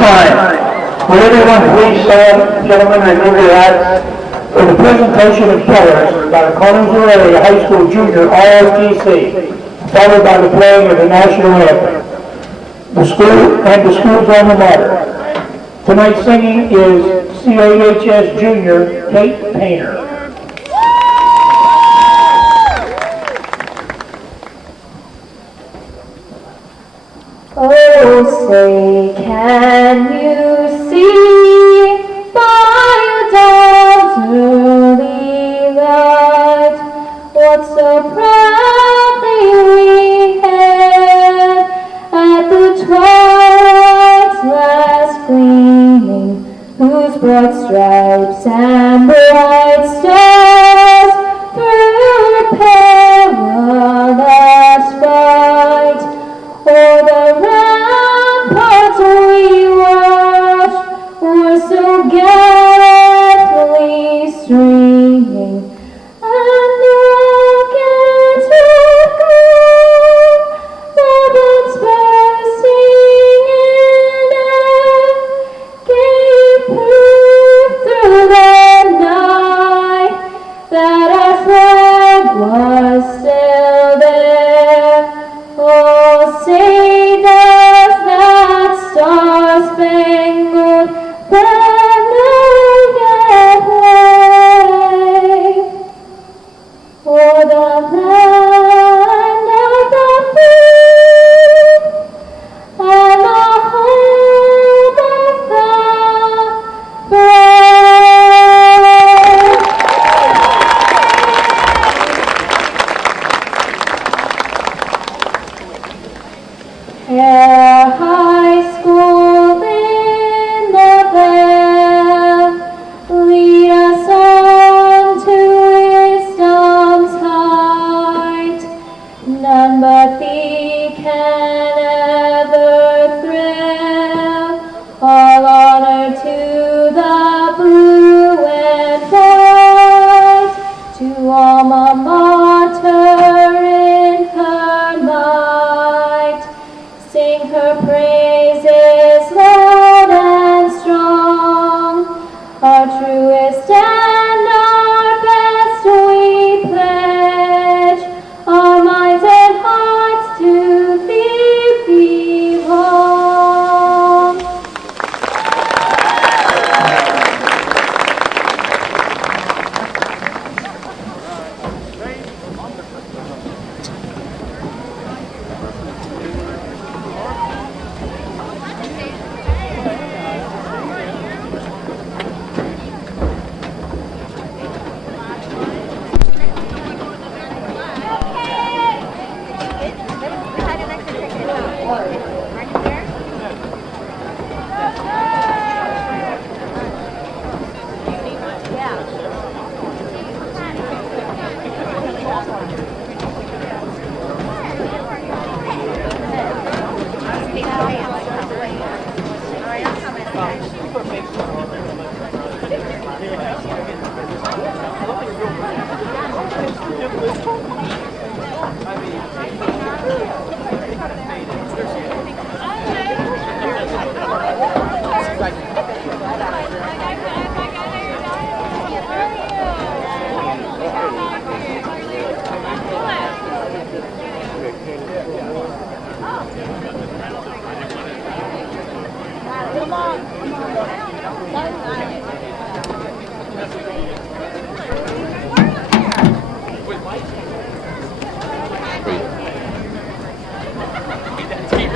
time, will everyone please stand, gentlemen, and move your hats for the presentation of colors by the Cville High School Junior ROTC, followed by the playing of the national anthem. The school's alma mater. Tonight's singing is CAHS Junior Kate Painter. Oh, say, can you see by a dawn's early light what so proudly we hailed at the twilight's last gleaming, whose broad stripes and bright stars through the perilous fight o'er the ramparts we watched were so gallantly streaming, and the rockets would gleam, the guns bursting in air, gave proof through the night that our flag was still there. Oh, say does that star-spangled banner yet wave o'er the land of the free and the home of the brave? High School in the vale, lead us on to wisdom's height. None but thee can ever thrill. All honor to the blue and white, to alma mater in her might. Sing her praises loud and strong, our truest and our best we pledge, our minds and hearts to thee belong.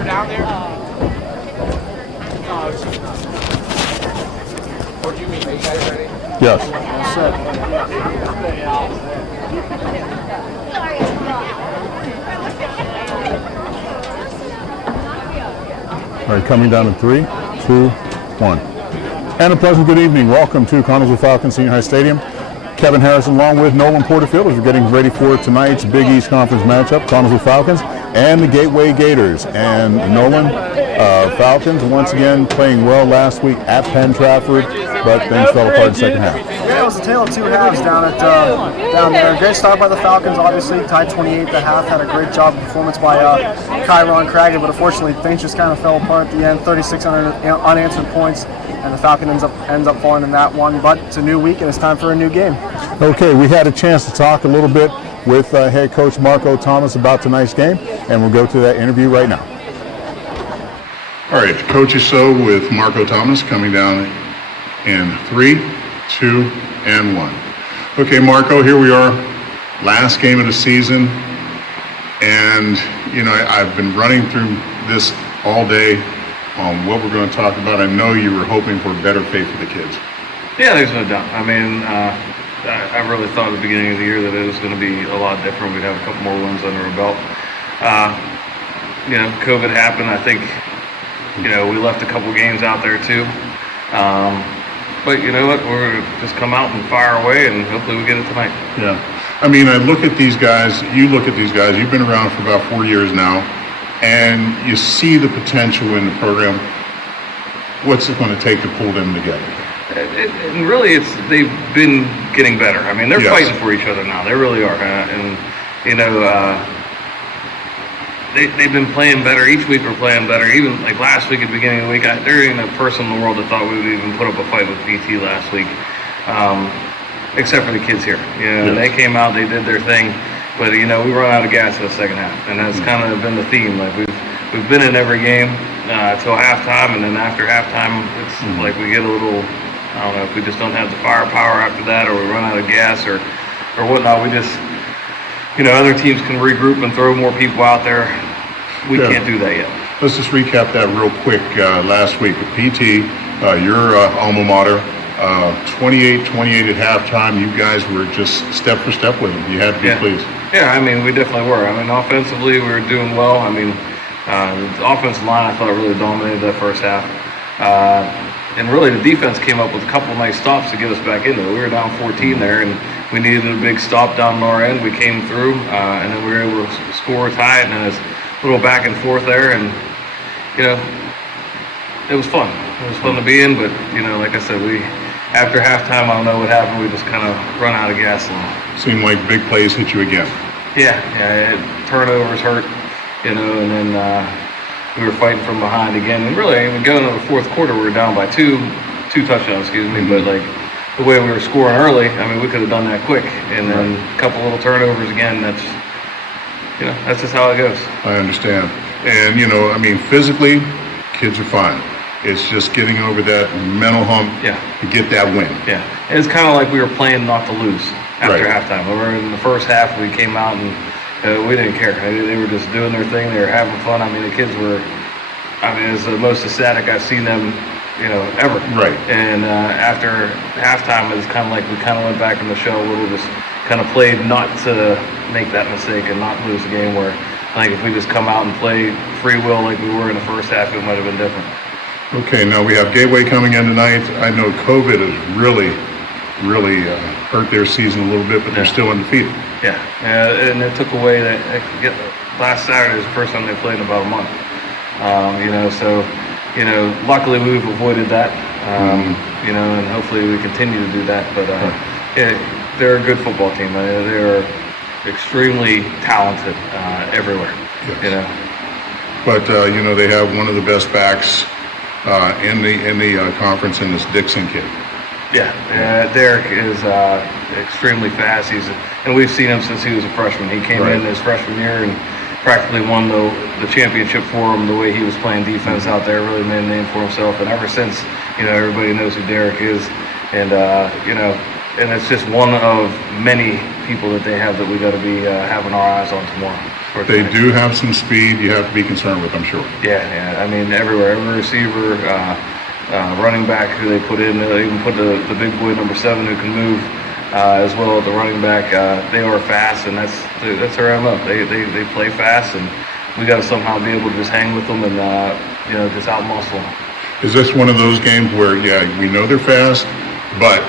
Down there? What do you mean? Are you guys ready? Yes. All right, coming down in 3, 2, 1. And a pleasant good evening. Welcome to Connellsville Falcons Senior High Stadium. Kevin Harrison along with Nolan Porterfield as we're getting ready for tonight's Big East Conference matchup, Connellsville Falcons and the Gateway Gators. And Nolan, Falcons once again playing well last week at Penn Trafford, but things fell apart in the second half. Yeah, it was a tale of two halves down there. Great start by the Falcons, obviously, tied 28 at the half. Had a great job performance by Kyron Craggy, but unfortunately things just kind of fell apart at the end. 36 unanswered points, and the Falcons ends up falling in that one. But it's a new week, and it's time for a new game. Okay, we had a chance to talk a little bit with head coach Marco Thomas about tonight's game, and we'll go to that interview right now. All right, Coach So with Marco Thomas coming down in 3, 2, and 1. Okay, Marco, here we are, last game of the season, and I've been running through this all day on what we're going to talk about. I know you were hoping for better faith for the kids. Yeah, there's no doubt. I mean, I really thought at the beginning of the year that it was going to be a lot different. We'd have a couple more wins under our belt. COVID happened. I think, we left a couple games out there too. But you know what? We're going to just come out and fire away, and hopefully we get it tonight. Yeah. I mean, I look at these guys. You look at these guys. You've been around for about 4 years now, and you see the potential in the program. What's it going to take to pull them together? And really, they've been getting better. I mean, they're fighting for each other now. They really are. They've been playing better. Each week we're playing better. Even like last week at the beginning of the week, there ain't a person in the world that thought we would even put up a fight with PT last week, except for the kids here. They came out, they did their thing, but we run out of gas in the second half, and that's kind of been the theme. Like we've been in every game till halftime, and then after halftime, it's like we get a little. I don't know if we just don't have the firepower after that, or we run out of gas, or whatnot. We just. Other teams can regroup and throw more people out there. We can't do that yet. Let's just recap that real quick. Last week at PT, your alma mater, 28-28 at halftime. You guys were just step for step with them. You had to be pleased. Yeah, I mean, we definitely were. I mean, offensively, we were doing well. I mean, the offensive line, I thought, really dominated that first half. And really, the defense came up with a couple of nice stops to get us back into it. We were down 14 there, and we needed a big stop down on our end. We came through, and then we were able to score a tie, and then it's a little back and forth there. And, it was fun. It was fun to be in, but, like I said, after halftime, I don't know what happened. We just kind of run out of gas. Seemed like big plays hit you again. Yeah, turnovers hurt, and then we were fighting from behind again. And really, going into the fourth quarter, we were down by two touchdowns, but like the way we were scoring early, I mean, we could have done that quick. And then a couple little turnovers again, that's just how it goes. I understand. And, physically, kids are fine. It's just getting over that mental hump to get that win. Yeah, and it's kind of like we were playing not to lose after halftime. We were in the first half, we came out and we didn't care. They were just doing their thing. They were having fun. I mean, the kids were, it's the most ecstatic I've seen them, ever. Right. And after halftime, it was kind of like we kind of went back in the shell a little, just kind of played not to make that mistake and not lose the game, where I think if we just come out and play free will like we were in the first half, it might have been different. Okay, now we have Gateway coming in tonight. I know COVID has really hurt their season a little bit, but they're still undefeated. Yeah, and it took away that. Last Saturday was the first time they played in about a month. Luckily we've avoided that. And hopefully we continue to do that. But they're a good football team. They're extremely talented everywhere. Yes. But they have one of the best backs in the conference in this Dixon kid. Yeah, Derek is extremely fast. And we've seen him since he was a freshman. He came in his freshman year and practically won the championship for him. The way he was playing defense out there, really made a name for himself. And ever since, everybody knows who Derek is. And and it's just one of many people that they have that we got to be having our eyes on tomorrow. They do have some speed you have to be concerned with, I'm sure. Yeah. I mean, everywhere, every receiver, running back who they put in, they even put the big boy number 7 who can move as well at the running back. They are fast, and that's their MO. They play fast, and we got to somehow be able to just hang with them and just out muscle them. Is this one of those games where we know they're fast, but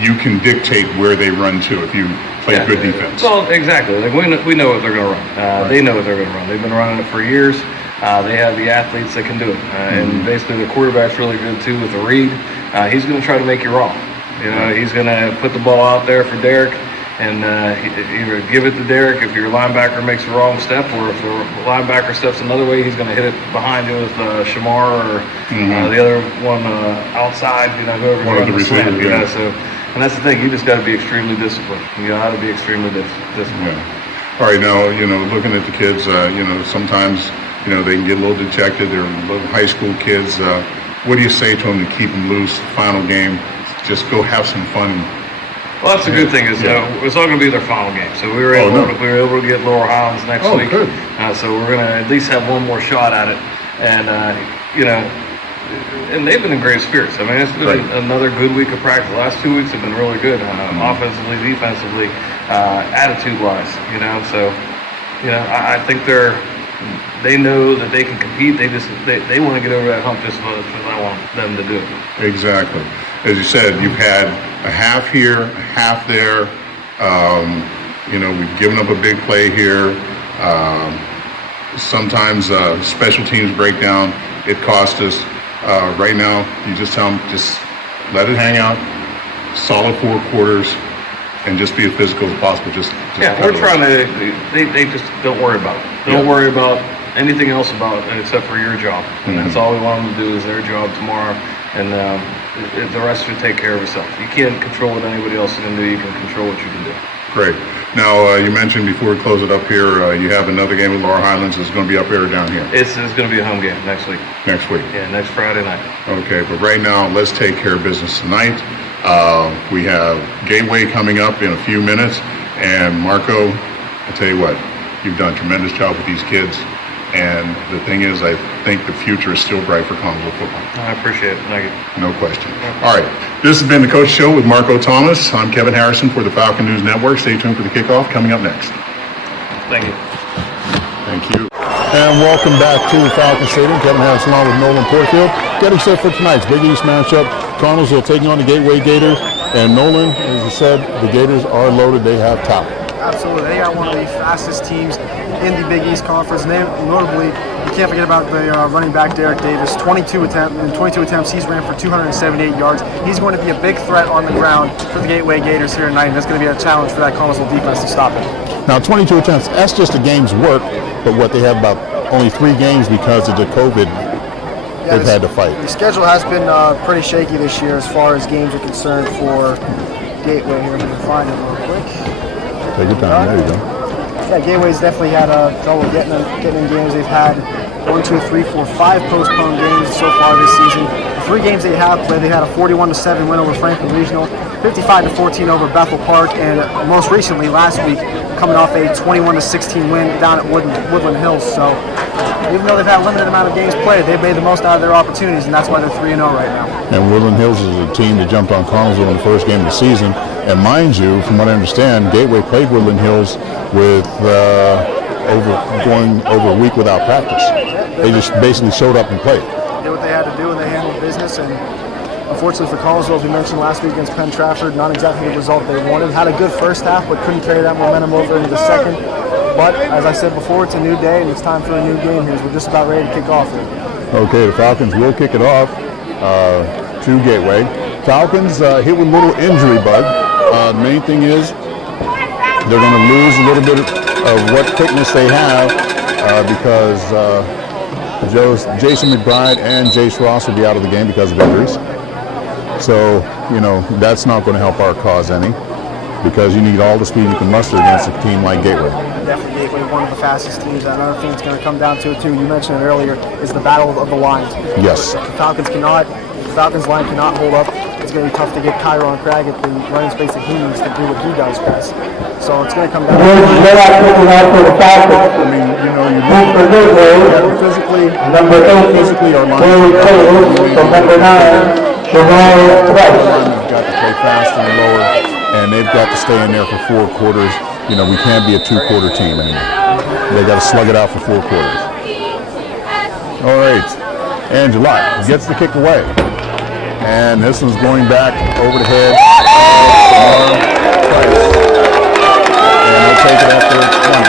you can dictate where they run to if you play good defense? Well, exactly. Like we know what they're going to run. They know what they're going to run. They've been running it for years. They have the athletes that can do it. And basically the quarterback's really good too with the read. He's going to try to make you wrong. You know, he's going to put the ball out there for Derek and either give it to Derek if your linebacker makes the wrong step, or if the linebacker steps another way, he's going to hit it behind you with Shamar or the other one outside, you know, whoever's running the slant. You know, so, and that's the thing, you just got to be extremely disciplined. You got to be extremely disciplined. Yeah. All right, now, you know, looking at the kids, you know, sometimes, you know, they can get a little dejected. They're little high school kids. What do you say to them to keep them loose? Final game, just go have some fun. Well, that's a good thing is it's not going to be their final game. So we were able to get Lower Highlands next week. Good. So we're going to at least have one more shot at it, and you know, and they've been in great spirits. I mean, it's been another good week of practice. The last 2 weeks have been really good, offensively, defensively, attitude-wise. You know, so you know, I think they know that they can compete. They want to get over that hump just as I want them to do it. Exactly. As you said, you've had a half here, a half there. You know, we've given up a big play here. Sometimes special teams break down. It cost us. Right now, you just tell them, just let it hang out, solid 4 quarters, and just be as physical as possible. Just we're trying to. They just don't worry about it. Don't worry about anything else about it except for your job. And that's all we want them to do is their job tomorrow. And the rest should take care of itself. You can't control what anybody else is going to do. You can control what you can do. Great. Now, you mentioned before we close it up here, you have another game with Lower Highlands. It's going to be up here or down here? It's going to be a home game next week. Next week? Yeah, next Friday night. Okay, but right now, let's take care of business tonight. We have Gateway coming up in a few minutes. And Marco, I tell you what, you've done a tremendous job with these kids. And the thing is, I think the future is still bright for Collinsville football. I appreciate it. Thank you. No question. All right. This has been the Coach Show with Marco Thomas. I'm Kevin Harrison for the Falcon News Network. Stay tuned for the kickoff coming up next. Thank you. Thank you. And welcome back to Falcon Stadium. Kevin Harrison along with Nolan Portfield. Getting set for tonight's Big East matchup. Collinsville taking on the Gateway Gators. And Nolan, as you said, the Gators are loaded. They have talent. Absolutely. They got one of the fastest teams in the Big East Conference. And notably, you can't forget about the running back Derek Davis. 22 attempts, he's ran for 278 yards. He's going to be a big threat on the ground for the Gateway Gators here tonight, and that's going to be a challenge for that Collinsville defense to stop it. Now, 22 attempts, that's just a game's work, but what they have about only 3 games because of the COVID they've had to fight. The schedule has been pretty shaky this year as far as games are concerned for Gateway here. Let me find it real quick. Take your time. There you go. Yeah, Gateway's definitely had trouble getting in games. They've had 1, 2, 3, 4, 5 postponed games so far this season. The 3 games they have played, they had a 41-7 win over Franklin Regional, 55-14 over Bethel Park, and most recently, last week, coming off a 21-16 win down at Woodland Hills. So even though they've had a limited amount of games played, they've made the most out of their opportunities, and that's why they're 3-0 right now. And Woodland Hills is a team that jumped on Collinsville in the first game of the season. And mind you, from what I understand, Gateway played Woodland Hills with going over a week without practice. They just basically showed up and played. Did what they had to do, and they handled business. And unfortunately for Collinsville, as we mentioned last week against Penn Trafford, not exactly the result they wanted. Had a good first half, but couldn't carry that momentum over into the second. But as I said before, it's a new day, and it's time for a new game here. We're just about ready to kick off here. Okay, the Falcons will kick it off to Gateway. Falcons hit with a little injury bug. The main thing is they're going to lose a little bit of what quickness they have because Jason McBride and Jace Ross will be out of the game because of injuries. So, you know, that's not going to help our cause any because you need all the speed you can muster against a team like Gateway. Definitely Gateway, one of the fastest teams. Another thing that's going to come down to it, too, you mentioned it earlier, is the battle of the lines. Yes. The Falcons line cannot hold up. It's going to be tough to get Kyron Craig at the running space that he needs to do what he does best. So it's going to come down to I mean, you know, physically, number 8, our line from number 9, Shamar Price. They've got to play fast and lower, and they've got to stay in there for 4 quarters. You know, we can't be a 2-quarter team anymore. They got to slug it out for 4 quarters. All right, Angela gets the kick away. And this one's going back over the head of Price. And they'll take it after 20.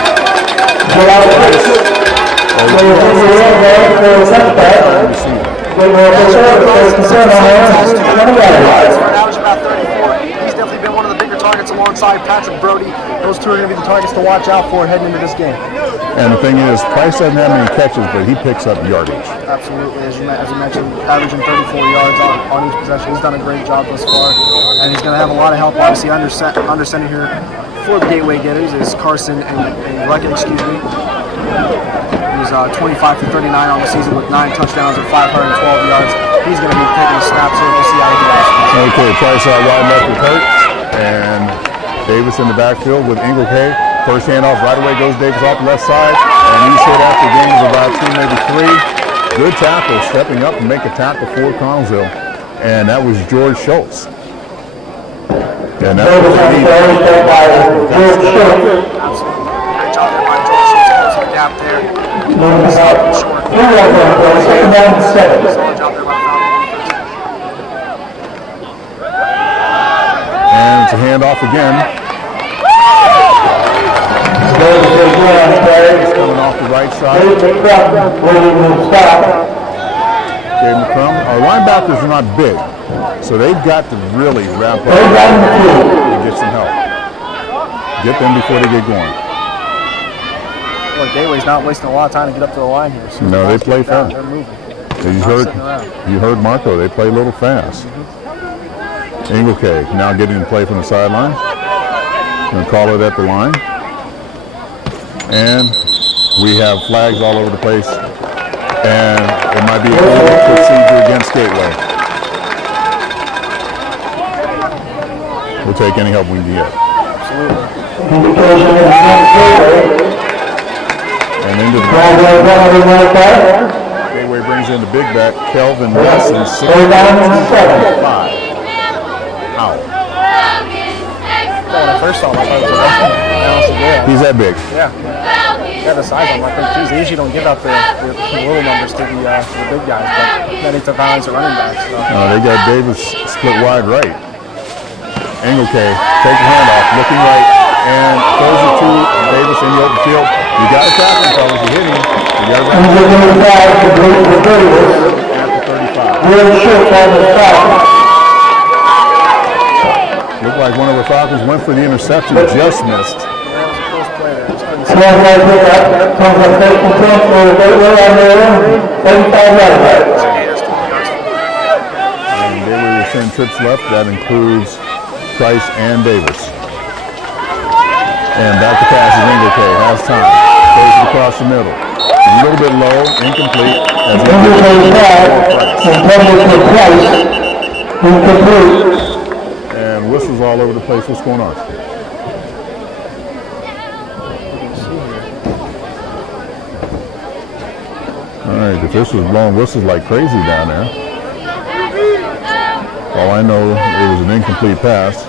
Average about 34. He's definitely been one of the bigger targets alongside Patrick Brody. Those two are going to be the targets to watch out for heading into this game. And the thing is, Price doesn't have many catches, but he picks up yardage. Absolutely. As you mentioned, averaging 34 yards on each possession. He's done a great job thus far. And he's going to have a lot of help, obviously, under center here for the Gateway Getters is Carson and Leggett, excuse me. He's 25 for 39 on the season with 9 touchdowns and 512 yards. He's going to be taking the snaps here. We'll see how he goes. Okay, Price out wide left with Hurt, and Davis in the backfield with Engelke. First handoff right away goes Davis off the left side, and he's hit after gain of about 2, maybe 3. Good tackle, stepping up and make a tackle for Connellsville, and that was George Schultz. And that was Absolutely. Great job there by George Schultz. Closing the gap there. Short. Second down and 7. Solid job there by the Falcons. And it's a handoff again. It's coming off the right side. Dave McCrum. Our linebackers are not big, so they've got to really wrap up and get some help. Get them before they get going. Well, Gateway's not wasting a lot of time to get up to the line here. So No, they play fast. They're moving. You heard Marco. They play a little fast. Engelke now getting to play from the sideline. Going to call it at the line. And we have flags all over the place. And it might be a good procedure against Gateway. We'll take any help we can get. Absolutely. And into the Gateway brings in the big back, Kelvin Nelson, 6'5". Ow. When I first saw him, I thought it was a Russian. He's that big. Yeah. Yeah, the size on him. I think, geez, they usually don't give out the little numbers to the big guys, but then it's a balance of running backs. So. They got Davis split wide right. Engelke, take the hand off, looking right, and throws it to Davis in the open field. You got to tackle him, fellas. You hit him. You got to Looked like one of the Falcons went for the interception, just missed. And they were the same trips left. That includes Price and Davis. And back to pass is Engelke. Has time. Throws it across the middle. A little bit low, incomplete. As and whistles all over the place. What's going on? All right, the officials blowing whistles like crazy down there. All I know, it was an incomplete pass.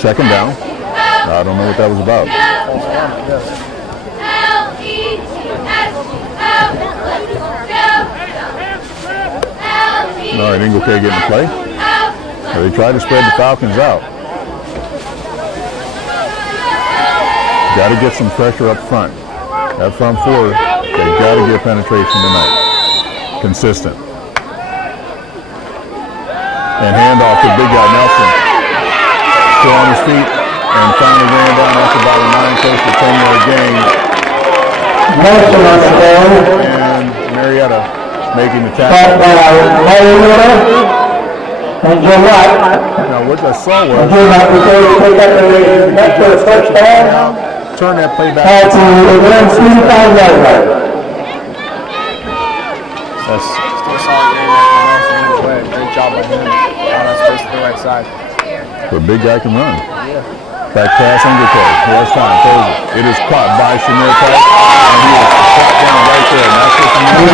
Second down. I don't know what that was about. All right, Engelke getting the play. They tried to spread the Falcons out. Got to get some pressure up front. That front four, they've got to get penetration tonight. Consistent. And handoff to big guy Nelson. Still on his feet and finally ran down after about a 9 close to 10-yard gain. Nelson on the ball. And Marietta making the tackle. And Joe Watt. Now what I saw was Joe Watt was able to take up the net for the first down. turn that play back. That's Still a solid game there from Nelson anyway. Great job by him. Found that space to the right side. But big guy can run. Back pass, Engelke. Last time, throws it. It is caught by Shamir Price, and he is shot down right there. And that's what you need.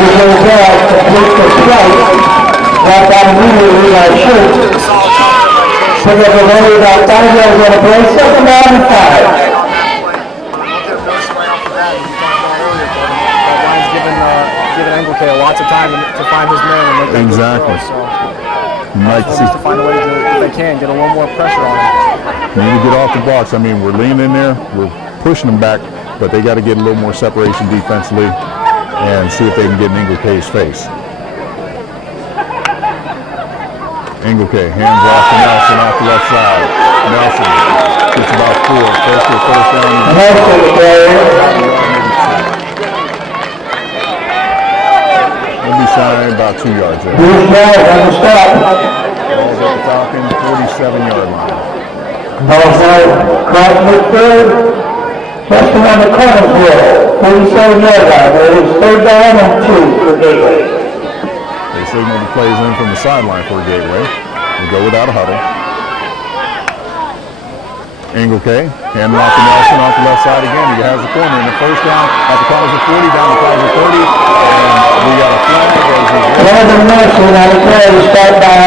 Right down immediately by Schultz. Pick up a runner about 5 yards on the play. Second down and 5. Giving Engelke lots of time to find his man and make them Exactly. throw. So Like to see, to find a way to, if they can, get a little more pressure on him. need to get off the box. I mean, we're leaning in there. We're pushing them back but they got to get a little more separation defensively and see if they can get in Ingleke's face. Ingleке hands off to Nelson off the left side. Nelson gets about 4. First down. He'll be shying about 2 yards there. Ball's at the Falcon 47-yard line. Ball's out, crossing the third, resting on the Cardinals' 47-yard line. It is 3rd down and 2 for Gateway. They signal the plays in from the sideline for Gateway. We'll go without a huddle. Ingleке, hand off to Nelson off the left side again. He has the corner in the first down at the Cardinals 40, down the Cardinals 30, and we got a flag. Kevin Nelson on the play, start by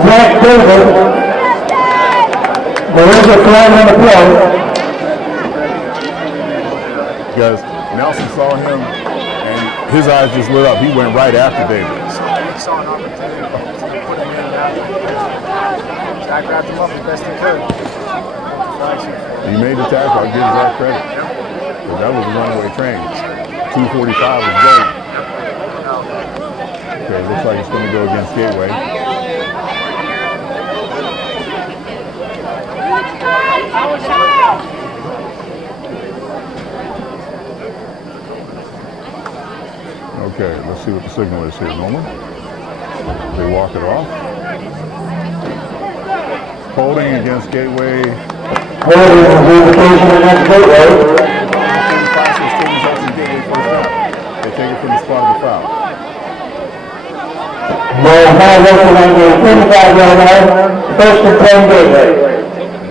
Zach David. There is a flag on the play. Because Nelson saw him, and his eyes just lit up. He went right after David. He saw an opportunity to put him in and out. Zach grabbed him up as best he could. He made the tackle. I'll give Zach credit. But that was a runaway train. 2:45 was great. Okay, looks like it's going to go against Gateway. Okay, let's see what the signal is here. Norman. They walk it off. Holding against Gateway. Holding against Gateway. They take it from the spot of the foul. Well, now looking on the 35-yard line, 1st and 10 Gateway.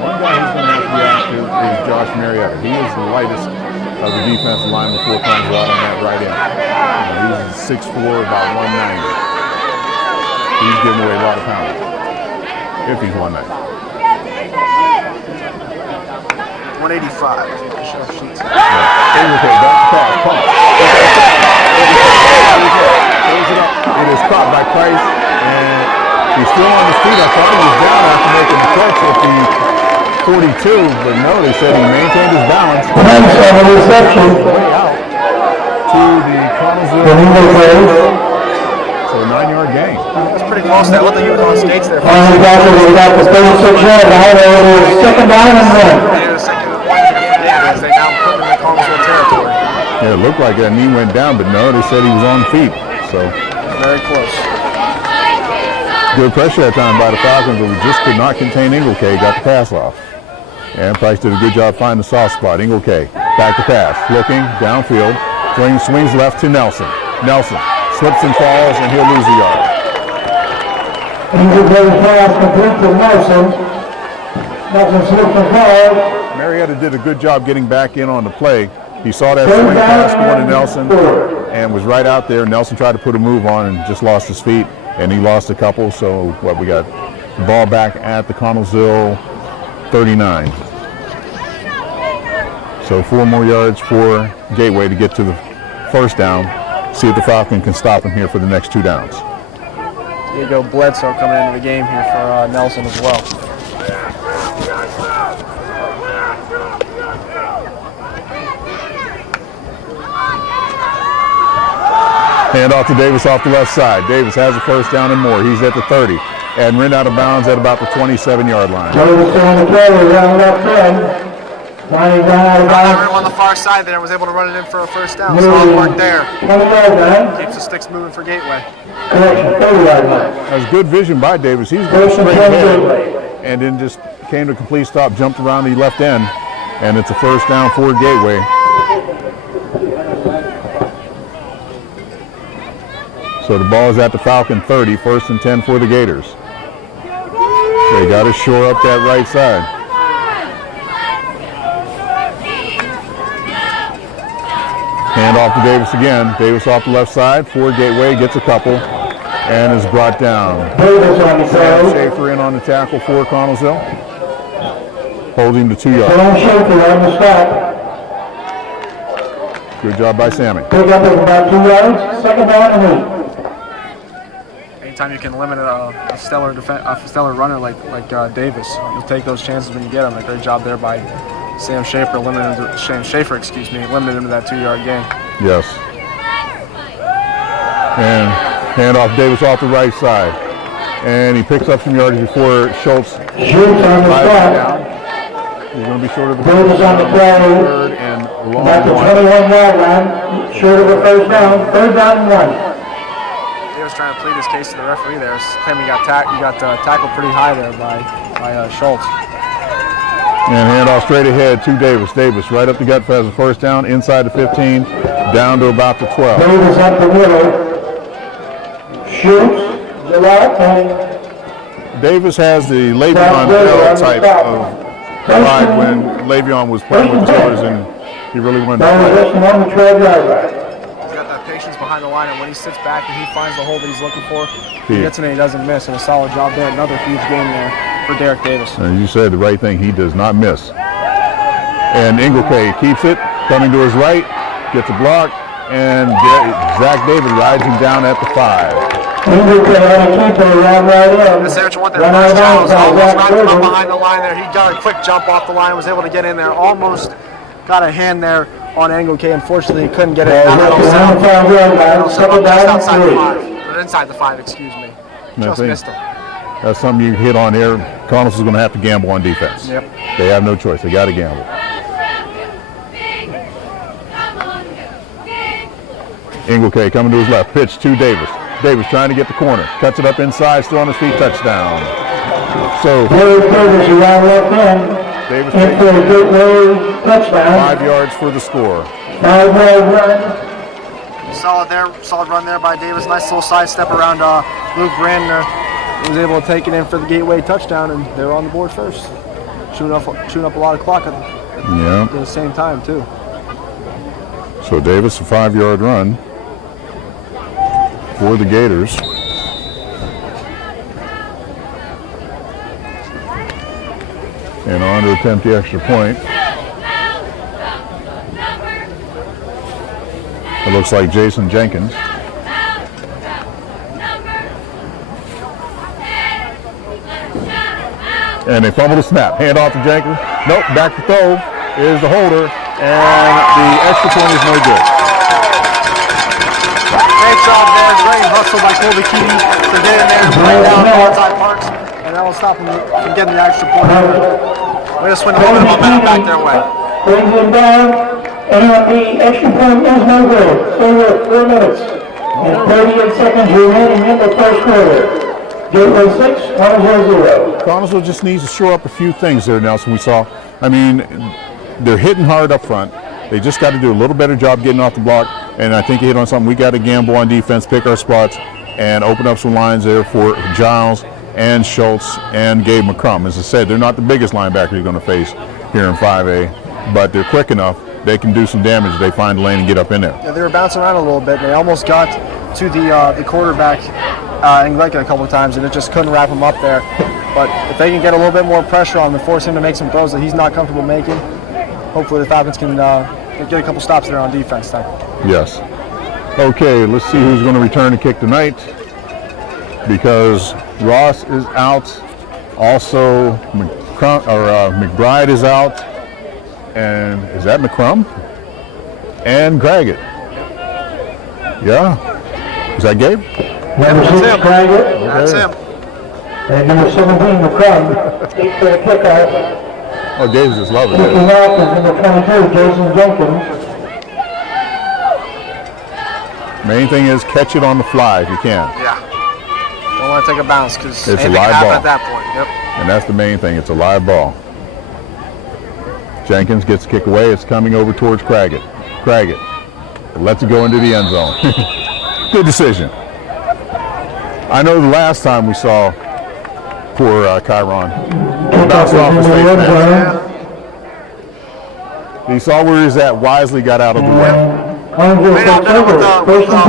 One guy who's going to have to be active is Josh Marietta. He is the lightest of the defensive line before comes out on that right end. He's 6'4", about 190. He's giving away a lot of poundage. If he's 190. 185. Ingleke back to pass, pump. It is caught by Price, and he's still on his feet. I thought he was down after making the catch at the 42, but no, they said he maintained his balance. Price on the reception. Way out to the Connellsville. So a 9-yard gain. That's pretty close. That looked like he was on skates there. Finally got the 36-yard line. It is 2nd down and 1. They second and 1 as they now put him in the Connellsville territory. Yeah, it looked like that knee went down, but no, they said he was on feet. So very close. Good pressure that time by the Falcons, but we just could not contain Ingleke. Got the pass off. And Price did a good job finding the soft spot. Ingleke back to pass, looking downfield, swings left to Nelson. Nelson slips and falls, and he'll lose a yard. Ingleke's pass complete to Nelson. Nelson slips and falls. Marietta did a good job getting back in on the play. He saw that swing pass going to Nelson and was right out there. Nelson tried to put a move on and just lost his feet, and he lost a couple. So what we got, the ball back at the Connellsville 39. So 4 more yards for Gateway to get to the first down. See if the Falcon can stop him here for the next 2 downs. Diego Bledsoe coming into the game here for Nelson as well. Hand off to Davis off the left side. Davis has a first down and more. He's at the 30 and ran out of bounds at about the 27-yard line. Davis on the play, round up 10. On the far side there, was able to run it in for a first down. Solid work there. Keeps the sticks moving for Gateway. That was good vision by Davis. He's going straight ahead and then just came to a complete stop, jumped around the left end, and it's a first down for Gateway. So the ball is at the Falcon 30, 1st and 10 for the Gators. They got to shore up that right side. Hand off to Davis again. Davis off the left side for Gateway, gets a couple, and is brought down. Davis on the side. Schaefer in on the tackle for Connellsville. Holding the 2 yards. Schaefer on the stop. Good job by Sammy. Pick up at about 2 yards, 2nd down and 8. anytime you can limit a stellar runner like Davis, you'll take those chances when you get them. A great job there by Sam Schaefer, limiting him to that 2-yard gain. Yes. And handoff Davis off the right side. And he picks up some yardage before Schultz. Shoots on the spot. He's going to be short of the Davis on the play. third and long About the one. 21-yard line. Short of a first down. Third down and 1. He was trying to plead his case to the referee there. Claiming he got tackled pretty high there by Schultz. And handoff straight ahead to Davis. Davis right up the gut has a first down, inside the 15, down to about the 12. Davis up the middle. Shoots. The left and Davis has the Le'Veon Bell type of ride when Le'Veon was playing with the Steelers, and he really wanted to play. on the 12-yard line. He's got that patience behind the line, and when he sits back and he finds the hole that he's looking for, he gets in and he doesn't miss. And a solid job there. Another huge game there for Derek Davis. And you said the right thing, he does not miss. And Inglequay keeps it, coming to his right, gets a block, and Zach David rides him down at the 5. Inglequay on a keeper, right in. This is what the first down was almost right up behind the line there. He got a quick jump off the line, was able to get in there, almost got a hand there on Inglequay. Unfortunately, he couldn't get it just outside the 5. Or inside the 5, excuse me. Just missed him. That's something you hit on there. Connors is going to have to gamble on defense. Yep. They have no choice. They got to gamble. Inglequay coming to his left. Pitch to Davis. Davis trying to get the corner. Cuts it up inside. Still on his feet. Touchdown. So Davis around left end. Davis In for a gateway touchdown. 5 yards for the score. 5-yard run. Solid run there by Davis. Nice little sidestep around Luke Brandner. He was able to take it in for the gateway touchdown, and they were on the board first. Shooting up a lot of clock at the same time, too. So Davis, a 5-yard run for the Gators. And on to attempt the extra point. It looks like Jason Jenkins. And they fumble the snap. Hand off to Jenkins. Nope, back to throw is the holder. And the extra point is no good. Great job there. Great hustle by Colby Keating to get in there and bring down Bonsai Parks. And that will stop him from getting the extra point. Way to swing a little bit of momentum back their way. Brings him down, and the extra point is no good. So we're 4 minutes and 38 seconds remaining in the first quarter. Gateway 6, Connersville 0. Connersville just needs to shore up a few things there, Nelson. We saw, I mean, they're hitting hard up front. They just got to do a little better job getting off the block. And I think you hit on something. We got to gamble on defense, pick our spots, and open up some lines there for Giles and Schultz and Gabe McCrum. As I said, they're not the biggest linebacker you're going to face here in 5A, but they're quick enough. They can do some damage if they find the lane and get up in there. Yeah, they were bouncing around a little bit. They almost got to the quarterback, Inglequay, a couple of times, and it just couldn't wrap him up there. But if they can get a little bit more pressure on him and force him to make some throws that he's not comfortable making, hopefully the Falcons can get a couple stops there on defense then. Yes. Okay, let's see who's going to return the kick tonight, because Ross is out. Also, McBride is out. And is that McCrum? And Graggett. Yeah. Is that Gabe? Number 6, Graggett. That's him. And number 17, McCrum. 8 for the kickoff. Oh, Gabe's just loving Kicking it. off is number 22, Jason Jenkins. Main thing is catch it on the fly if you can. Yeah. Don't want to take a bounce because It's a anything live can happen ball. at that point. Yep. And that's the main thing. It's a live ball. Jenkins gets the kick away. It's coming over towards Craggett. Craggett lets it go into the end zone. Good decision. I know the last time we saw poor Chiron bounce off his face mask. He saw where he's at, wisely got out of the way. May not have done it with all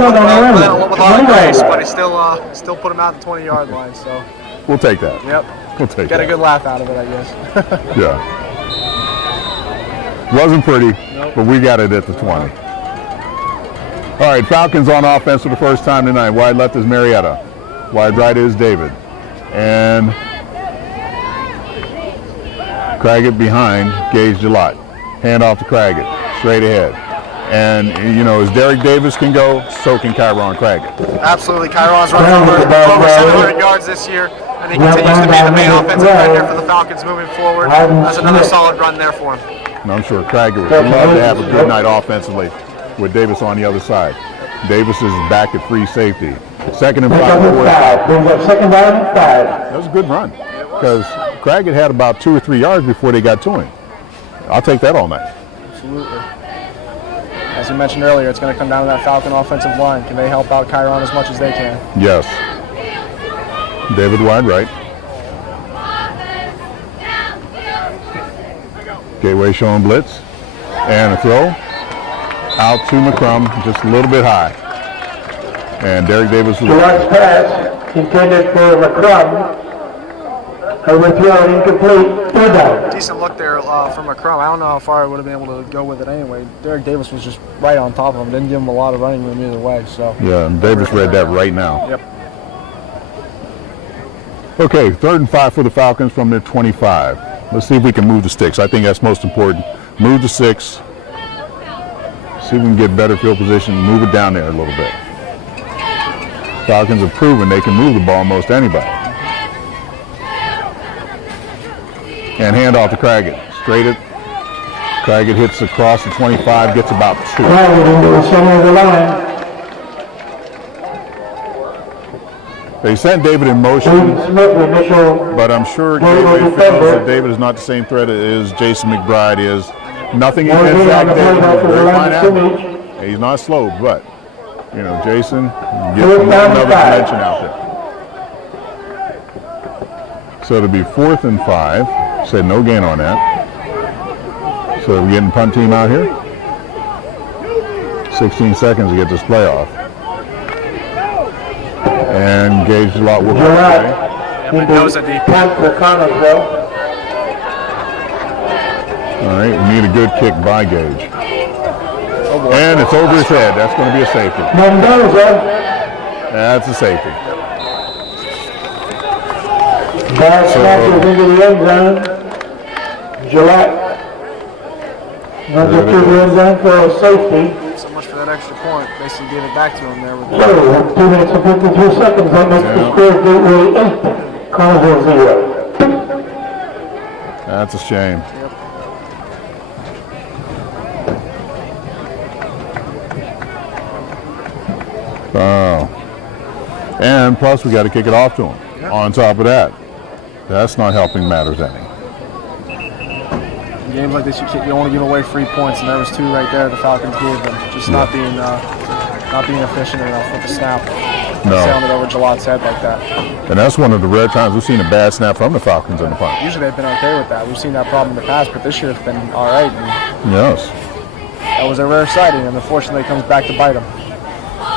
the grace, but he still put him out the 20-yard line. So We'll take that. yep, We'll take got that. a good laugh out of it, I guess. Yeah. Wasn't pretty, but we got it at the 20. All right, Falcons on offense for the first time tonight. Wide left is Marietta. Wide right is David. And Craggett behind Gage Gillott. Hand off to Craggett, straight ahead. And, you know, as Derek Davis can go, so can Kyron Craggett. Absolutely. Kyron's running over 700 yards this year, and he continues to be the main offensive defender for the Falcons moving forward. That's another solid run there for him. And I'm sure Craggett would love to have a good night offensively with Davis on the other side. Davis is back at free safety. Second and 5. Second down and 5. That was a good run because Craggett had about 2 or 3 yards before they got to him. I'll take that all night. Absolutely. As you mentioned earlier, it's going to come down to that Falcon offensive line. Can they help out Kyron as much as they can? Yes. David wide right. Gateway showing blitz. And a throw. Out to McCrum, just a little bit high. And Derek Davis was Gillott's pass intended for McCrum. Overthrown, incomplete, 3rd down. Decent look there from McCrum. I don't know how far I would have been able to go with it anyway. Derek Davis was just right on top of him. Didn't give him a lot of running room either way. So yeah, and Davis read that right now. Yep. Okay, 3rd and 5 for the Falcons from their 25. Let's see if we can move the sticks. I think that's most important. Move the 6. See if we can get better field position. Move it down there a little bit. Falcons have proven they can move the ball most anybody. And hand off to Craggett. Straight it. Craggett hits across the 25, gets about 2. Craggett into the center of the line. They sent David in motion, but I'm sure Gateway feels that David is not the same threat as Jason McBride is. Nothing against Zach David, he's a very fine athlete. He's not slow, but, you know, Jason gets another dimension out there. So it'll be 4th and 5. Said no gain on that. So we're getting punt team out here. 16 seconds to get this play off. And Gage Gillott will play. Mendoza deep. Punt for Connersville. All right, we need a good kick by Gage. And it's over his head. That's going to be a safety. Mendoza. That's a safety. Ball snatches into the end zone. Gillette runs up to the end zone for a safety. So much for that extra point. Basically gave it back to him there. With So, 2 minutes and 53 seconds. That makes the score Gateway 8, Connersville 0. That's a shame. Yep. Oh. And plus we got to kick it off to him. Yep. On top of that. That's not helping matters any. In games like this, you don't want to give away free points, and there was 2 right there the Falcons gave them. Just not being efficient enough with the snap. No. Sounded over Gillott's head like that. And that's one of the rare times we've seen a bad snap from the Falcons in the punt. Usually they've been okay with that. We've seen that problem in the past, but this year it's been all right. And Yes. that was a rare sighting, and unfortunately it comes back to bite them.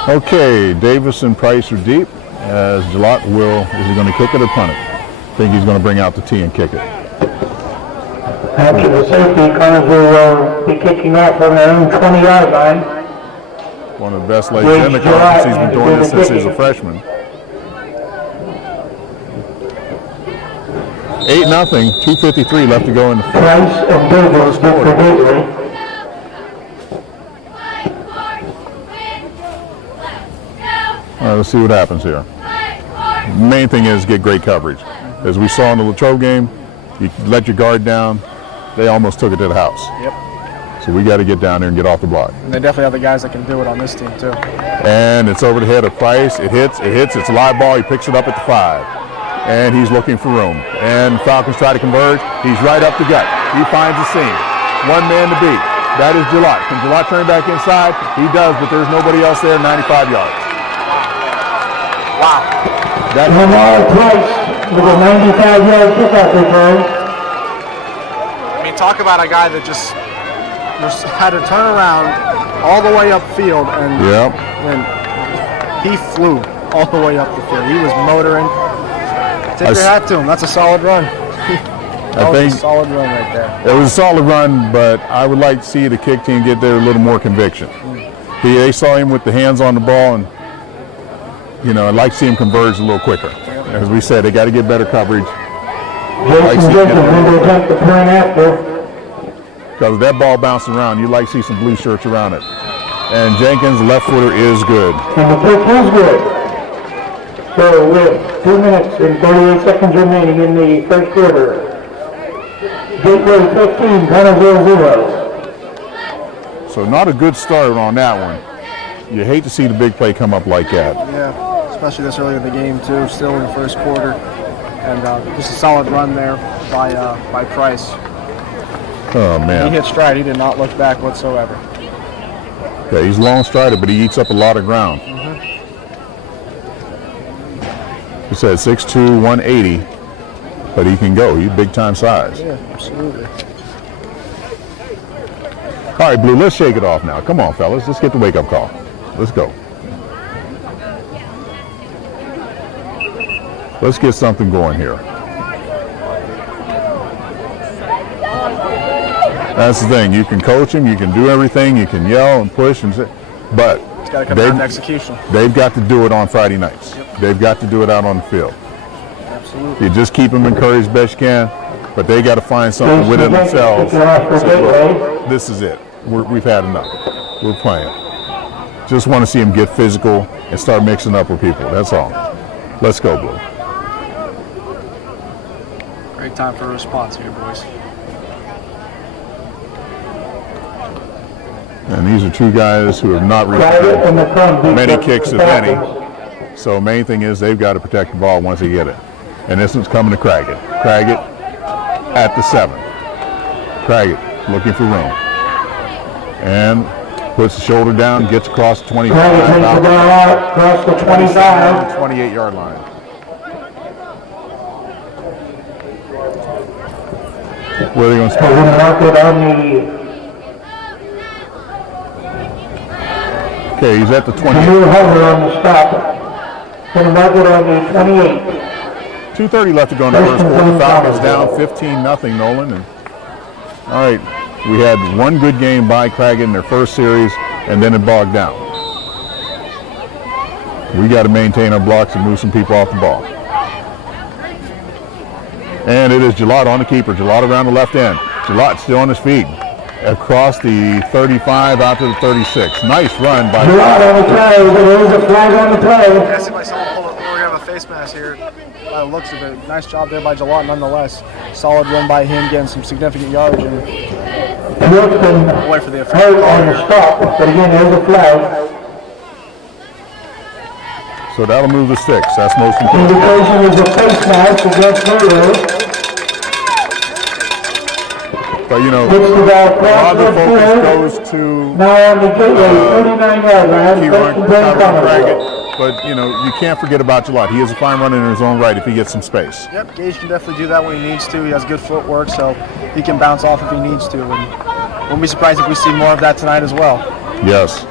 Okay, Davis and Price are deep. As Gillott is he going to kick it or punt it? I think he's going to bring out the tee and kick it. After the safety, Connersville will be kicking off on their own 20-yard line. One of the best legs in the conference. He's been doing this since he was a freshman. 8-0, 2:53 left to go in the first. Price and Davis good for Gateway. All right, let's see what happens here. The main thing is get great coverage. As we saw in the Latrobe game, you let your guard down, they almost took it to the house. Yep. So we got to get down there and get off the block. And they definitely have the guys that can do it on this team too. And it's over the head of Price. It hits, it's a live ball. He picks it up at the 5. And he's looking for room. And Falcons try to converge. He's right up the gut. He finds the seam. One man to beat. That is Gillott. Can Gillott turn back inside? He does, but there's nobody else there, 95 yards. Wow. Lamar Price with a 95-yard kickoff return. I mean, talk about a guy that just had to turn around all the way upfield, and he flew all the way up the field. He was motoring. Tip your hat to him. That's a solid run. That was a solid run right there. It was a solid run, but I would like to see the kick team get there a little more conviction. They saw him with the hands on the ball, and You know, I'd like to see them converge a little quicker. As we said, they got to get better coverage. Jason Jenkins will attempt the point after. Because that ball bouncing around, you'd like to see some blue shirts around it. And Jenkins, left footer, is good. And the pitch is good. So with 2 minutes and 38 seconds remaining in the first quarter, Gateway 15, Gunnersville 0. So not a good start on that one. You hate to see the big play come up like that. Yeah, especially this early in the game too, still in the first quarter. And just a solid run there by Price. Oh, He man. hit stride. He did not look back whatsoever. Yeah, he's long strider, but he eats up a lot of ground. He said 6'2", 180, but he can go. He's big time size. Yeah, absolutely. All right, Blue, let's shake it off now. Come on, fellas. Let's get the wake-up call. Let's go. Let's get something going here. That's the thing. You can coach him. You can do everything. You can yell and push, and but It's got to come down to execution. they've got to do it on Friday nights. Yep. They've got to do it out on the field. Absolutely. You just keep them encouraged best you can, but they got to find something within themselves. Say, look, this is it. We've had enough. We're playing. Just want to see them get physical and start mixing up with people. That's all. Let's go, Blue. Great time for a response here, boys. And these are two guys who have not received many kicks, if any. So main thing is they've got to protect the ball once they get it. And this one's coming to Craggett. Craggett at the 7. Craggett looking for room. And puts the shoulder down, gets across the 25. Across the 25. 28-yard line. Where are they going to We're going to mark it on the Okay, he's at the 28. new hover on the stop. Going to mark it on the 28. 2:30 left to go in the first quarter. Falcons down 15-0, Nolan. And all right, we had one good game by Craggett in their first series, and then it bogged down. We got to maintain our blocks and move some people off the ball. And it is Gillot on the keeper. Gillot around the left end. Gillot still on his feet. Across the 35 out to the 36. Nice run by Gillot on the play. There is a flag on the play. I see myself pull it. We're going to have a face mask here. By the looks of it. Nice job there by Gillot nonetheless. Solid run by him, getting some significant yardage. And wait for the effect. Hurt on the stop, but again, there's a flag. So that'll move the sticks. That's most important. Indication is a face mask against Murray. But you know, Gets the ball a lot across of the the focus field. goes to Now on the gateway, 39-yard line. Kieran First and 10 Craggett. But you know, you can't forget about Gillot. He is a fine runner in his own right if he gets some space. Yep, Gage can definitely do that when he needs to. He has good footwork, so he can bounce off if he needs to. And won't be surprised if we see more of that tonight as well. Yes.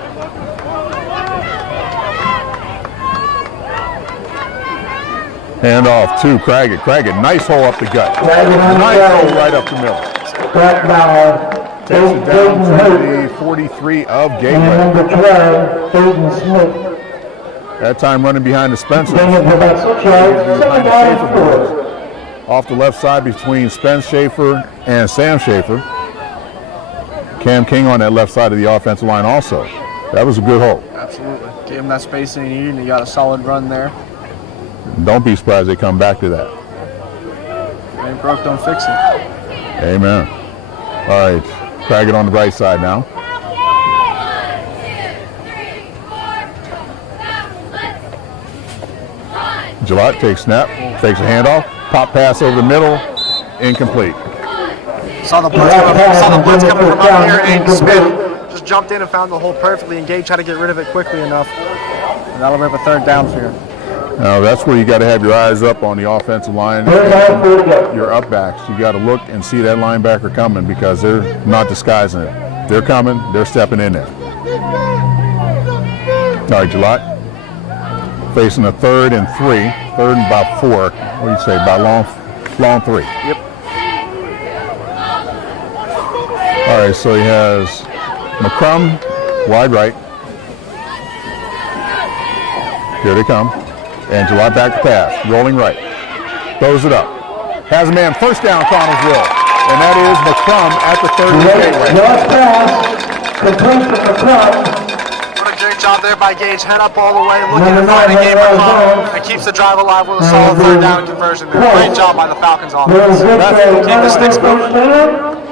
Hand off to Craggett. Craggett, nice hole up the gut. Craggett on the Nice play. hole right up the middle. Back by Takes it down Hayden to Hurt. the 43 of And Gateway. number 12, Hayden Smith. That time running behind the Spencer. Bring it for about 6 yards. Second down and 4. Off the left side between Spence Schaefer and Sam Schaefer. Cam King on that left side of the offensive line also. That was a good hole. Absolutely. Gave him that space he needed, and he got a solid run there. Don't be surprised they come back to that. Ain't broke, don't fix it. Amen. All right, Craggett on the right side now. Gillot takes snap, takes a handoff, pop pass over the middle, incomplete. Saw the blitz coming from up here, and Smith just jumped in and found the hole perfectly, and Gage tried to get rid of it quickly enough. And that'll rip a third down for you. Now that's where you got to have your eyes up on the offensive line, your up backs. You got to look and see that linebacker coming because they're not disguising it. They're coming, they're stepping in there. All right, Gillot facing a 3rd and 3, 3rd and about 4. What do you say, about long 3? Yep. All right, so he has McCrum, wide right. Here they come. And Gillott back to pass, rolling right. Throws it up. Has a man, first down, Connellsville. And that is McCrum at the 30 gateway. Last pass, complete to McCrum. What a great job there by Gage. Head up all the way, looking to find a game McCrum. And keeps the drive alive with a solid third down conversion there. Great job by the Falcons offense. Keep the sticks moving.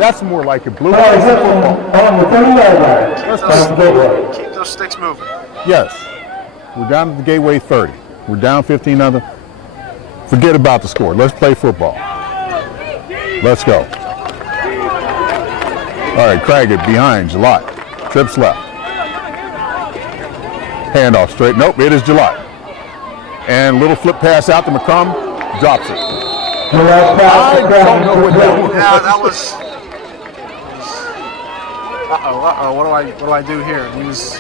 That's more like a blue football. On the 30-yard line. Keep those sticks moving. Yes. We're down at the gateway 30. We're down 15-0. Forget about the score. Let's play football. Let's go. All right, Craggett behind Gillott. Trips left. Handoff straight. Nope, it is Gillott. And little flip pass out to McCrum. Drops it. I don't know what that was. Yeah, that was. What do I do here? He's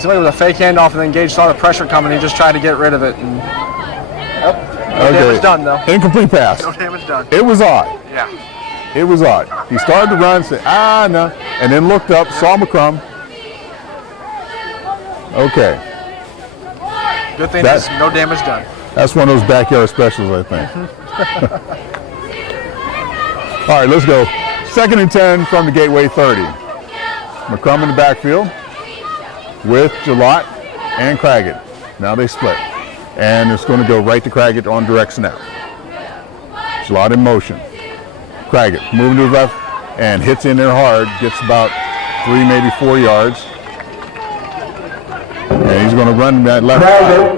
somebody with a fake handoff, and then Gage saw the pressure coming. He just tried to get rid of it. And, no damage done, though. Incomplete pass. No damage done. It was odd. Yeah. It was odd. He started to run, said, no, and then looked up, saw McCrum. Okay. Good thing is no damage done. That's one of those backyard specials, I think. All right, let's go. 2nd and 10 from the gateway 30. McCrum in the backfield with Gillott and Craggett. Now they split. And it's going to go right to Craggett on direct snap. Gillott in motion. Craggett moving to the left and hits in there hard. Gets about 3, maybe 4 yards. And he's going to run that left side.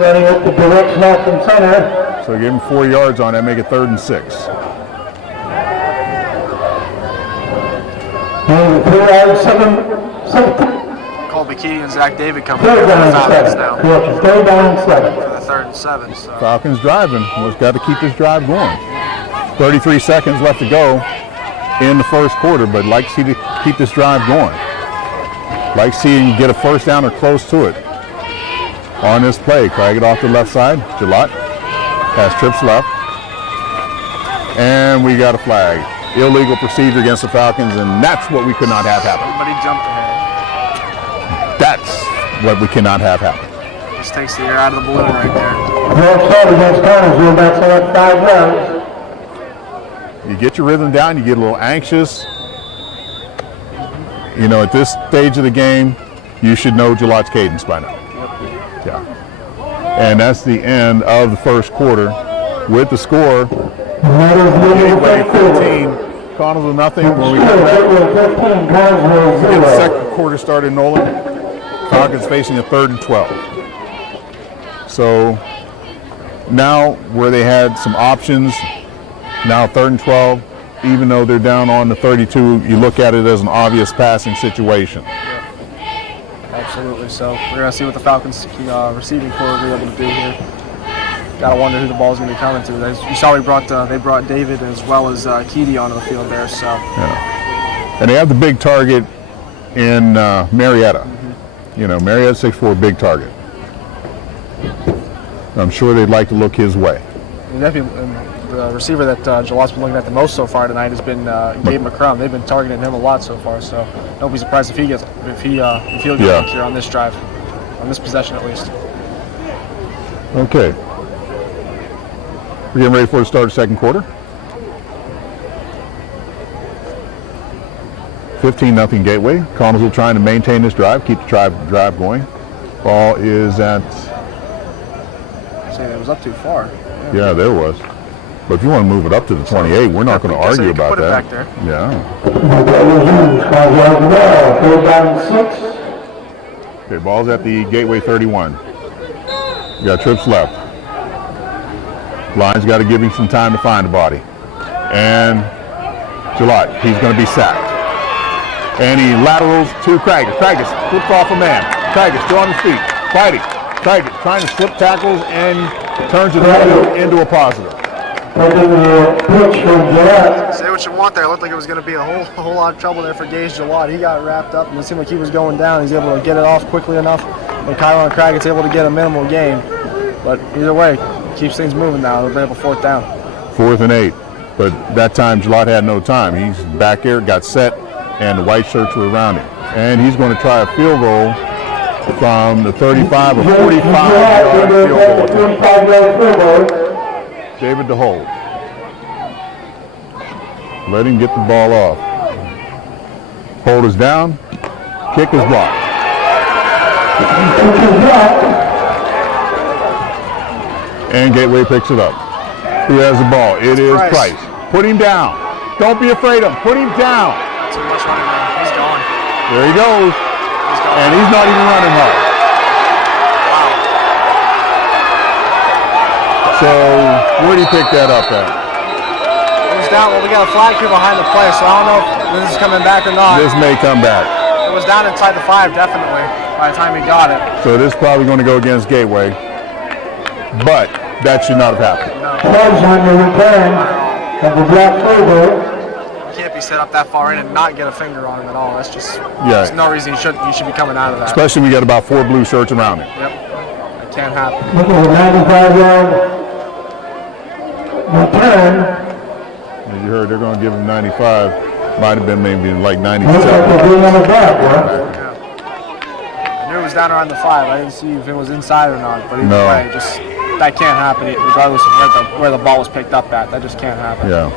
Running up the direct snap from center. So give him 4 yards on that, make it 3rd and 6. Colby Keating and Zach David coming in for the Falcons now. Third down and 7. For the 3rd and 7. So. Falcons driving. We've got to keep this drive going. 33 seconds left to go in the first quarter, but like to see to keep this drive going. Like seeing you get a first down or close to it. On this play, Craggett off the left side. Gillott has trips left. And we got a flag. Illegal procedure against the Falcons, and that's what we could not have happen. Somebody jumped ahead. That's what we cannot have happen. Just takes the air out of the balloon right there. Well, shot against Connellsville, that's like 5 yards. You get your rhythm down, you get a little anxious. You know, at this stage of the game, you should know Gillott's cadence by now. Yeah. And that's the end of the first quarter with the score. Gateway 15, Connellsville nothing. When we get the second quarter started, Nolan, Falcons facing a 3rd and 12. So now where they had some options, now 3rd and 12, even though they're down on the 32, you look at it as an obvious passing situation. Absolutely. So we're going to see what the Falcons receiving core will be able to do here. Got to wonder who the ball's going to be coming to. You saw they brought David as well as Keedy onto the field there. So. Yeah. And they have the big target in Marietta. Mm-hmm. You know, Marietta 6'4", big target. I'm sure they'd like to look his way. And the receiver that Gillott's been looking at the most so far tonight has been Gabe McCrum. They've been targeting him a lot so far. So don't be surprised if he'll get here on this drive, on this possession at least. Okay. We're getting ready for the start of the second quarter. 15-0 Gateway. Connellsville trying to maintain this drive, keep the drive going. Ball is at... Saying it was up too far. Yeah, there was. But if you want to move it up to the 28, we're not going to argue about that. Put it back there. Yeah. Okay, ball's at the Gateway 31. You got trips left. Lions got to give him some time to find the body. And Gillott, he's going to be sacked. And he laterals to Craggett. Craggett flips off a man. Craggett still on his feet, fighting. Craggett trying to slip tackles and turns it into a positive. Say what you want there. It looked like it was going to be a whole lot of trouble there for Gage Gillott. He got wrapped up, and it seemed like he was going down. He's able to get it off quickly enough, and Kyron Craggett's able to get a minimal gain. But either way, keeps things moving now. They'll be able to 4th down. 4th and 8. But that time, Gillott had no time. He's back there, got set, and the white shirts were around him. And he's going to try a field goal from the 35 or 45-yard field goal. 45-yard field goal. David to hold. Let him get the ball off. Hold is down. Kick is blocked. And Gateway picks it up. Who has the ball? It is Price. Put him down. Don't be afraid of him. Put him down. Too much running, man. He's gone. There he goes. He's gone. And he's not even running hard. So, where did he pick that up at? It was down. Well, we got a flag here behind the play, so I don't know if this is coming back or not. This may come back. It was down inside the 5, definitely, by the time he got it. So this is probably going to go against Gateway. But that should not have happened. Close on the return of the block field goal. You can't be set up that far in and not get a finger on him at all. That's just, Yeah. there's no reason you should be coming out of that. Especially when we got about 4 blue shirts around him. Yep. It can't happen. Look at the 95-yard return. As you heard, they're going to give him 95. Might have been maybe like Looks 97. like they're being on the back, huh? I knew it was down around the 5. I didn't see if it was inside or not, but either No. way, just that can't happen regardless of where the ball was picked up at. That just can't happen. Yeah.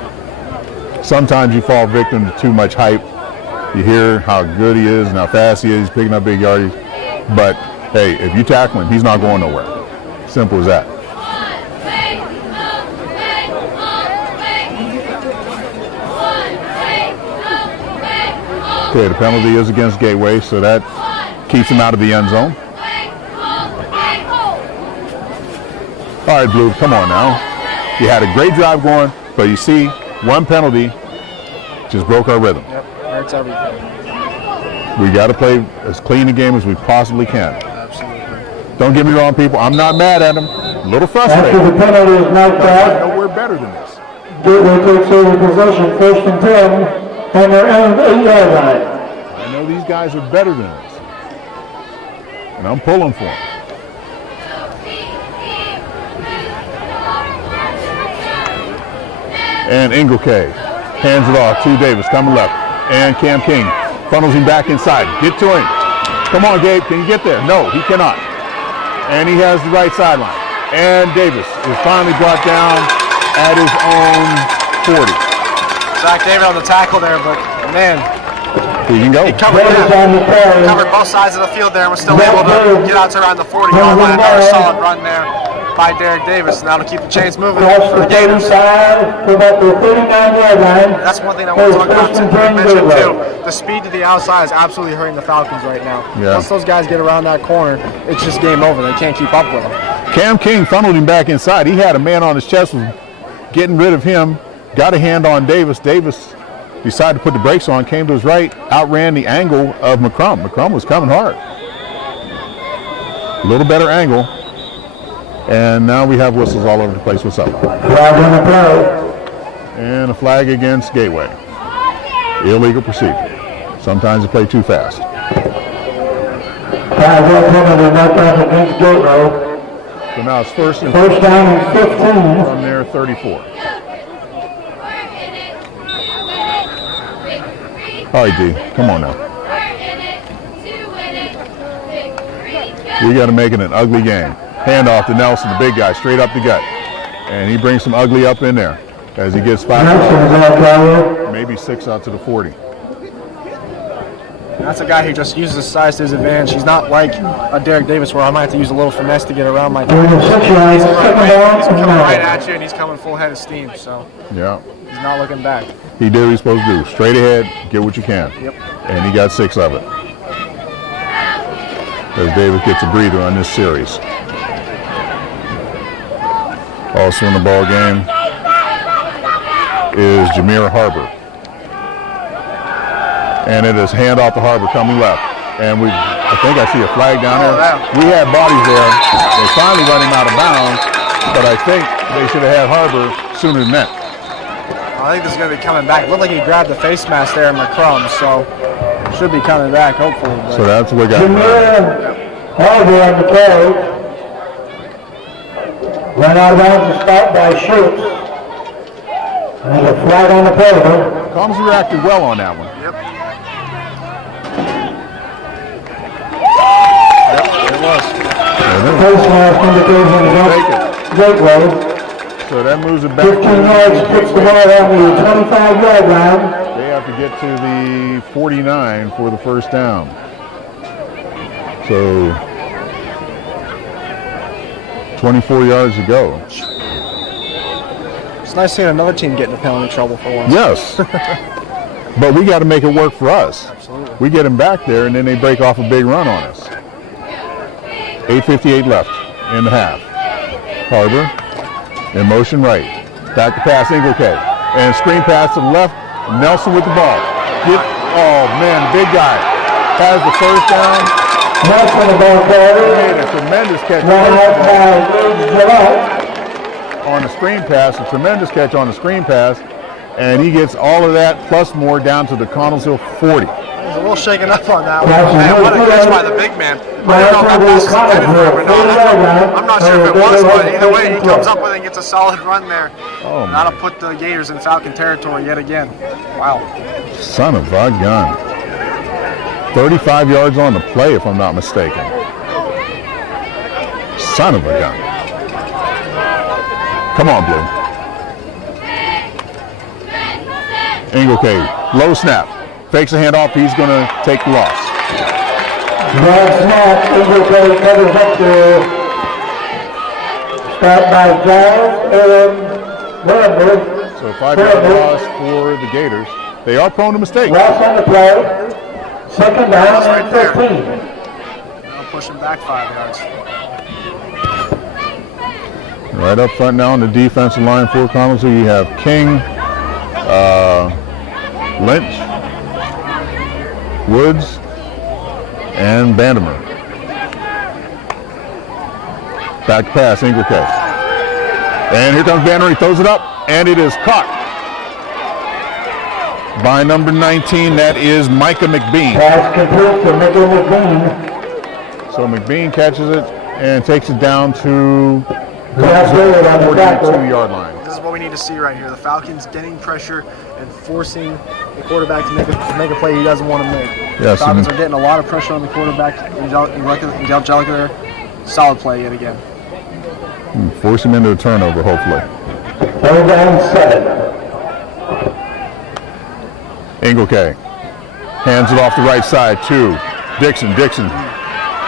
Sometimes you fall victim to too much hype. You hear how good he is and how fast he is. He's picking up big yardage. But, hey, if you tackle him, he's not going nowhere. Simple as that. Okay, the penalty is against Gateway, so that keeps him out of the end zone. All right, Blue, come on now. You had a great drive going, but you see, one penalty just broke our rhythm. Yep, hurts everything. We got to play as clean a game as we possibly can. Absolutely. Don't get me wrong, people. I'm not mad at him. A little After frustrated. the penalty is knocked I out, know we're better than this. Gateway takes over possession, 1st and 10, on their own 8-yard line. I know these guys are better than us. And I'm pulling for them. And Inglehay hands it off to Davis, coming left. And Cam King funnels him back inside. Get to him. Come on, Gabe. Can you get there? No, he cannot. And he has the right sideline. And Davis is finally brought down at his own 40. Zach David on the tackle there, but man, He can go. he covered, Davis on the play. covered both sides of the field there and was still able to get out to around the 40-yard line. Another solid run there by Derek Davis. Now to keep the chains moving Cross for the the Gators. 35 to about the 39-yard line. That's one thing I want to talk about too. You mentioned too. The speed to the outside is absolutely hurting the Falcons right now. Yeah. Once those guys get around that corner, it's just game over. They can't keep up with them. Cam King funneled him back inside. He had a man on his chest, was getting rid of him, got a hand on Davis. Davis decided to put the brakes on, came to his right, outran the angle of McCrum. McCrum was coming hard. A little better angle. And now we have whistles all over the place. What's up? Flag on the play. And a flag against Gateway. Illegal procedure. Sometimes they play too fast. 5-yard penalty knocked off against Gateway. So now it's first and First down and 15. from their 34. All right, D, come on now. We got to make it an ugly game. Handoff to Nelson, the big guy, straight up the gut. And he brings some ugly up in there as he gets 5, Nelson's out there. maybe 6 out to the 40. That's a guy who just uses his size to his advantage. He's not like a Derek Davis where I might have to use a little finesse to get around my On the 6-yard, He's second coming down and right 9. at you, and he's coming full head of steam, so Yeah, he's not looking back. he did what he's supposed to do. Straight ahead, get what you can. Yep. And he got 6 of it. As Davis gets a breather on this series. Also in the ball game is Jameer Harbor. And it is handoff to Harbor coming left. And I think I see a flag down there. We had bodies there. They finally let him out of bounds, but I think they should have had Harbor sooner than that. I think this is going to be coming back. It looked like he grabbed the face mask there in McCrum, so should be coming back hopefully. But So that's what we got. Jameer Harbor on the play. Run out of bounds to start by Schultz. And there's a flag on the play. Combs reacted well on that one. Yep. Face mask indication against Gateway. So that moves it back 15 yards, puts the ball on the 25-yard line. They have to get to the 49 for the first down. So 24 yards to go. It's nice seeing another team get into penalty trouble for once. Yes. But we got to make it work for us. Absolutely. We get them back there, and then they break off a big run on us. 8:58 left in the half. Harbor in motion right. Back to pass, Inglehead. And screen pass to the left. Nelson with the ball. Oh, man, the big guy has the first down. Nelson the ball carrier. Made a tremendous catch. On the screen pass, a tremendous catch on the screen pass, and he gets all of that plus more down to the Connellsville 40. He's a little shaken up on that one. Man, what a catch by the big man. I don't know if that pass is intended for him or not. I'm not sure if it was, but either way, he comes up with it and gets a solid run there. Oh, That'll put the Gators in Falcon territory yet again. Wow. son of a gun. 35 yards on the play, if I'm not mistaken. Son of a gun. Come on, Blue. Inglehead, low snap. Fakes a handoff. He's going to take the loss. Ball snap, Inglehead covers up there. Start by Giles and Bradford. So 5-yard loss for the Gators. They are prone to mistakes. Loss on the play. Second down Right and there. 15. Now pushing back 5 yards. Right up front now on the defensive line for Connellsville, you have King, Lynch, Woods, and Bandemer. Back pass, Inglehead. And here comes Bandemer, he throws it up, and it is caught by number 19, that is Micah McBean. Pass complete to Micah McBean. So McBean catches it and takes it down to the That's good on the tackle. 42-yard line. This is what we need to see right here. The Falcons getting pressure and forcing the quarterback to make a play he doesn't want to make. Yes, The Falcons are getting a lot of pressure on the quarterback. Angelica there. Solid play yet again. Force him into a turnover, hopefully. Third down 7. Inglehead hands it off the right side to Dixon. Dixon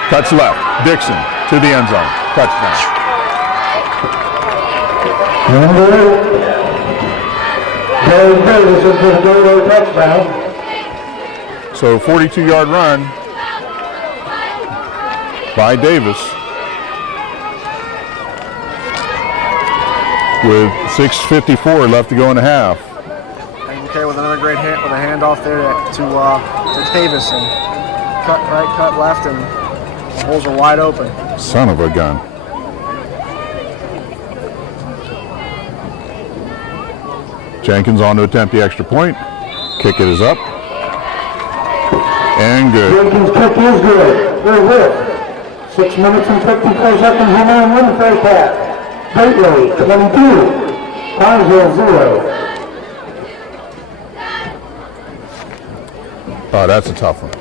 cuts left. Dixon to the end zone. Touchdown. Jerry Davis is going to go to a touchdown. So 42-yard run by Davis with 6:54 left to go in the half. Okay, with another great hand, with a handoff there to Davis, and cut right, cut left, and the holes are wide open. Son of a gun. Jenkins on to attempt the extra point. Kick it is up. And good. Jenkins' kick is good. Good work. 6 minutes and 54 seconds remaining in the first half. Gateway 22. Connellsville 0. Oh, that's a tough one.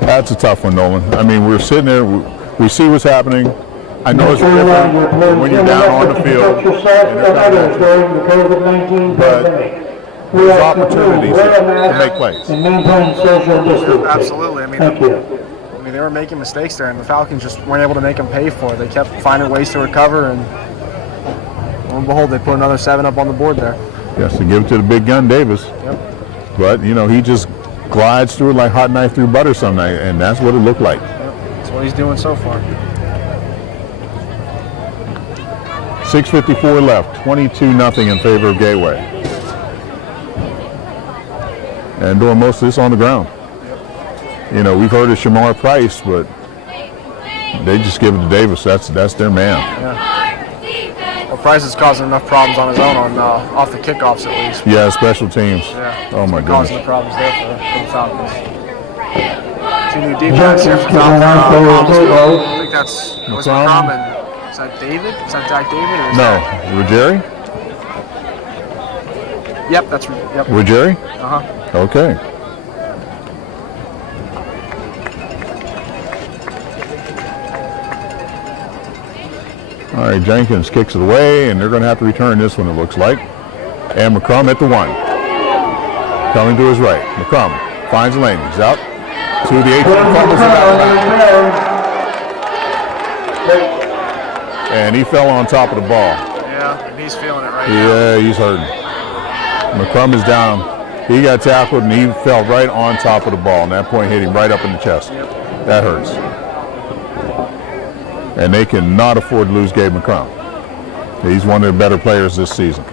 That's a tough one, Nolan. I mean, we're sitting there, we see what's happening. I know it's different when you're down on the field. And but there's opportunities to make plays. And maintain social distance. Absolutely. Thank you. They were making mistakes there, and the Falcons just weren't able to make them pay for it. They kept finding ways to recover, and lo and behold, they put another 7 up on the board there. Yes, to give it to the big gun, Davis. Yep. But, you know, he just glides through it like hot knife through butter some night, and that's what it looked like. Yep. That's what he's doing so far. 6:54 left, 22-0 in favor of Gateway. And doing most of this on the ground. You know, we've heard of Shamar Price, but they just give it to Davis. That's their man. Yeah. Well, Price is causing enough problems on his own on off the kickoffs at least. Yeah, special teams. Yeah. Oh my Causing the goodness. problems there for the Falcons. 2 new defense here for Falcons. I think that's was McCrum and is that David? Is that Dak David? Or is No, Ruggieri? Yep, that's yep. Ruggieri? Uh-huh. Okay. All right, Jenkins kicks it away, and they're going to have to return this one, it looks like. And McCrum at the 1. Coming to his right. McCrum finds the lane. He's out to the 18. Fumbles it out back. And he fell on top of the ball. Yeah, and he's feeling it right now. Yeah, he's hurting. McCrum is down. He got tackled, and he fell right on top of the ball. And that point hit him right up in the chest. Yep. That hurts. And they cannot afford to lose Gabe McCrum. He's one of the better players this season.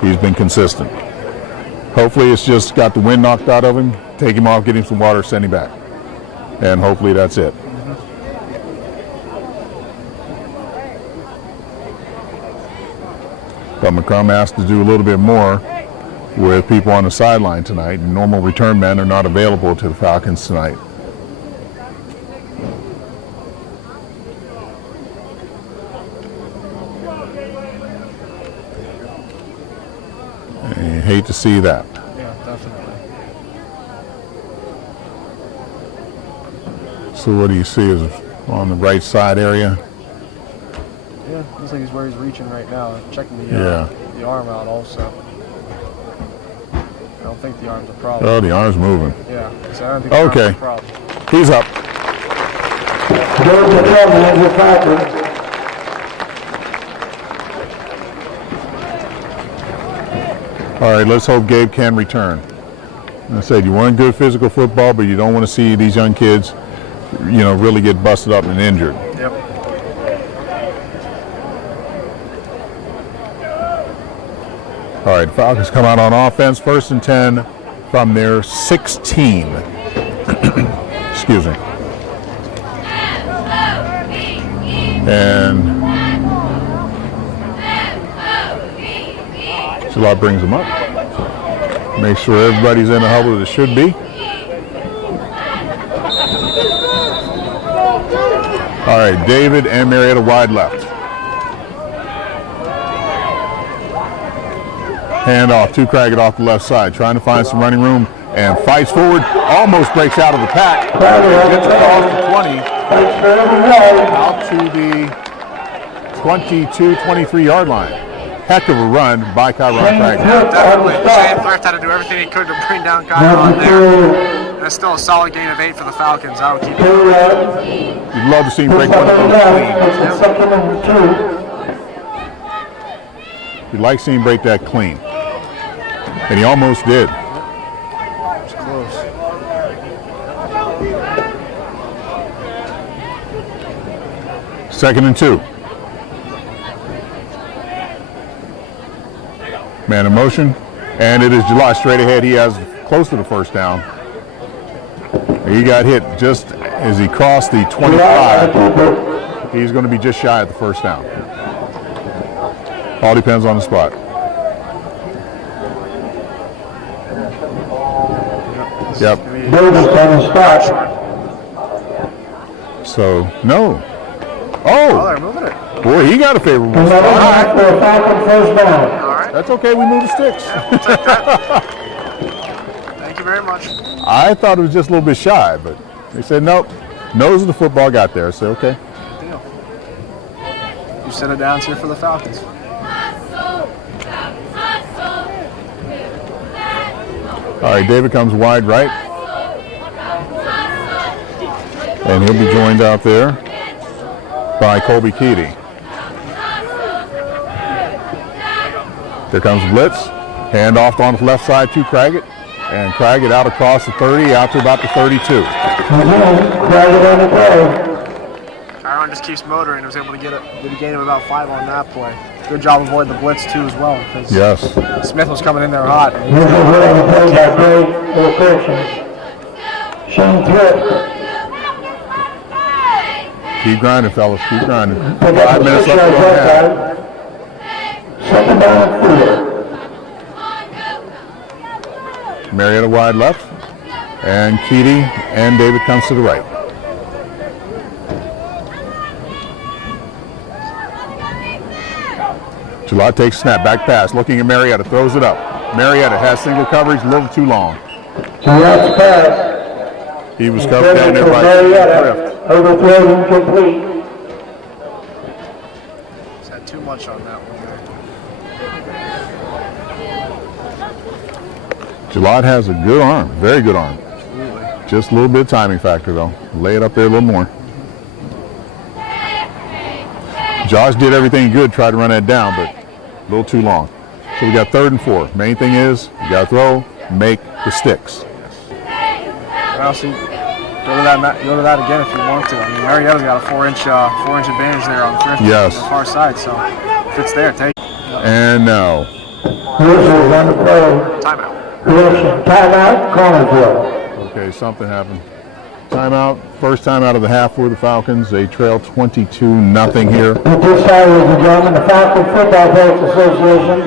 He's been consistent. Hopefully it's just got the wind knocked out of him, take him off, get him some water, send him back. And hopefully that's it. But McCrum asked to do a little bit more with people on the sideline tonight. Normal return men are not available to the Falcons tonight. And you hate to see that. Yeah, definitely. So what do you see is on the right side area? Yeah, looks like he's where he's reaching right now. Checking the arm out also. I don't think the arm's a problem. Oh, the arm's moving. Yeah, so I don't think the arm's a problem. He's up. All right, let's hope Gabe can return. I said you want good physical football, but you don't want to see these young kids, really get busted up and injured. Yep. All right, Falcons come out on offense, 1st and 10 from their 16. Excuse me. And Shalot brings them up. Make sure everybody's in the huddle that it should be. All right, David and Marietta wide left. Hand off to Craggett off the left side, trying to find some running room and fights forward, almost breaks out of the pack. Gets across the 20, out to the 22, 23-yard line. Heck of a run by Kyron Craggett. Definitely. Shane Thrift had to do everything he could to bring down Kyron there. And it's still a solid gain of 8 for the Falcons. I would keep it. You'd love to see him break one of those clean. You'd like seeing him break that clean. And he almost did. It's close. Second and 2. Man in motion, and it is July straight ahead. He has close to the first down. He got hit just as he crossed the 25. He's going to be just shy of the first down. All depends on the spot. Yep. So, no. Oh, they're moving it. Boy, he got a favorable spot. All right. That's okay, we move the sticks. Thank you very much. I thought it was just a little bit shy, but they said nope. Nose of the football got there. I said okay. Good deal. You set it down here for the Falcons. All right, David comes wide right. And he'll be joined out there by Colby Keating. There comes blitz. Hand off on the left side to Craggett. And Craggett out across the 30, out to about the 32. Kyron just keeps motoring. He was able to get a gain of about 5 on that play. Good job avoiding the blitz too as well. Yes. Smith was coming in there hot. Keep grinding, fellas. Keep grinding. 5 minutes left to go. Second down and 4. Marietta wide left. And Keating and David comes to the right. Gillot takes snap, back pass, looking at Marietta, throws it up. Marietta has single coverage, a little too long. Gillot's pass. He was covered down there by Marietta. Overthrow incomplete. too much on that one there. Gillott has a good arm, very good arm. Absolutely. Just a little bit of timing factor though. Lay it up there a little more. Josh did everything good, tried to run that down, but a little too long. So we got 3rd and 4. Main thing is you got to throw, make the sticks. Well, see, go to that again if you want to. I mean, Marietta's got a 4-inch advantage there on the Yes. on the far side, so if it's there, take it. And now, This is on the play. Timeout. Correction, timeout, Collinsville. okay, something happened. Timeout, first timeout of the half for the Falcons. They trail 22-0 here. At this time, ladies and gentlemen, the Falcon Football Players Association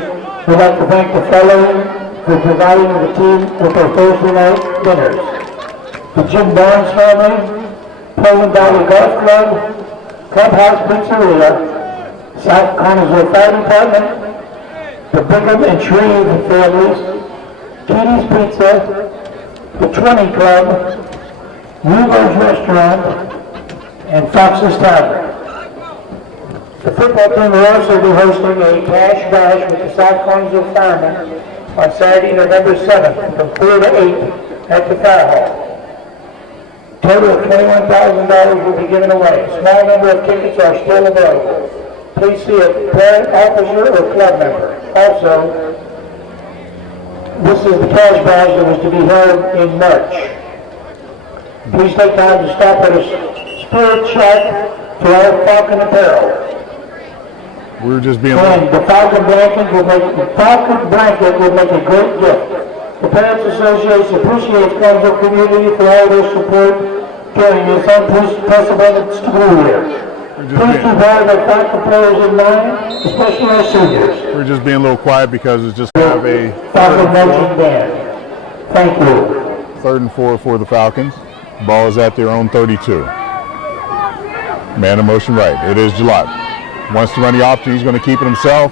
would like to thank the following for providing the team with their Thursday night dinners. The Jim Barnes family, Pleasant Valley Golf Club, Clubhouse Pizzeria, South Connersville Fire Department, the Brigham and Shreve families, Kitty's Pizza, the 20 Club, Ruger's Restaurant, and Fox's Tavern. The football team will also be hosting a cash bash with the South Connersville Firemen on Saturday, November 7th from 4 to 8 at the Fire Hall. Total of $21,000 will be given away. A small number of tickets are still available. Please see a parent, officer, or club member. Also, this is the cash bash that was to be held in March. Please take time to stop at a Spirit Shack for our Falcon apparel. We're just being. And the Falcon blanket will make a great gift. The Parents Association appreciates Connersville community for all their support during this unprecedented school year. Please keep all of our Falcon players in mind, especially our seniors. We're just being a little quiet because it's just kind of a Falcon marching band. Thank you. 3rd and 4 for the Falcons. Ball is at their own 32. Man in motion right. It is Gillott. Wants to run the option. He's going to keep it himself.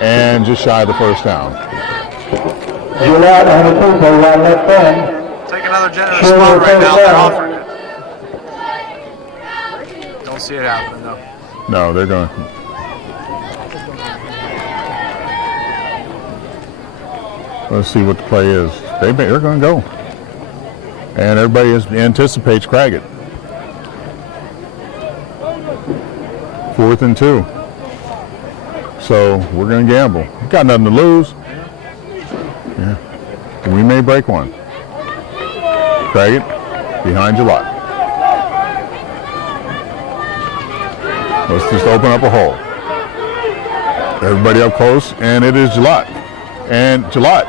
And just shy of the first down. Gillott on the keeper, on left end. Take another generous spot right now. They're offering it. Don't see it happening, though. No, they're going. Let's see what the play is. They're going to go. And everybody anticipates Craggett. 4th and 2. So we're going to gamble. Got nothing to lose. Yeah. We may break one. Craggett behind Gillott. Let's just open up a hole. Everybody up close, and it is Gillott. And Gillott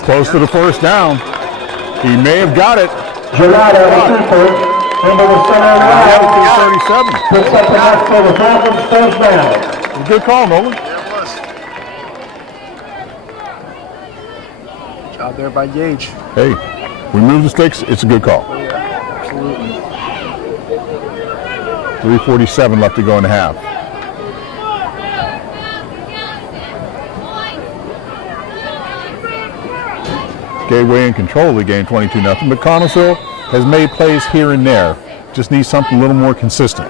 close to the first down. He may have got it. Gillott on the keeper, into the center of the line. 37. Picks up enough for the Falcons first down. Good call, Nolan. There it was. Job there by Gage. Hey, we move the sticks. It's a good call. Absolutely. 3:47 left to go in the half. Gateway in control of the game, 22-0. But Connersville has made plays here and there. Just needs something a little more consistent.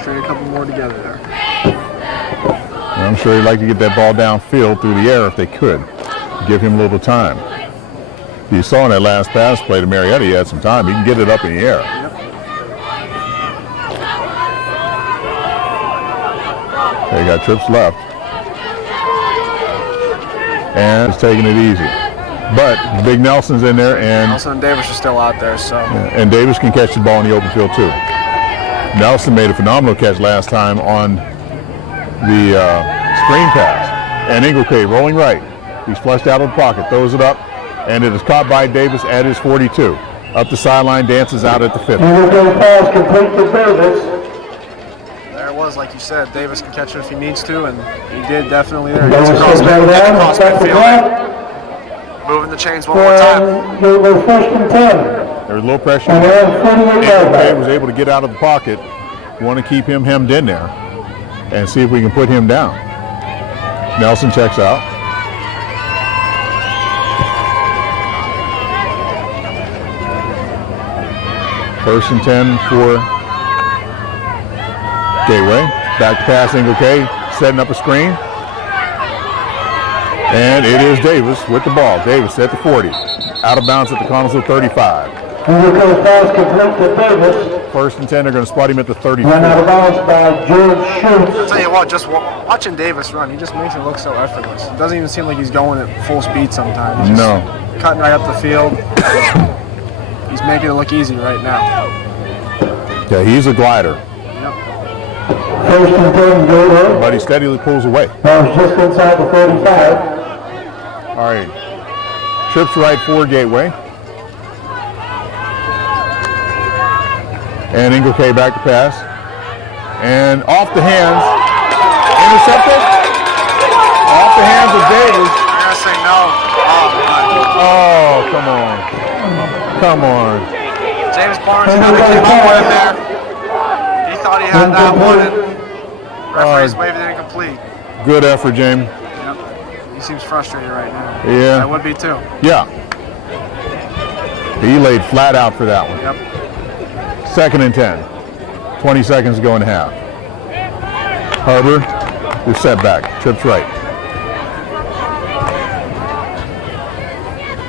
String a couple more together there. And I'm sure he'd like to get that ball downfield through the air if they could. Give him a little time. You saw in that last pass play to Marietta, he had some time. He can get it up in the air. They got trips left. And it's taking it easy. But Big Nelson's in there, and Nelson and Davis are still out there, so. and Davis can catch the ball in the open field too. Nelson made a phenomenal catch last time on the screen pass. And Inglecade rolling right. He's flushed out of the pocket, throws it up, and it is caught by Davis at his 42. Up the sideline, dances out at the 50. Inglecade pass complete to Davis. There it was, like you said. Davis can catch it if he needs to, and he did definitely there. He Davis gets across goes down, midfield. Moving the chains one more time. They were first and 10. There was a little pressure. And they're 48 yards Inglecade back. was able to get out of the pocket. Want to keep him hemmed in there and see if we can put him down. Nelson checks out. First and 10 for Gateway. Back to pass, Inglehay, setting up a screen. And it is Davis with the ball. Davis at the 40. Out of bounds at the Connellsville 35. Inglehay pass complete to Davis. 1st and 10, they're going to spot him at the 34. Run out of bounds by George Schultz. I'll tell you what, just watching Davis run, he just makes it look so effortless. It doesn't even seem like he's going at full speed sometimes. He's No. cutting right up the field. He's making it look easy right now. Yeah, he's a glider. Yep. 1st and 10, Gateway. But he steadily pulls away. That was just inside the 35. All right. Trips right for Gateway. And Inglehay back to pass. And off the hands. Intercepted. Off the hands of Davis. I'm going to say no. Oh, come on. Come on. James Barnes kind of came up with it there. He thought he had that one, and referee's waved it incomplete. Good effort, Jamie. Yep. He seems frustrated right now. Yeah. I would be too. Yeah. He laid flat out for that one. Yep. 2nd and 10. 20 seconds to go in half. Harbor, the setback. Trips right.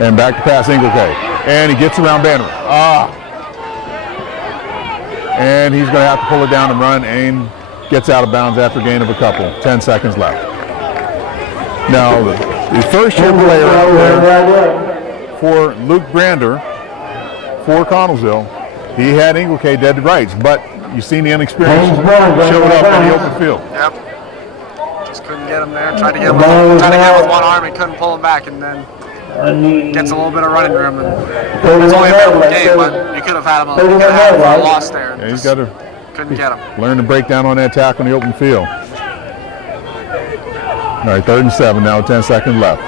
And back to pass Inglehay. And he gets around Banner. And he's going to have to pull it down and run, and gets out of bounds after a gain of a couple. 10 seconds left. Now, the first-year player out there for Luke Brander for Connellsville, he had Inglehay dead to rights, but you've seen the inexperience showed up in the open field. Yep. Just couldn't get him there. Tried to get him with one arm and couldn't pull him back, and then gets a little bit of running room. And it was only a favorable game, but you could have had him for a loss there. Yeah, he's got to couldn't get him. learn to break down on that tackle in the open field. All right, 3rd and 7 now, 10 seconds left.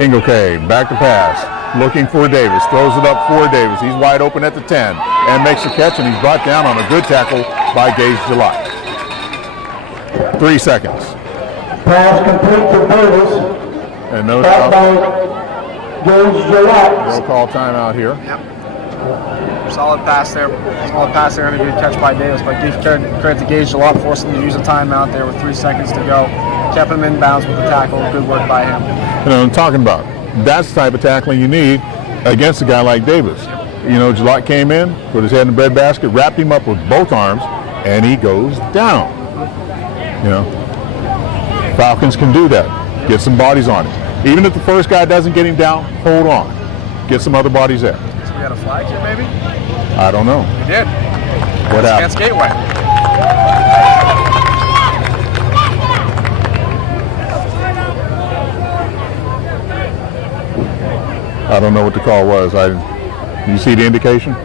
Inglehay back to pass, looking for Davis, throws it up for Davis. He's wide open at the 10 and makes the catch, and he's brought down on a good tackle by Gage Gillott. 3 seconds. Pass complete to Davis. And no Back by Gage Gillott. They'll call timeout here. Yep. Solid pass there. Solid pass there and a good catch by Davis. But give credit to Gage Gillott, forced him to use a timeout there with 3 seconds to go. Kept him in bounds with the tackle. Good work by him. You know, I'm talking about that's the type of tackling you need against a guy like Davis. You know, Gillott came in, put his head in the breadbasket, wrapped him up with both arms, and he goes down. You know, Falcons can do that. Get some bodies on him. Even if the first guy doesn't get him down, hold on. Get some other bodies there. So we had a flag here, maybe? I don't know. We did. What happened? Against Gateway. I don't know what the call was. You see the indication?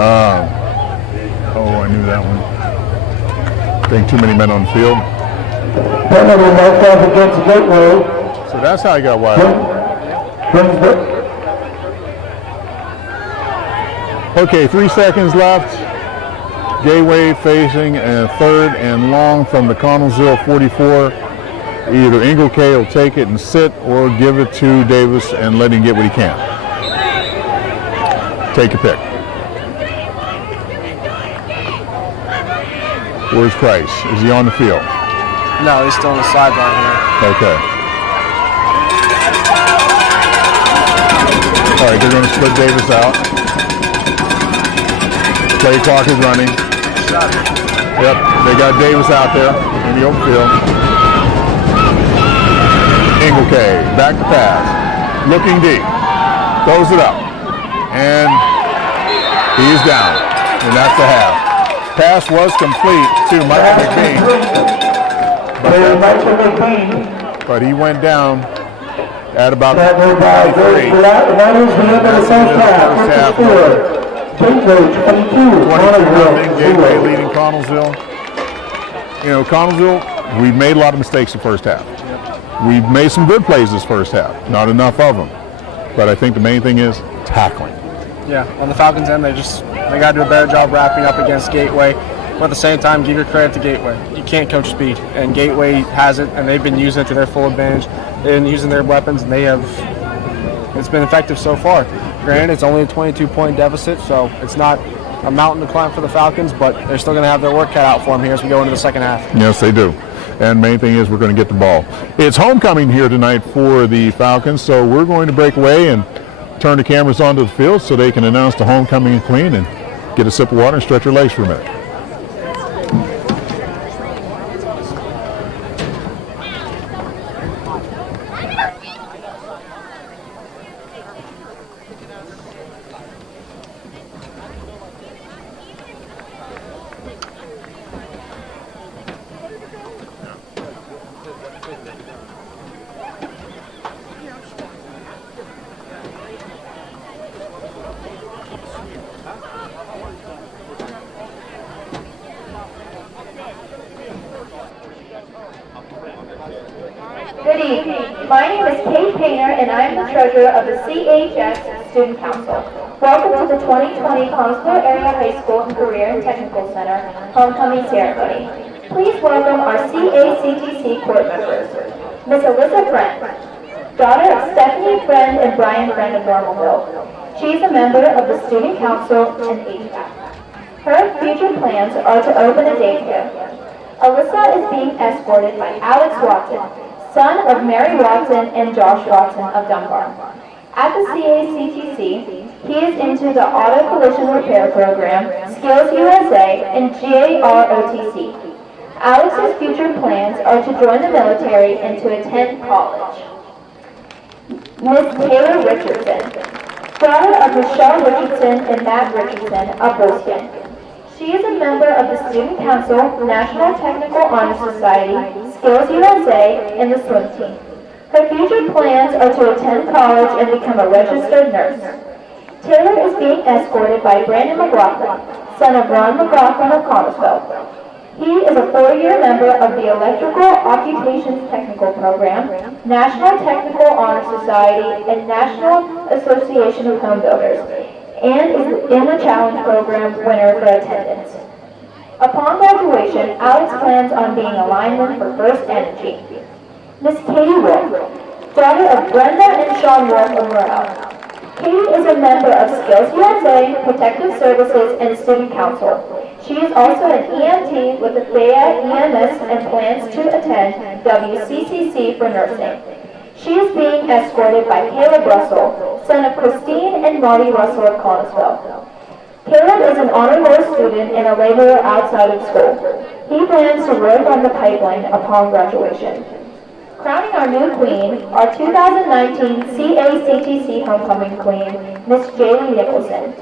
Oh, I knew that one. I think too many men on the field. Penalty marked off against Gateway. So that's how he got wide open. Okay, 3 seconds left. Gateway facing a 3rd and long from the Connellsville 44. Either Inglehay will take it and sit, or give it to Davis and let him get what he can. Take your pick. Where's Price? Is he on the field? No, he's still on the sideline here. Okay. All right, they're going to split Davis out. Play clock is running. Yep, they got Davis out there in the open field. Inglehay, back to pass, looking deep, throws it up, and he's down, and that's the half. Pass was complete to Michael McBean, but he went down at about 23. That is the end of the first half. 22-0, Gateway leading Connellsville. You know, Connellsville, we've made a lot of mistakes the first half. We've made some good plays this first half, not enough of them. But I think the main thing is tackling. Yeah, on the Falcons' end, they got to do a better job wrapping up against Gateway. But at the same time, give your credit to Gateway. You can't coach speed, and Gateway has it, and they've been using it to their full advantage. They've been using their weapons, and they have it's been effective so far. Granted, it's only a 22-point deficit, so it's not a mountain to climb for the Falcons, but they're still going to have their work cut out for them here as we go into the second half. Yes, they do. And main thing is we're going to get the ball. It's homecoming here tonight for the Falcons, so we're going to break away and turn the cameras onto the field so they can announce the homecoming queen and get a sip of water and stretch your legs for a minute. Good evening. My name is Kate Painter, and I am the treasurer of the CHS Student Council. Welcome to the 2020 Connellsville Area High School and Career and Technical Center Homecoming Ceremony. Please welcome our CACTC court members. Ms. Alyssa Friend, daughter of Stephanie Friend and Brian Friend of Normalville. She is a member of the Student Council and HVAC. Her future plans are to open a daycare. Alyssa is being escorted by Alex Watson, son of Mary Watson and Josh Watson of Dunbar. At the CACTC, he is into the Auto Collision Repair Program, Skills USA, and JROTC. Alex's future plans are to join the military and to attend college. Ms. Taylor Richardson, daughter of Michelle Richardson and Matt Richardson of Boston. She is a member of the Student Council, National Technical Honor Society, Skills USA, and the swim team. Her future plans are to attend college and become a registered nurse. Taylor is being escorted by Brandon McLaughlin, son of Ron McLaughlin of Connellsville. He is a 4-year member of the Electrical Occupations Technical Program, National Technical Honor Society, and National Association of Home Builders, and is in the Challenge Program winner for attendance. Upon graduation, Alex plans on being a lineman for First Energy. Miss Katie Wolf, daughter of Brenda and Sean Wolf of Morel. Katie is a member of Skills USA, Protective Services, and Student Council. She is also an EMT with the Fayette EMS and plans to attend WCCC for nursing. She is being escorted by Caleb Russell, son of Christine and Marty Russell of Connellsville. Caleb is an honor roll student and a laborer outside of school. He plans to work on the pipeline upon graduation. Crowning our new queen, our 2019 CACTC Homecoming Queen, Miss Jaylee Nicholson.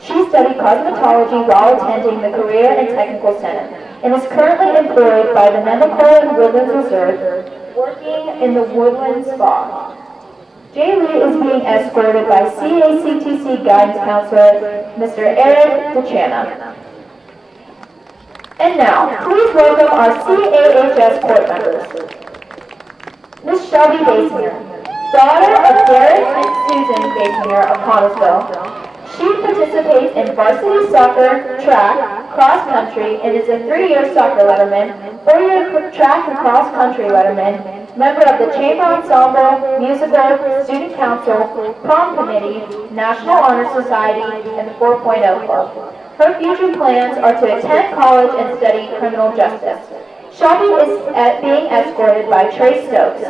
She studied cosmetology while attending the Career and Technical Center and is currently employed by the Nemacolin Woodlands Reserve, working in the Woodland Spa. Jaylee is being escorted by CACTC Guidance Counselor, Mr. Eric DeChana. And now, please welcome our CAHS court members. Ms. Shelby Basinger, daughter of Derek and Susan Basinger of Connellsville. She participates in varsity soccer, track, cross country, and is a 3-year soccer letterman, 4-year track and cross country letterman, member of the Chamber Ensemble, Musical, Student Council, Prom Committee, National Honor Society, and the 4.0 Club. Her future plans are to attend college and study criminal justice. Shelby is being escorted by Trey Stokes,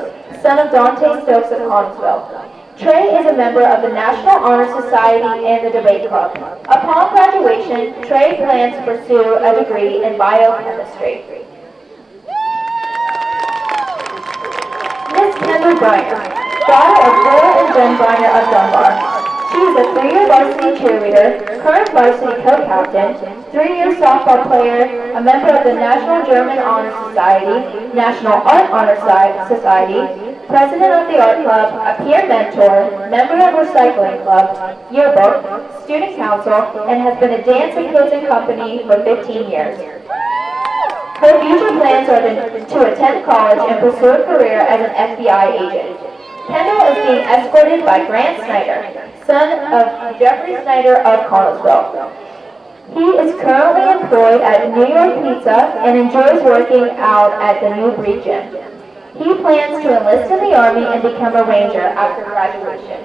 son of Dante Stokes of Connellsville. Trey is a member of the National Honor Society and the Debate Club. Upon graduation, Trey plans to pursue a degree in biochemistry. Miss Kendra Briner, daughter of Laura and Jen Briner of Dunbar. She is a 3-year varsity cheerleader, current varsity co-captain, 3-year softball player, a member of the National German Honor Society, National Art Honor Society, president of the Art Club, a peer mentor, member of Recycling Club, yearbook, student council, and has been a dance and kids company for 15 years. Her future plans are to attend college and pursue a career as an FBI agent. Kendall is being escorted by Grant Snyder, son of Jeffrey Snyder of Connellsville. He is currently employed at New York Pizza and enjoys working out at the New Breed Gym. He plans to enlist in the Army and become a Ranger after graduation.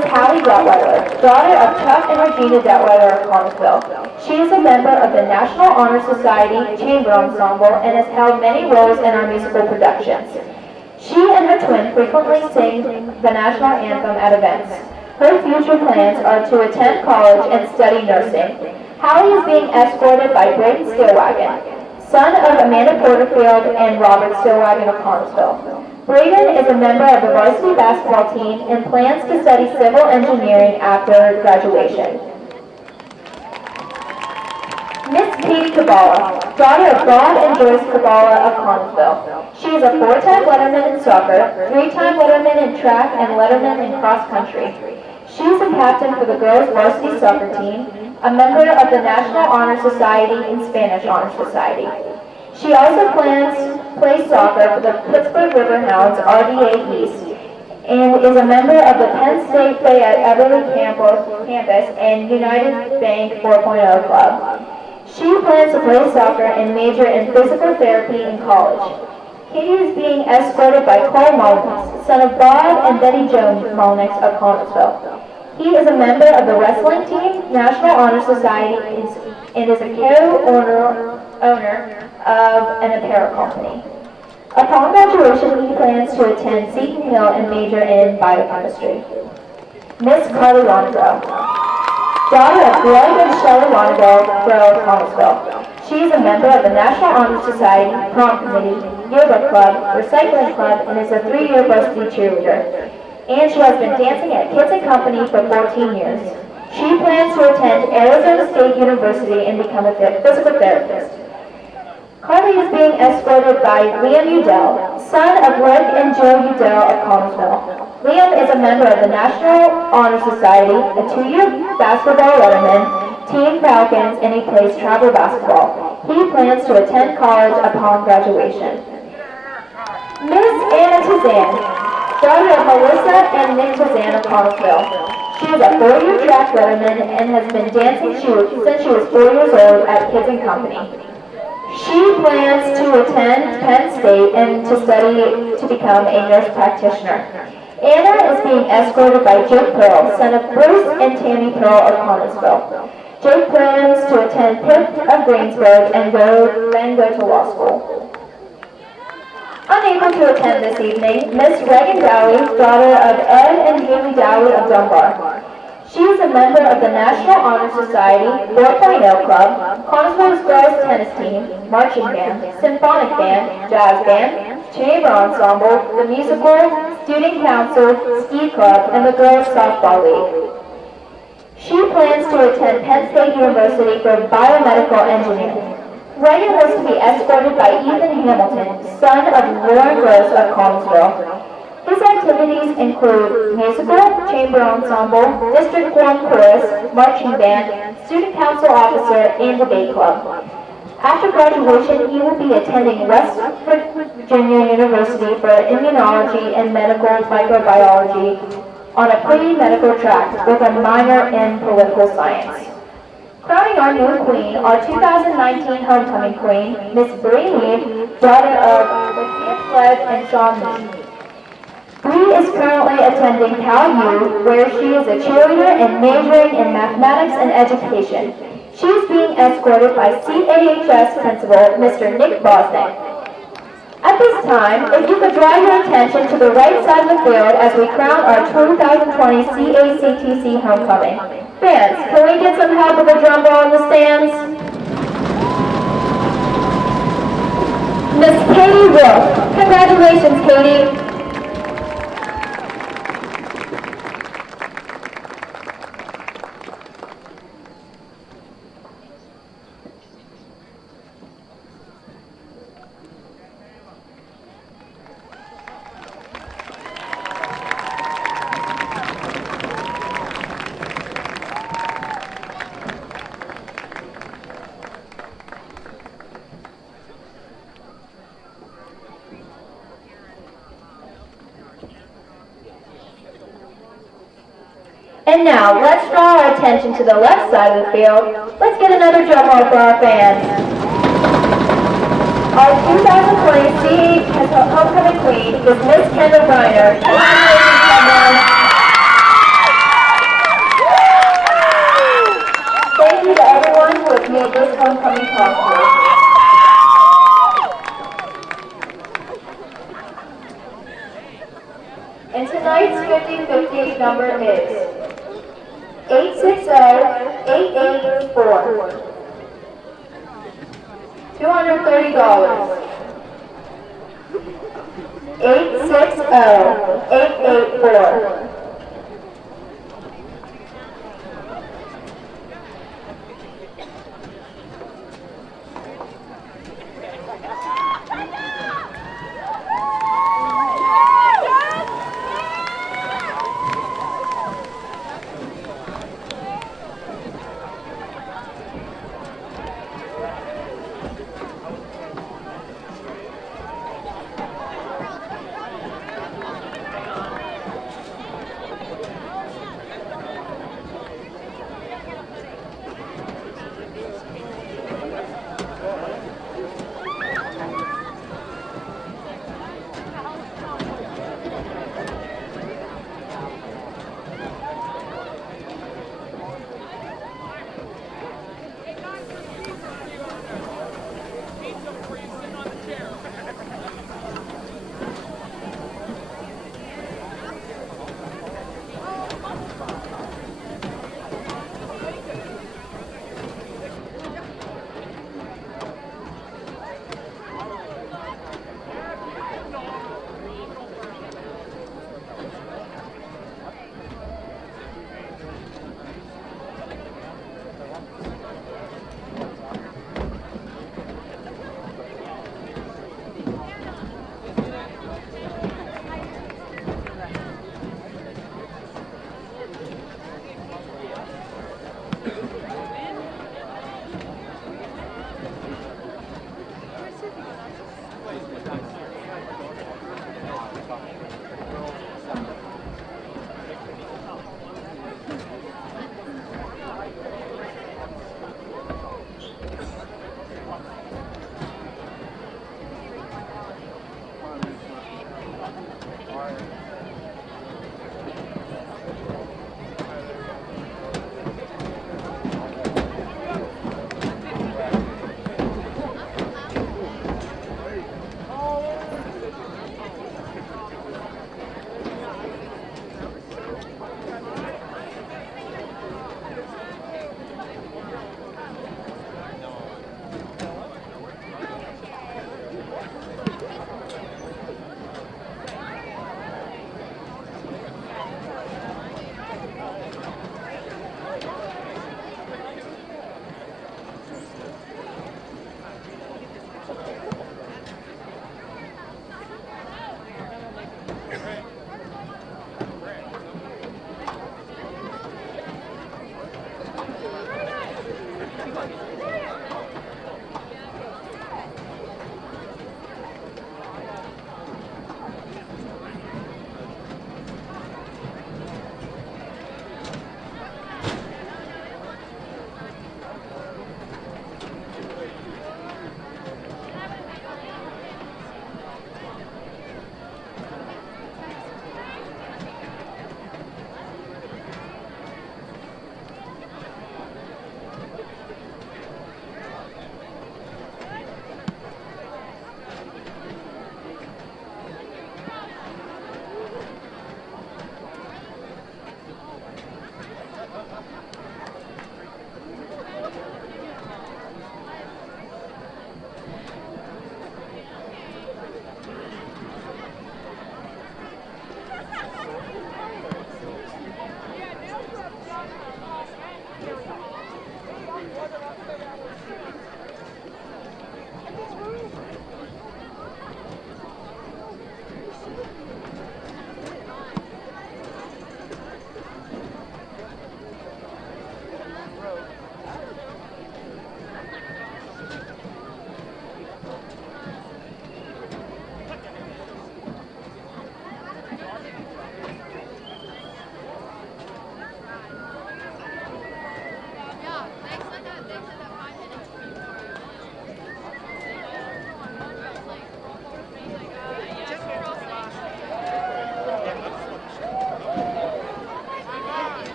Miss Hallie Detweiler, daughter of Chuck and Regina Detweiler of Connersville. She is a member of the National Honor Society Chamber Ensemble and has held many roles in our musical productions. She and her twin frequently sing the national anthem at events. Her future plans are to attend college and study nursing. Hallie is being escorted by Braden Stillwagon, son of Amanda Porterfield and Robert Stillwagon of Connersville. Braden is a member of the varsity basketball team and plans to study civil engineering after graduation. Miss Katie Kabala, daughter of Bob and Joyce Kabala of Connersville. She is a 4-time letterman in soccer, 3-time letterman in track, and letterman in cross country. She is a captain for the girls varsity soccer team, a member of the National Honor Society and Spanish Honor Society. She also plans to play soccer for the Pittsburgh Riverhounds RDA East and is a member of the Penn State Play at Everly Campus and United Bank 4.0 Club. She plans to play soccer and major in physical therapy in college. Katie is being escorted by Cole Mullins, son of Bob and Betty Jones Mullins of Connersville. He is a member of the wrestling team, National Honor Society, and is a co-owner of an apparel company. Upon graduation, he plans to attend Seton Hill and major in biochemistry. Miss Carly Longo, daughter of Greg and Shelley Longo of Connersville. She is a member of the National Honor Society, prom committee, yearbook club, recycling club, and is a 3-year varsity cheerleader. And she has been dancing at Kids and Company for 14 years. She plans to attend Arizona State University and become a physical therapist. Carly is being escorted by Liam Udell, son of Rick and Joe Udell of Connersville. Liam is a member of the National Honor Society, a 2-year basketball letterman, Team Falcons, and he plays travel basketball. He plans to attend college upon graduation. Miss Anna Tizan, daughter of Melissa and Nick Tizan of Connersville. She is a 4-year track letterman and has been dancing since she was 4 years old at Kids and Company. She plans to attend Penn State and to study to become a nurse practitioner. Anna is being escorted by Jake Pearl, son of Bruce and Tammy Pearl of Connersville. Jake plans to attend Pitt of Greensburg and then go to law school. Unable to attend this evening, Miss Reagan Dowie, daughter of Ed and Haley Dowie of Dunbar. She is a member of the National Honor Society, 4.0 Club, Connersville's girls tennis team, marching band, symphonic band, jazz band, chamber ensemble, the musical, student council, ski club, and the girls softball league. She plans to attend Penn State University for biomedical engineering. Reagan was to be escorted by Ethan Hamilton, son of Lauren Gross of Collinsville. His activities include musical, chamber ensemble, District 1 chorus, marching band, student council officer, and debate club. After graduation, he will be attending West Virginia University for immunology and medical microbiology on a pre-medical track with a minor in political science. Crowning our new queen, our 2019 homecoming queen, Miss Bree Mead, daughter of Lakeith Flood and Sean Mead. Bree is currently attending Cal U, where she is a cheerleader and majoring in mathematics and education. She is being escorted by CAHS principal, Mr. Nick Bosnick. At this time, if you could draw your attention to the right side of the field as we crown our 2020 CACTC homecoming. Fans, can we get some help with the drum roll in the stands? Miss Katie Wolf. Congratulations, Katie. And now, let's draw our attention to the left side of the field. Let's get another drum roll for our fans. Our 2020 CAHS homecoming queen is Miss Kendall Griner. Tonight's 50-50 number is 860-884. $230. 860-884.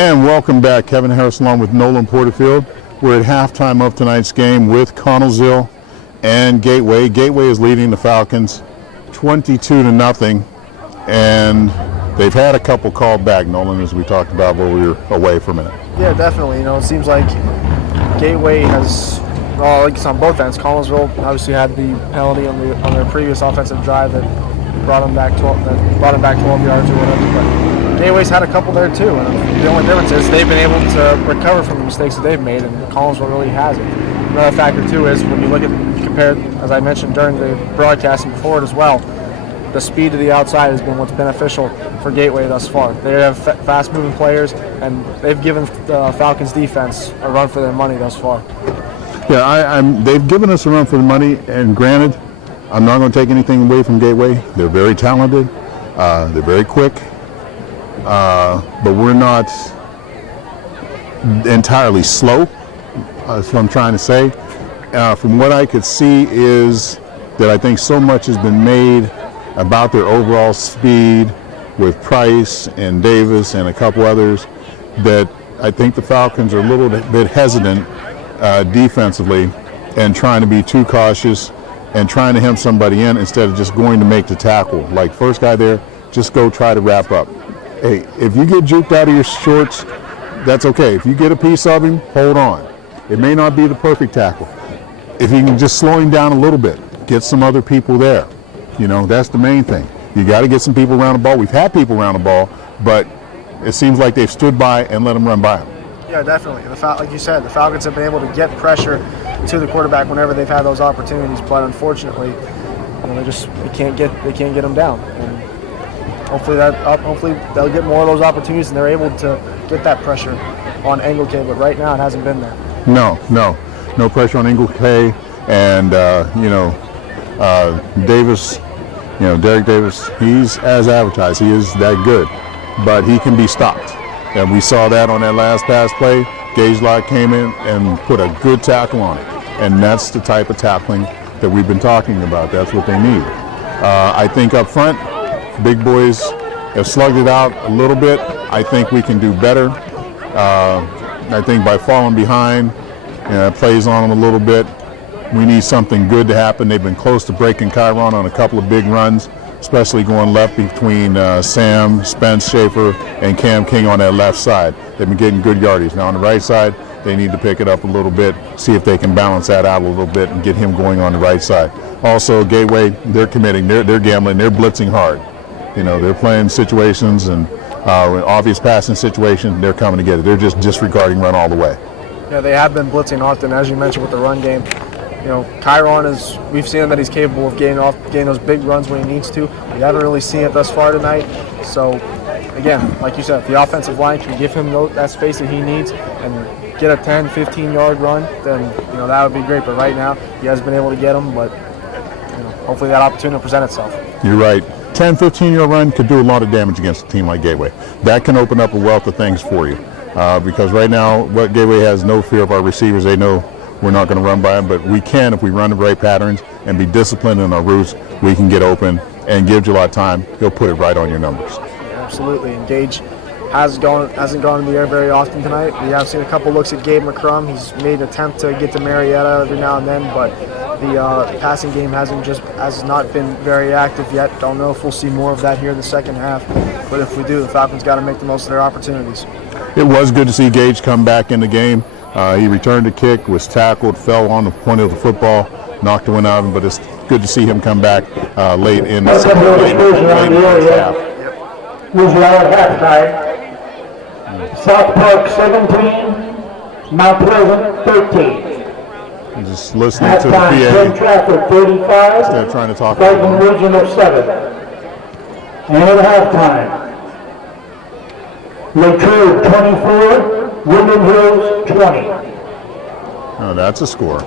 And welcome back. Kevin Harris along with Nolan Porterfield. We're at halftime of tonight's game with Connellsville and Gateway. Gateway is leading the Falcons 22-0, and they've had a couple called back, Nolan, as we talked about while we were away for a minute. Yeah, definitely. You know, it seems like Gateway has, well, like it's on both ends. Connellsville obviously had the penalty on their previous offensive drive that brought them back 12 yards or whatever. But Gateway's had a couple there too, and the only difference is they've been able to recover from the mistakes that they've made, and Connellsville really hasn't. Another factor too is when you look at compared, as I mentioned during the broadcasting before it as well, the speed to the outside has been what's beneficial for Gateway thus far. They have fast-moving players, and they've given the Falcons defense a run for their money thus far. Yeah, they've given us a run for the money, and granted, I'm not going to take anything away from Gateway. They're very talented. They're very quick. But we're not entirely slow. That's what I'm trying to say. From what I could see is that I think so much has been made about their overall speed with Price and Davis and a couple others that I think the Falcons are a little bit hesitant defensively and trying to be too cautious and trying to hem somebody in instead of just going to make the tackle. Like first guy there, just go try to wrap up. Hey, if you get juked out of your shorts, that's okay. If you get a piece of him, hold on. It may not be the perfect tackle. If you can just slow him down a little bit, get some other people there. You know, that's the main thing. You got to get some people around the ball. We've had people around the ball, but it seems like they've stood by and let them run by them. Yeah, definitely. Like you said, the Falcons have been able to get pressure to the quarterback whenever they've had those opportunities, but unfortunately, you know, they can't get them down. And hopefully they'll get more of those opportunities and they're able to get that pressure on Angle K, but right now it hasn't been there. No pressure on Angle K, and Davis, Derek Davis, he's as advertised. He is that good, but he can be stopped. And we saw that on that last pass play. Gage Locke came in and put a good tackle on it. And that's the type of tackling that we've been talking about. That's what they need. I think up front, big boys have slugged it out a little bit. I think we can do better. I think by falling behind, plays on them a little bit. We need something good to happen. They've been close to breaking Chiron on a couple of big runs, especially going left between Sam, Spence, Schaefer, and Cam King on that left side. They've been getting good yardage. Now on the right side, they need to pick it up a little bit, see if they can balance that out a little bit and get him going on the right side. Also, Gateway, they're committing, they're gambling, they're blitzing hard. They're playing situations and obvious passing situations, they're coming to get it. They're just disregarding run all the way. Yeah, they have been blitzing often, as you mentioned, with the run game. Chiron we've seen that he's capable of getting those big runs when he needs to. We haven't really seen it thus far tonight. So, again, like you said, if the offensive line can give him that space that he needs and get a 10, 15-yard run, then, that would be great. But right now, he hasn't been able to get them, but, hopefully that opportunity will present itself. You're right. 10, 15-yard run could do a lot of damage against a team like Gateway. That can open up a wealth of things for you. Because right now, Gateway has no fear of our receivers. They know we're not going to run by them, but we can if we run the right patterns and be disciplined in our routes. We can get open and give you a lot of time. He'll put it right on your numbers. Yeah, absolutely. And Gage hasn't gone in the air very often tonight. We have seen a couple looks at Gabe McCrum. He's made an attempt to get to Marietta every now and then, but the passing game has not been very active yet. Don't know if we'll see more of that here in the second half, but if we do, the Falcons got to make the most of their opportunities. It was good to see Gage come back in the game. He returned a kick, was tackled, fell on the point of the football, knocked one out of him, but it's good to see him come back late in the second half. Who's at halftime? South Park 17, Mount Pleasant 13. Just listening to the PA. Halftime, Trafford 35, instead of trying to talk Brighton Region of 7. And at halftime, Latrobe 24, Woodland Hills 20. Oh, that's a score.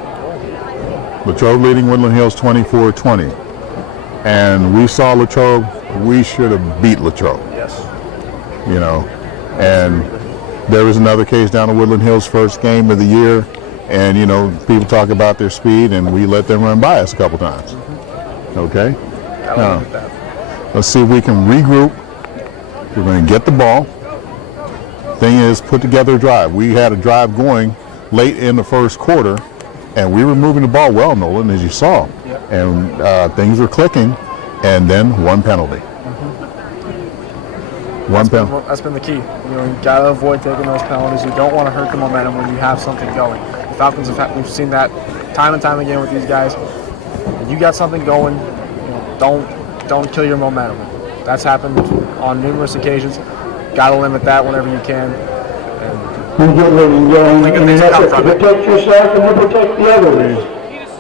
Latrobe leading Woodland Hills 24-20. And we saw Latrobe, we should have beat Latrobe. Yes. And there was another case down at Woodland Hills, first game of the year. And, people talk about their speed, and we let them run by us a couple times. Okay? Now, let's see if we can regroup. We're going to get the ball. thing is, put together a drive. We had a drive going late in the first quarter, and we were moving the ball well, Nolan, as you saw. Yep. And things were clicking, and then one penalty. That's been the key. You know, you gotta avoid taking those penalties. You don't want to hurt the momentum when you have something going. The Falcons we've seen that time and time again with these guys. When you got something going, you know, don't kill your momentum. That's happened on numerous occasions. Gotta limit that whenever you can. You get living going, and you have to protect yourself and you protect the others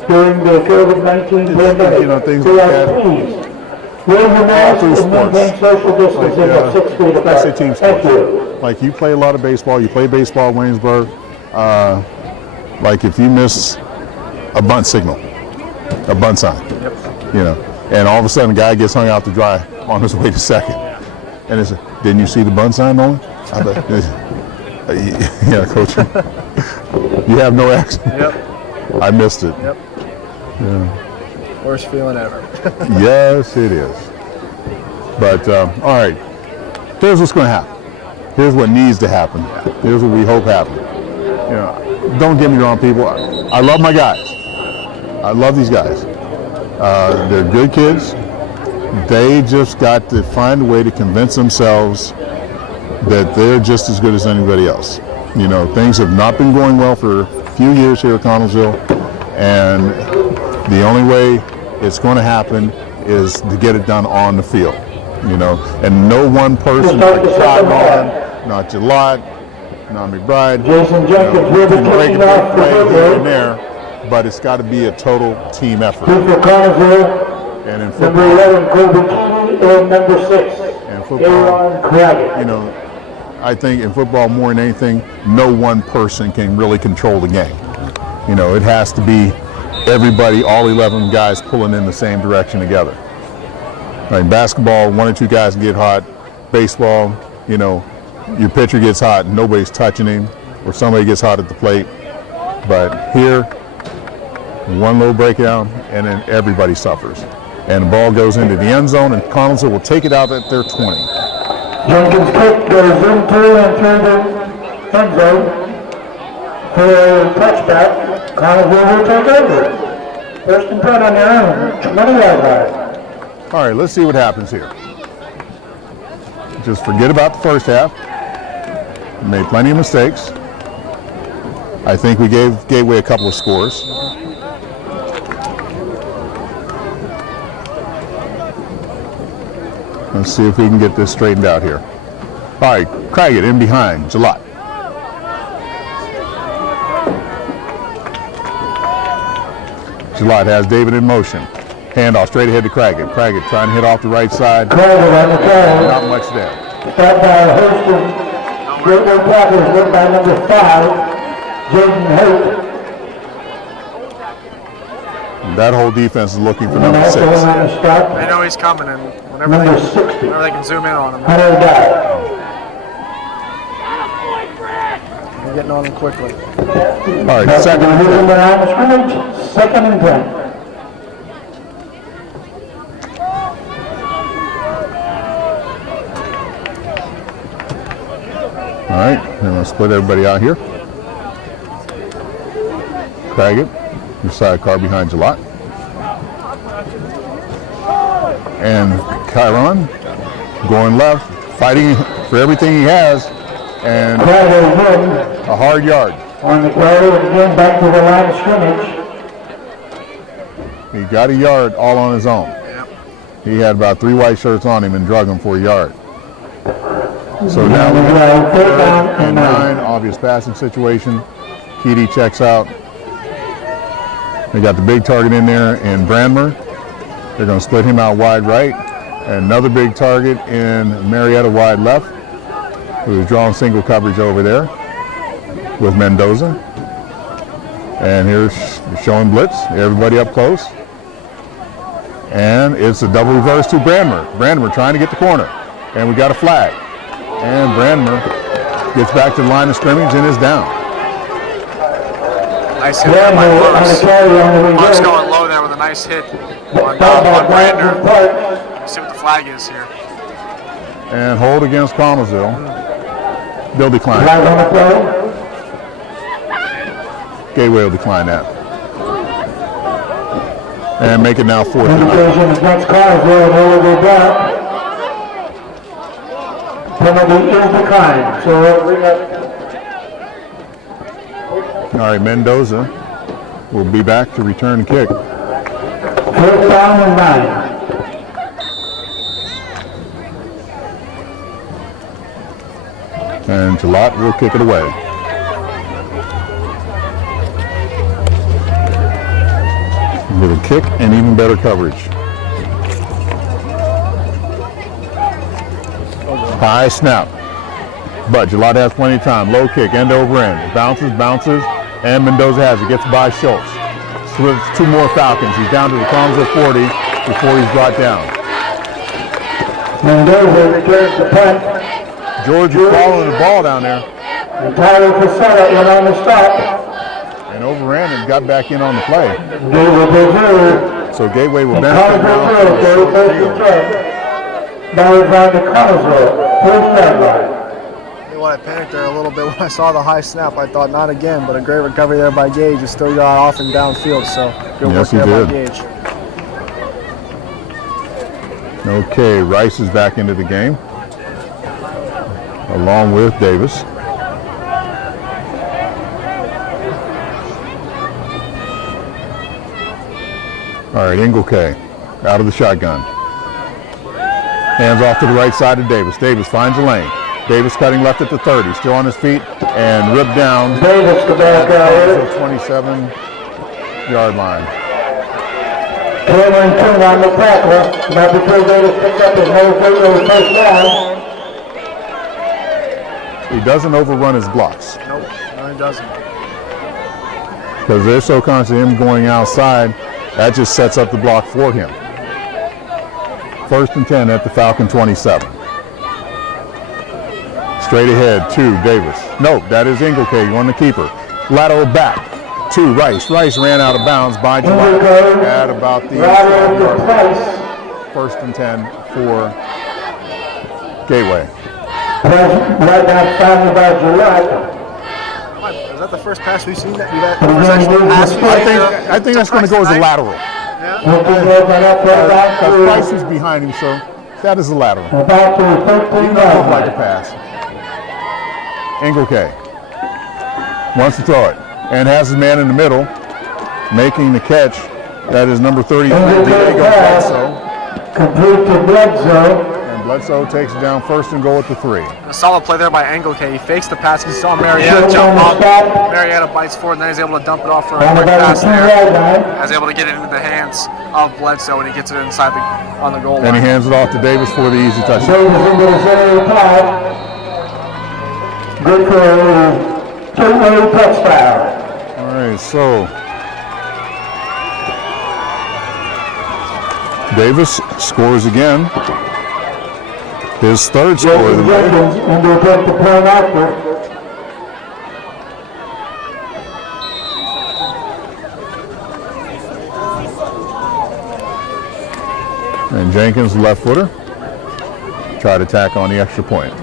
during the COVID-19 pandemic. You know, things So, like that. please, wear your mask through and maintain sports. social distancing of 6 feet apart. Especially team Thank sports. you. Like you play a lot of baseball. You play baseball in Waynesburg. Like if you miss a bunt signal, a bunt sign, you know, and all of a sudden a guy gets hung out to dry on his way to second. And it's, didn't you see the bunt sign, Nolan? I bet. Yeah, coach. You have no action. Yep. I missed it. Yep. Yeah. Worst feeling ever. Yes, it is. But all right, here's what's going to happen. Here's what needs to happen. Here's what we hope happens. You know, don't get me wrong, people. I love my guys. I love these guys. They're good kids. They just got to find a way to convince themselves that they're just as good as anybody else. You know, things have not been going well for a few years here at Connellsville, and the only way it's going to happen is to get it done on the field. You know, and no one person, like Cville, not Gillott, not McBride, Jason Jenkins will be can break kicking a off big the play here and football. there, but it's got to be a total team effort. Two for Connellsville, And in number football, 11, Colby Keeney, and number 6, and football, Aaron Craggett. you know, I think in football more than anything, no one person can really control the game. You know, it has to be everybody, all 11 guys pulling in the same direction together. Like basketball, one or two guys get hot. Baseball, you know, your pitcher gets hot, nobody's touching him, or somebody gets hot at the plate. But here, one little breakdown, and then everybody suffers. And the ball goes into the end zone, and Connellsville will take it out at their 20. Jenkins kick goes into and through the end zone for a touchback. Connellsville will take over. First and 10 on their own, 20-yard line. All right, let's see what happens here. Just forget about the first half. We made plenty of mistakes. I think we gave away a couple of scores. Let's see if we can get this straightened out here. All right, Craggett in behind, Gillott. Gillott has David in motion. Handoff straight ahead to Craggett. Craggett trying to hit off the right side. Craggett on the carry. Not much there. Start by Hurston. Great tackles led by number 5, Jaden Hope. That whole defense is looking for And number that's 6. the one on the stop. They know he's coming, and whenever Number they 60. can zoom in on him, Hunter Dye. they're getting on him quickly. All right, That's second the and 10. line of scrimmage, second and 10. All right, I'm going to split everybody out here. Craggett, your sidecar behind Gillott. And Chiron going left, fighting for everything he has, and Craggett again a hard yard. on the carry, and again back to the line of scrimmage. He got a yard all on his own. He had about 3 white shirts on him and drug him for a yard. So now we got Third down and 9, obvious passing situation. Keedy checks out. They got the big target in there in Brandmer. They're going to split him out wide right. And another big target in Marietta wide left, who's drawing single coverage over there with Mendoza. And here's showing blitz, everybody up close. And it's a double reverse to Brandmer. Brandmer trying to get the corner. And we got a flag. And Brandmer gets back to the line of scrimmage and is down. Nice hit there by Brandner on the Brooks. carry on the Brooks reverse. going low there with a nice hit on Brandner. Brander. Let's see what the flag is here. And hold against Connellsville. They'll decline. Flag on the play. Gateway will decline that. And make it now 4-0. Indication against Carswell, and they will go back. Penalty is declined, so we'll bring up. All right, Mendoza will be back to return the kick. 4th down and 9. And Jalot will kick it away. With a kick and even better coverage. High snap. But Jalot has plenty of time. Low kick, end over end. Bounces, and Mendoza has it. Gets by Schultz. Slips 2 more Falcons. He's down to the Crumbs 40 before he's brought down. Mendoza returns the punt. George is following the ball down there. And Tyler Casella in on the stop. And overran and got back in on the play. Gateway Brazil. So Gateway will And benefit now. Carswell throws the first and 10. Ball is on to Carswell. 30-yard line. When I panicked there a little bit when I saw the high snap, I thought not again, but a great recovery there by Gage. He still got off and downfield, so good work there by Gage. Okay, Rice is back into the game, along with Davis. All right, Engelke out of the shotgun. Hands off to the right side of Davis. Davis finds a lane. Davis cutting left at the 30, still on his feet, and ripped down. Davis to back out. 27-yard line. Cameron King on the tackle. Now because Davis picked up his nose over first down. He doesn't overrun his blocks. Nope, no he doesn't. Because they're so conscious of him going outside, that just sets up the block for him. 1st and 10 at the Falcon 27. Straight ahead to Davis. Nope, that is Engelke on the keeper. Lateral back to Rice. Rice ran out of bounds by July at about the 1st and 10 for Gateway. Right now, found by Gillette. Is that the first pass we've seen? I think that's going to go as a lateral. Because Rice is behind him, so that is a lateral. About to 13 He doesn't look like a pass. Engelke wants to throw it and has his man in the middle making the catch. That is number 33, Diego Bledsoe. Complete to Bledsoe. And Bledsoe takes it down 1st and goal at the 3. A solid play there by Engelke. He fakes the pass. He saw Marietta jump up. Marietta bites forward, and then he's able to dump it off for a quick pass there. He's able to get it into the hands of Bledsoe, and he gets it inside on the goal line. And he hands it off to Davis for the easy touchdown. Davis into the center of the pass. Good for a 2-way touchdown. All right, so Davis scores again. His 3rd score of the night. And they'll take the point after. And Jenkins, left footer, try to tack on the extra point.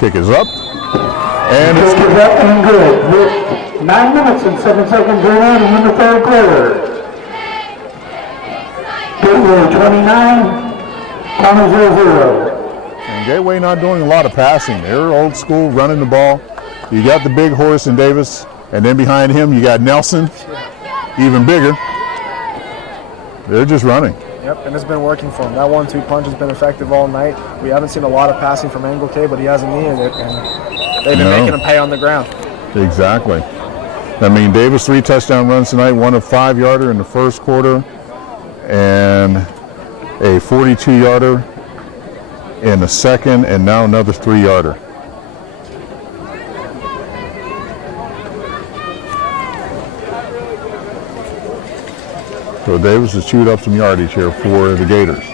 Kick is up. And it's Kick is up and good. With 9 minutes and 7 seconds remaining in the 3rd quarter. Gateway 29. 0-0. And Gateway not doing a lot of passing. They're old school, running the ball. You got the big horse in Davis, and then behind him you got Nelson, even bigger. They're just running. Yep, and it's been working for him. That 1-2 punch has been effective all night. We haven't seen a lot of passing from Engelke, but he hasn't needed it, and they've been making him pay on the ground. Exactly. I mean, Davis 3 touchdown runs tonight, 1 a 5-yarder in the 1st quarter, and a 42-yarder in the 2nd, and now another 3-yarder. So Davis has chewed up some yardage here for the Gators.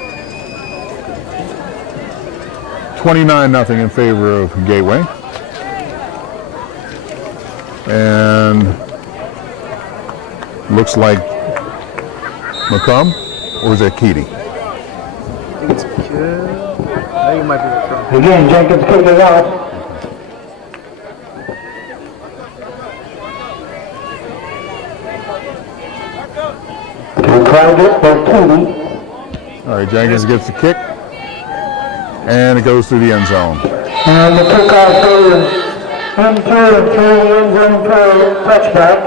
29-0 in favor of Gateway. And looks like McCrum, or is that Keaty? I think it's good. I think it might be McCrum. Again, Jenkins kicking off. To Private for Cody. All right, Jenkins gets the kick, and it goes through the end zone. And the kickoff goes into and through the end zone for a touchback.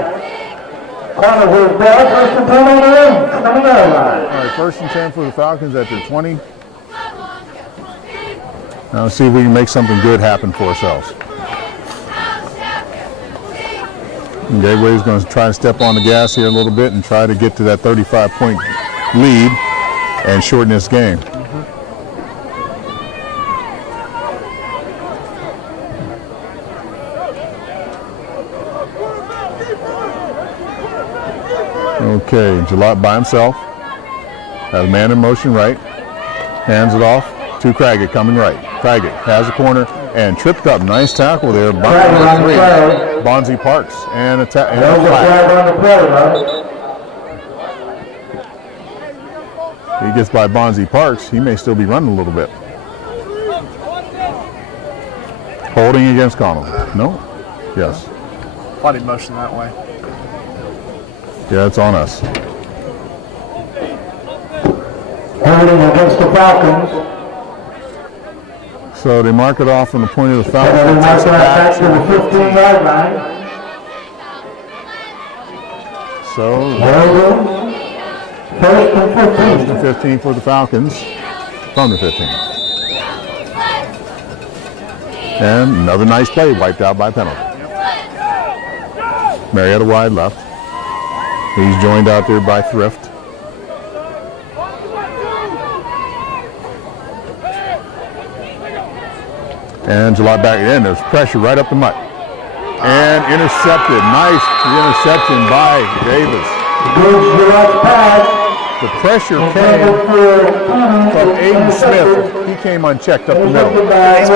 Corner goes back, first and 10 on the end, 29 line. All right, first and 10 for the Falcons at their 20. Now let's see if we can make something good happen for ourselves. And Gateway's going to try to step on the gas here a little bit and try to get to that 35-point lead and shorten this game. Okay, Jalot by himself. Has a man in motion right. Hands it off to Craggett coming right. Craggett has a corner and tripped up. Nice tackle there by Bonzi Parks. And a flag. He gets by Bonzi Parks. He may still be running a little bit. Holding against Connell. No? Yes. Body motion that way. Yeah, it's on us. Holding against the Falcons. So they mark it off from the point of the Falcons. And they mark it back to the 15-yard line. So First and 15. first and 15 for the Falcons from the 15. And another nice play wiped out by penalty. Marietta wide left. He's joined out there by Thrift. And Jalot back in. There's pressure right up the mutt. And intercepted. Nice interception by Davis. The pressure came from Aiden Smith. He came unchecked up the middle. He's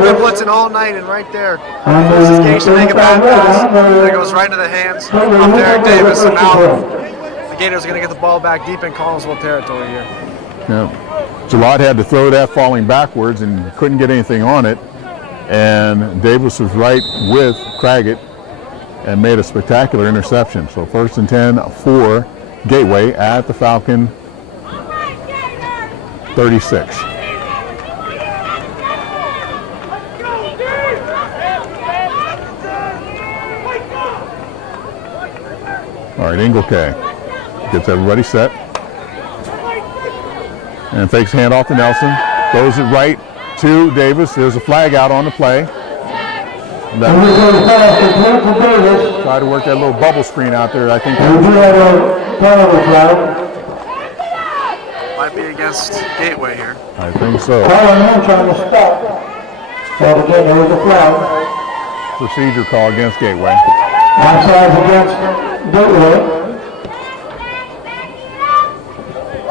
been blitzing all night, and right there, forces Gage to make a bad pass. That goes right into the hands of Derek Davis, and now the Gators are going to get the ball back deep in Collinsville territory here. Yeah. Jalot had to throw that falling backwards and couldn't get anything on it. And Davis was right with Craggett and made a spectacular interception. So first and 10 for Gateway at the Falcon 36. All right, Engelke gets everybody set. And fakes a handoff to Nelson. Throws it right to Davis. There's a flag out on the play. Try to work that little bubble screen out there. I think Might be against Gateway here. I think so. Procedure call against Gateway. Offsides against Gateway.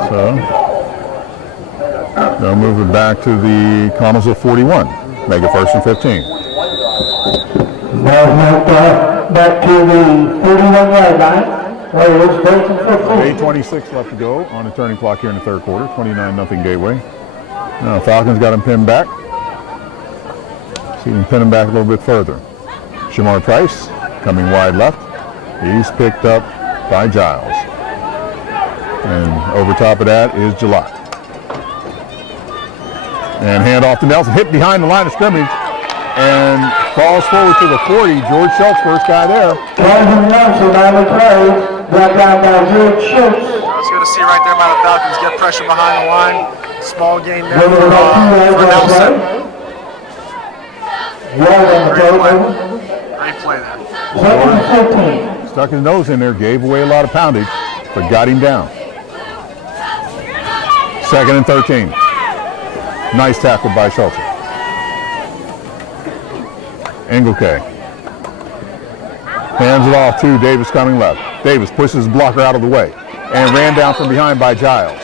So they'll move it back to the Collinsville 41. Make it first and 15. Back to the 31-yard line. 8:26 left to go on the turning clock here in the third quarter. 29-0 Gateway. Now Falcons got him pinned back. See if we can pin him back a little bit further. Shamar Price coming wide left. He's picked up by Giles. And over top of that is Jalot. And hand off to Nelson. Hit behind the line of scrimmage. And falls forward to the 40. George Schultz, first guy there. Calvin Nelson on the play. Brought down by George Schultz. I was going to see right there by the Falcons get pressure behind the line. Small gain there for Nelson. Great play there. Stuck his nose in there, gave away a lot of poundage, but got him down. Second and 13. Nice tackle by Schultz. Engelke hands it off to Davis coming left. Davis pushes his blocker out of the way and ran down from behind by Giles.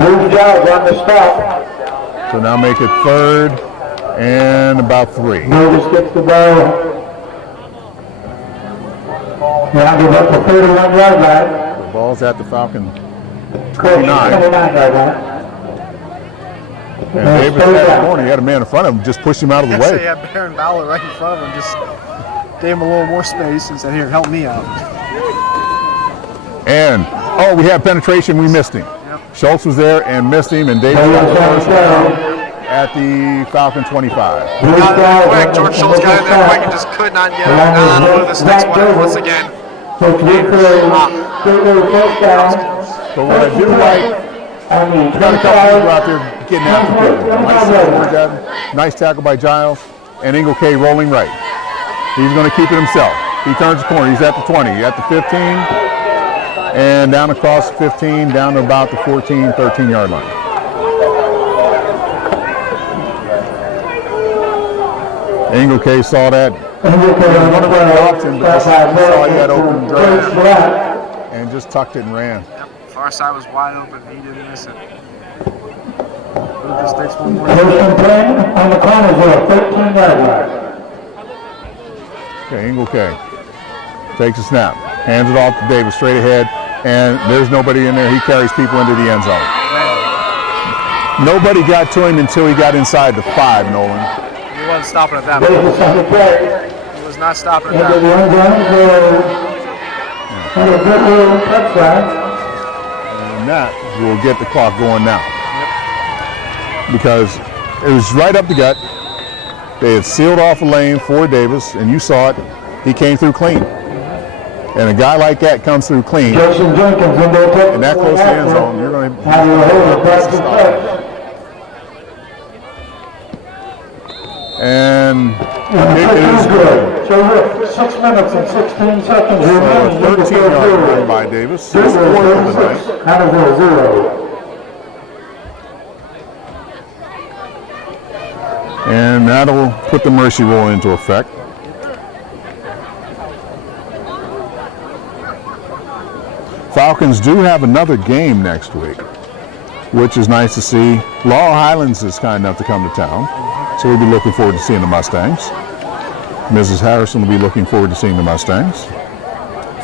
Good job on the stop. So now make it third and about 3. Davis gets the ball. Now give up the 31-yard line. The ball's at the Falcon 29-yard line. And Davis that morning, he had a man in front of him, just pushed him out of the way. He had Baron Bowler right in front of him, just gave him a little more space and said, "Here, help me out." And, we had penetration, we missed him. Yep. Schultz was there and missed him, and Davis got the first down at the Falcon 25. Got it in quick. George Schultz got in there quick and just could not get it. Now with this next one once again. So what I do like, we got a couple people out there getting after people. Nice tackle by Giles, and Ingle K rolling right. He's going to keep it himself. He turns the corner. He's at the 20, at the 15, and down across 15, down to about the 14, 13-yard line. Ingle K saw that. One of the options, but saw he had open grass and just tucked it and ran. Yep. Far side was wide open. He didn't miss it. This takes one more. First and 10 on the corner, 13-yard line. Okay, Ingle K takes a snap, hands it off to Davis straight ahead, and there's nobody in there. He carries people into the end zone. Nobody got to him until he got inside the 5, Nolan. He wasn't stopping at that point. He was not stopping at that point. And that will get the clock going now. Because it was right up the gut. They had sealed off a lane for Davis, and you saw it. He came through clean. And a guy like that comes through clean, and that close to the end zone, you're going to have to stop. And it is good. So 6 minutes and 16 seconds. 13-yard run by Davis. His fourth of the night. Out of 0. And that'll put the mercy rule into effect. Falcons do have another game next week, which is nice to see. Laurel Highlands is kind enough to come to town, so we'll be looking forward to seeing the Mustangs. Mrs. Harrison will be looking forward to seeing the Mustangs,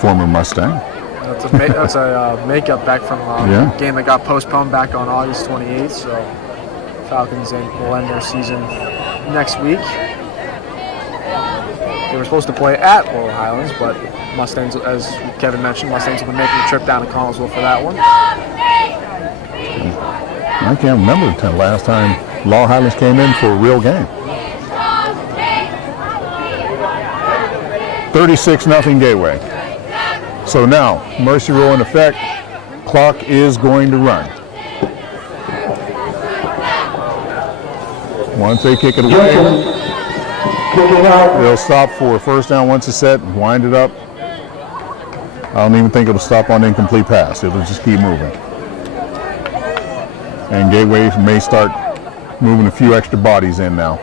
former Mustang. That's a makeup back from a game that got postponed back on August 28th, so Falcons will end their season next week. They were supposed to play at Laurel Highlands, but Mustangs, as Kevin mentioned, Mustangs will be making a trip down to Collinsville for that one. I can't remember the last time Laurel Highlands came in for a real game. 36-0 Gateway. So now, mercy rule in effect. Clock is going to run. Once they kick it away, they'll stop for a first down once it's set, wind it up. I don't even think it'll stop on incomplete pass. It'll just keep moving. And Gateway may start moving a few extra bodies in now.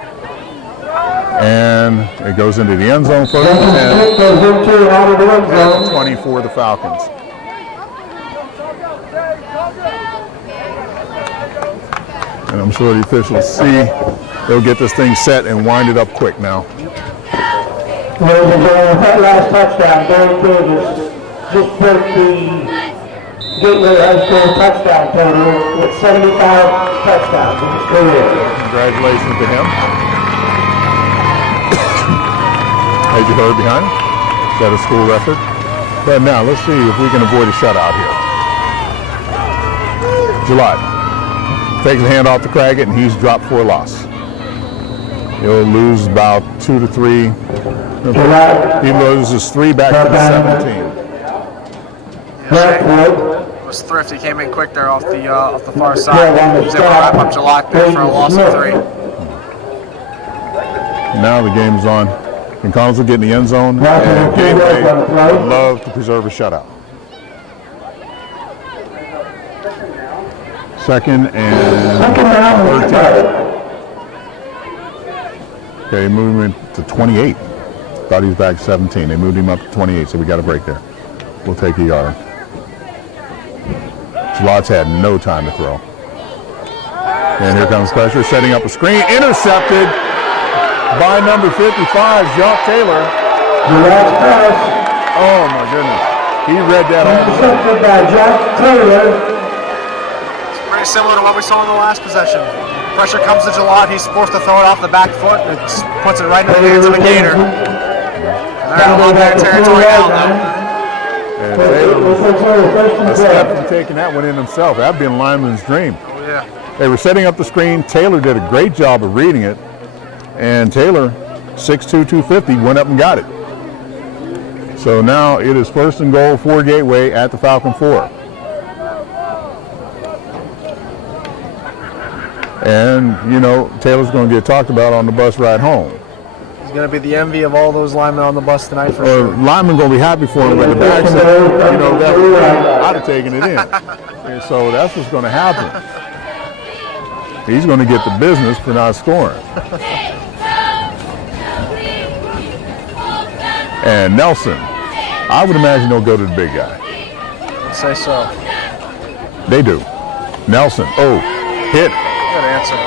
And it goes into the end zone first and 20 for the Falcons. And I'm sure the officials see they'll get this thing set and wind it up quick now. Ladies and gentlemen, that last touchdown, Derek Davis just broke the Gateway High School touchdown total with 75 touchdowns in his career. Congratulations to him. As you heard behind him, set a school record. But now let's see if we can avoid a shutout here. Gillott takes a hand off to Craggett, and he's dropped for a loss. He'll lose about 2 to 3. He loses 3 back to the 17. It was thrifty. Came in quick there off the far side. He was able to wrap up Gillott there for a loss of 3. Now the game's on. And Collins will get in the end zone, and Gateway would love to preserve a shutout. 2nd and 13. Okay, movement to 28. Thought he was back to 17. They moved him up to 28, so we got a break there. We'll take a yard. Gillott's had no time to throw. And here comes pressure, setting up a screen. Intercepted by number 55, Jacques Taylor. Oh my goodness. He read that all. Intercepted by Jacques Taylor. Very similar to what we saw in the last possession. Pressure comes to Jalad, he's forced to throw it off the back foot, and it puts it right into the hands of the Gator. They're in Longbear territory now, though. And Taylor was a step from taking that one in himself. That'd be a lineman's dream. Oh, yeah. They were setting up the screen. Taylor did a great job of reading it. And Taylor, 6'2", 250, went up and got it. So now it is first and goal for Gateway at the Falcon 4. And, you know, Taylor's going to get talked about on the bus ride home. He's going to be the envy of all those linemen on the bus tonight for sure. Linemen going to be happy for him, but the back said, you know, that I'd have taken it in. And so that's what's going to happen. He's going to get the business for not scoring. And Nelson, I would imagine they'll go to the big guy. I'd say so. They do. Nelson, oh, hit. Good answer.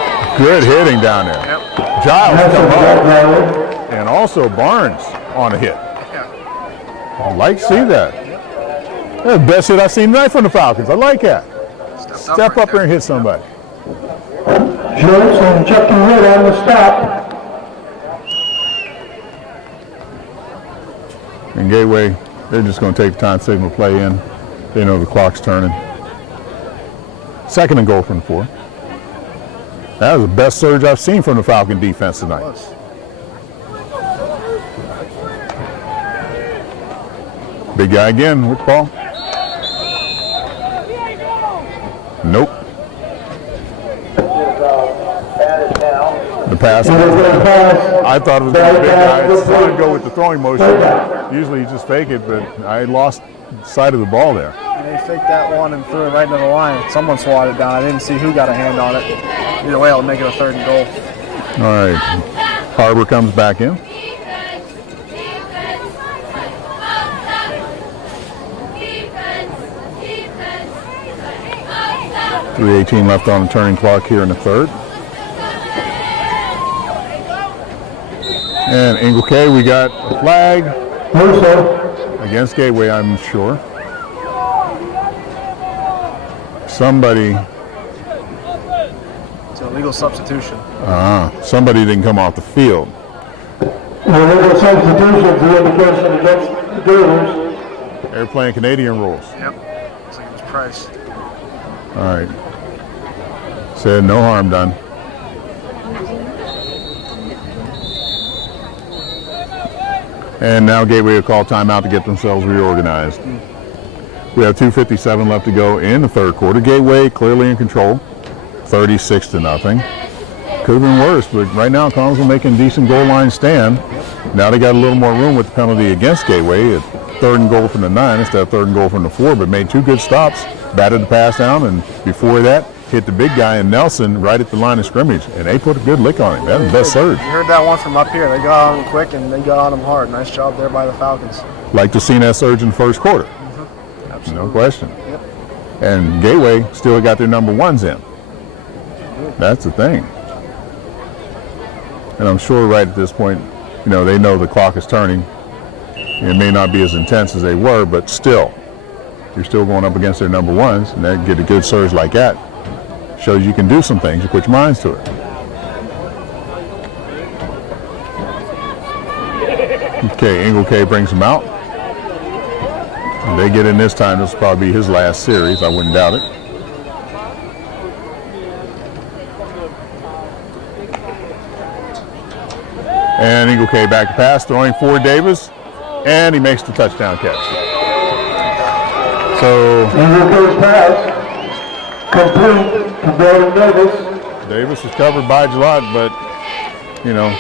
Good hitting down there. Yep. Giles come up. And also Barnes on a hit. I like to see that. That's the best hit I've seen tonight from the Falcons. I like that. Step up there and hit somebody. Jones and Chuck and Wood on the stop. And Gateway, they're just going to take the time signal play in. They know the clock's turning. Second and goal from the 4. That was the best surge I've seen from the Falcon defense tonight. Big guy again with the ball. Nope. The pass. I thought it was going to be a big guy. I wanted to go with the throwing motion. Usually you just fake it, but I lost sight of the ball there. And they faked that one and threw it right into the line. Someone swatted it down. I didn't see who got a hand on it. Either way, it'll make it a third and goal. All right. Harbor comes back in. .318 left on the turning clock here in the third. And Ingle K, we got a flag against Gateway, I'm sure. Somebody. It's an illegal substitution. Somebody didn't come off the field. Illegal substitution is the indication against the Gators. They're playing Canadian rules. Yep. Looks like it was Price. All right. Said no harm done. And now Gateway will call timeout to get themselves reorganized. We have 2:57 left to go in the third quarter. Gateway clearly in control, 36-0. Could have been worse, but right now Collinsville making a decent goal line stand. Now they got a little more room with the penalty against Gateway. Third and goal from the 9 instead of third and goal from the 4, but made 2 good stops, batted the pass down, and before that, hit the big guy in Nelson right at the line of scrimmage, and they put a good lick on him. That was the best surge. You heard that one from up here. They got on him quick, and they got on him hard. Nice job there by the Falcons. Like to see that surge in the first quarter. No question. Yep. And Gateway still got their number 1s in. That's the thing. And I'm sure right at this point, you know, they know the clock is turning. It may not be as intense as they were, but still, you're still going up against their number 1s, and they get a good surge like that. Shows you can do some things. You put your minds to it. Okay, Ingle K brings him out. If they get in this time, this will probably be his last series. I wouldn't doubt it. And Ingle K back to pass, throwing for Davis, and he makes the touchdown catch. So Ingle K's pass complete to Brandon Davis. Davis was covered by Gillette, but you know,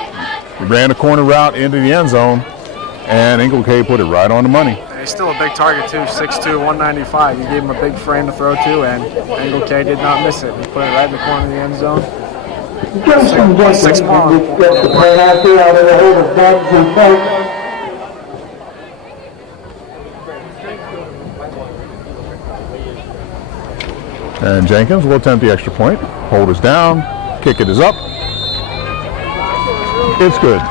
he ran a corner route into the end zone, and Ingle K put it right on the money. He's still a big target too, 6'2", 195. You gave him a big frame to throw to, and Ingle K did not miss it. He put it right in the corner of the end zone. Justin Jenkins gets the play out there out of the hold of Dubs and Frank. And Jenkins will attempt the extra point. Hold is down. Kick it is up. It's good.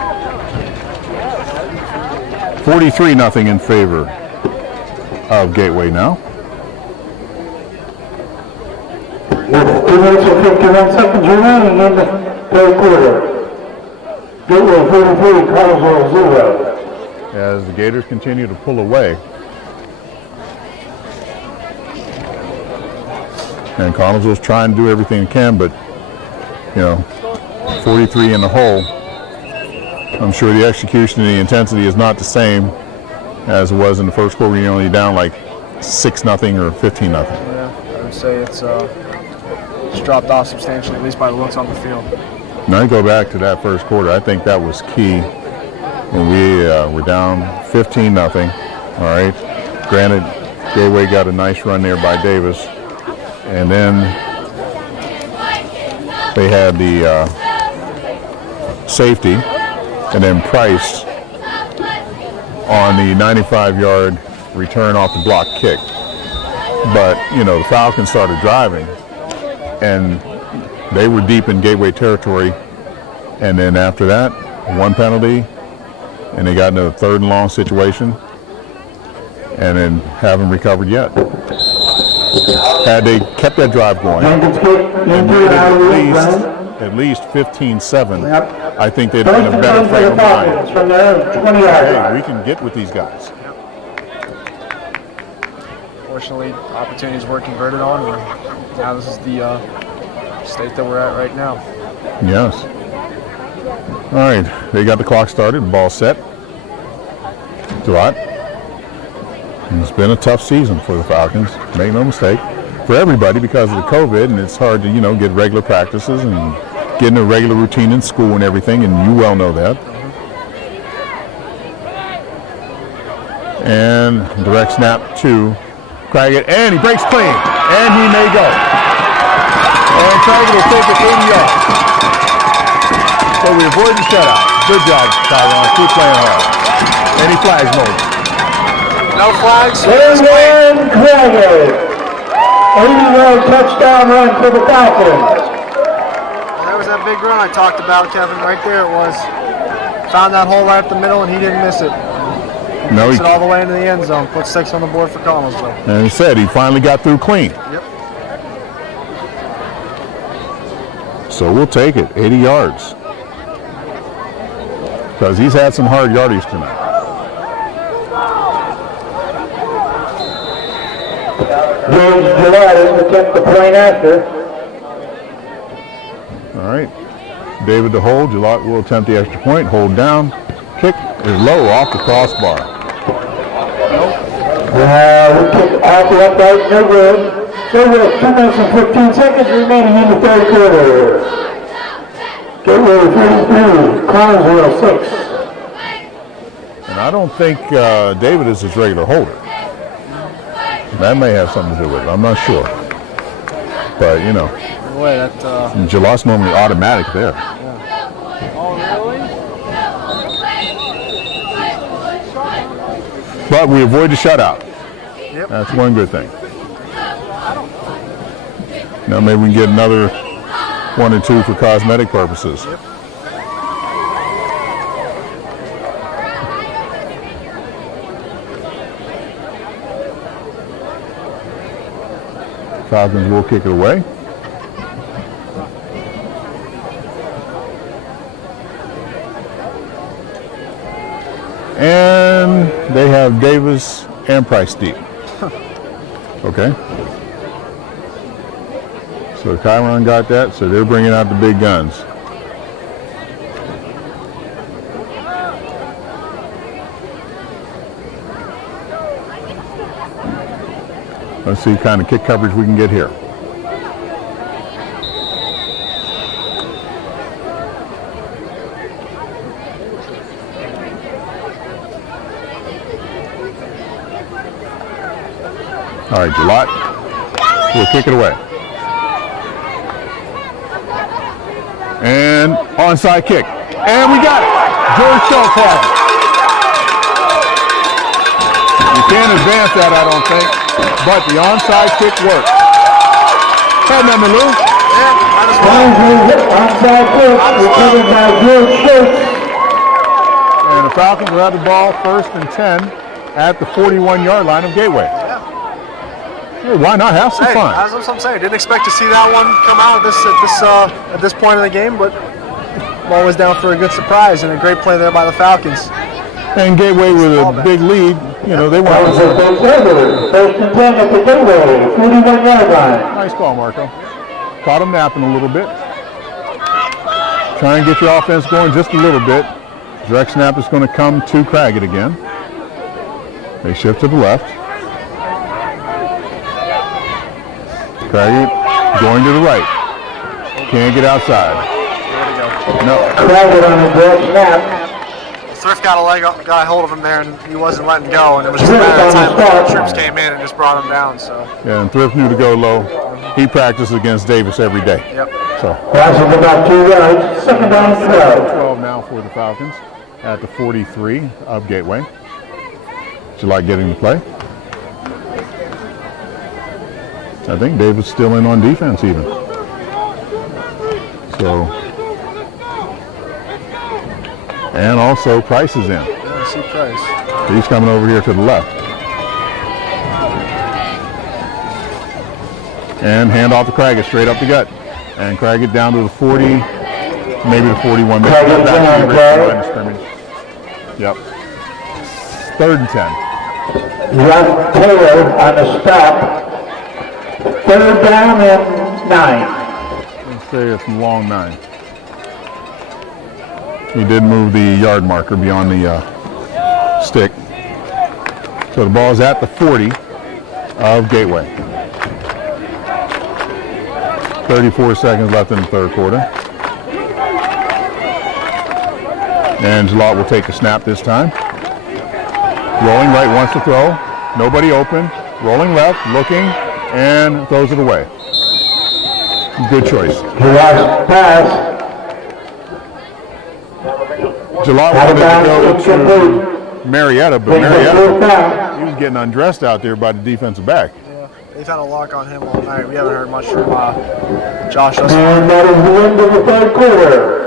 43-0 in favor of Gateway now. 2 minutes and 51 seconds remaining in the third quarter. Gateway 43, Collinsville 0. As the Gators continue to pull away. And Collinsville's trying to do everything it can, but, 43 in the hole. I'm sure the execution and the intensity is not the same as it was in the first quarter. You're only down like 6-0 or 15-0. Yeah, I would say it's dropped off substantially, at least by the looks on the field. Now I go back to that first quarter. I think that was key when we were down 15-0. All right. Granted, Gateway got a nice run there by Davis, and then they had the safety, and then Price on the 95-yard return off the block kick. But, the Falcons started driving, and they were deep in Gateway territory. And then after that, one penalty, and they got into a 3rd and long situation, and then haven't recovered yet. Had they kept that drive going, and made it at least 15-7, I think they'd have been a better frame of mind. Hey, we can get with these guys. Fortunately, opportunities were converted on, and now this is the state that we're at right now. Yes. All right, they got the clock started, ball set. It's been a tough season for the Falcons, make no mistake, for everybody because of the COVID, and it's hard to, get regular practices and get in a regular routine in school and everything, and you well know that. And direct snap to Craggett, and he breaks clean, and he may go. And Craggett will take it 80 yards. So we avoid the shutout. Good job, Tyron. Keep playing hard. Any flags, Moses? No flags. Craggett. 80-yard touchdown run for the Falcons. That was that big run I talked about, Kevin. Right there it was. Found that hole right up the middle, and he didn't miss it. No, Takes it all the way into the end zone. Put 6 on the board for Collinsville. And he said he finally got through clean. Yep. So we'll take it, 80 yards. Because he's had some hard yardage tonight. James Gillette will attempt the point after. All right. David to hold. Gillette will attempt the extra point. Hold down. Kick is low off the crossbar. We kick off the upright, no good. So with 2 minutes and 15 seconds remaining in the third quarter. Gateway 33, Collinsville 6. And I don't think David is his regular holder. That may have something to do with it. I'm not sure. But, Boy, that. Gillette's normally automatic there. Oh, really? But we avoid the shutout. Yep. That's one good thing. Now maybe we can get another 1 or 2 for cosmetic purposes. Yep. Falcons will kick it away. And they have Davis and Price deep. Okay. So Chiron got that, so they're bringing out the big guns. Let's see what kind of kick coverage we can get here. All right, Gillette will kick it away. And onside kick. And we got it. George Schultz has it. You can't advance that, I don't think. But the onside kick works. Head number, Lou. Onside kick recovered by George Schultz. And the Falcons will have the ball 1st and 10 at the 41-yard line of Gateway. Hey, why not have some fun? That's what I'm saying. Didn't expect to see that one come out at this point in the game, but ball was down for a good surprise and a great play there by the Falcons. And Gateway with a big lead. You know, they That was want. a big server. First and 10 at the Gateway, 41-yard line. Nice call, Marco. Caught him napping a little bit. Try and get your offense going just a little bit. Direct snap is going to come to Craggett again. They shift to the left. Craggett going to the right. Can't get outside. No. Craggett on the direct snap. Thrift got a hold of him there, and he wasn't letting go, and it was just a matter of time before the troops came in and just brought him down. So. Yeah, and Thrift knew to go low. He practiced against Davis every day. Yep. So. Pass is about 2 yards. Second down, 12. 12 now for the Falcons at the 43 of Gateway. Would you like getting the play? I think David's still in on defense even. So, and also Price is in. Yeah, I see Price. He's coming over here to the left. And hand off to Craggett, straight up the gut. And Craggett down to the 40, maybe the 41. Maybe Craggett back to the down, line of scrimmage. Yep. 3rd and 10. Ron Taylor on the stop. 3rd down and 9. Let's say it's long 9. He did move the yard marker beyond the stick. So the ball is at the 40 of Gateway. 34 seconds left in the 3rd quarter. And Jalot will take a snap this time. Rolling right, wants to throw. Nobody open. Rolling left, looking, and throws it away. Good choice. Jalot's pass. Jalot wanted to go to Marietta, but Marietta, he was getting undressed out there by the defensive back. Yeah, they've had a lock on him all night. We haven't heard much from Josh thus far. And that is the end of the 3rd quarter.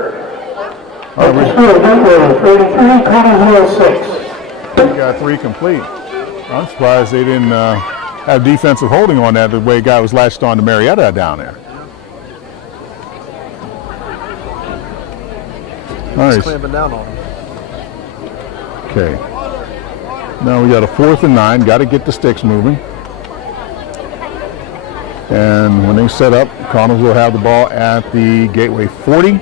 At the school, Gateway, 33, Connersville 6. We got 3 complete. I'm surprised they didn't have defensive holding on that the way a guy was latched on to Marietta down there. All right. Clamping down on him. Okay. Now we got a 4th and 9. Got to get the sticks moving. And when they set up, Connors will have the ball at the Gateway 40.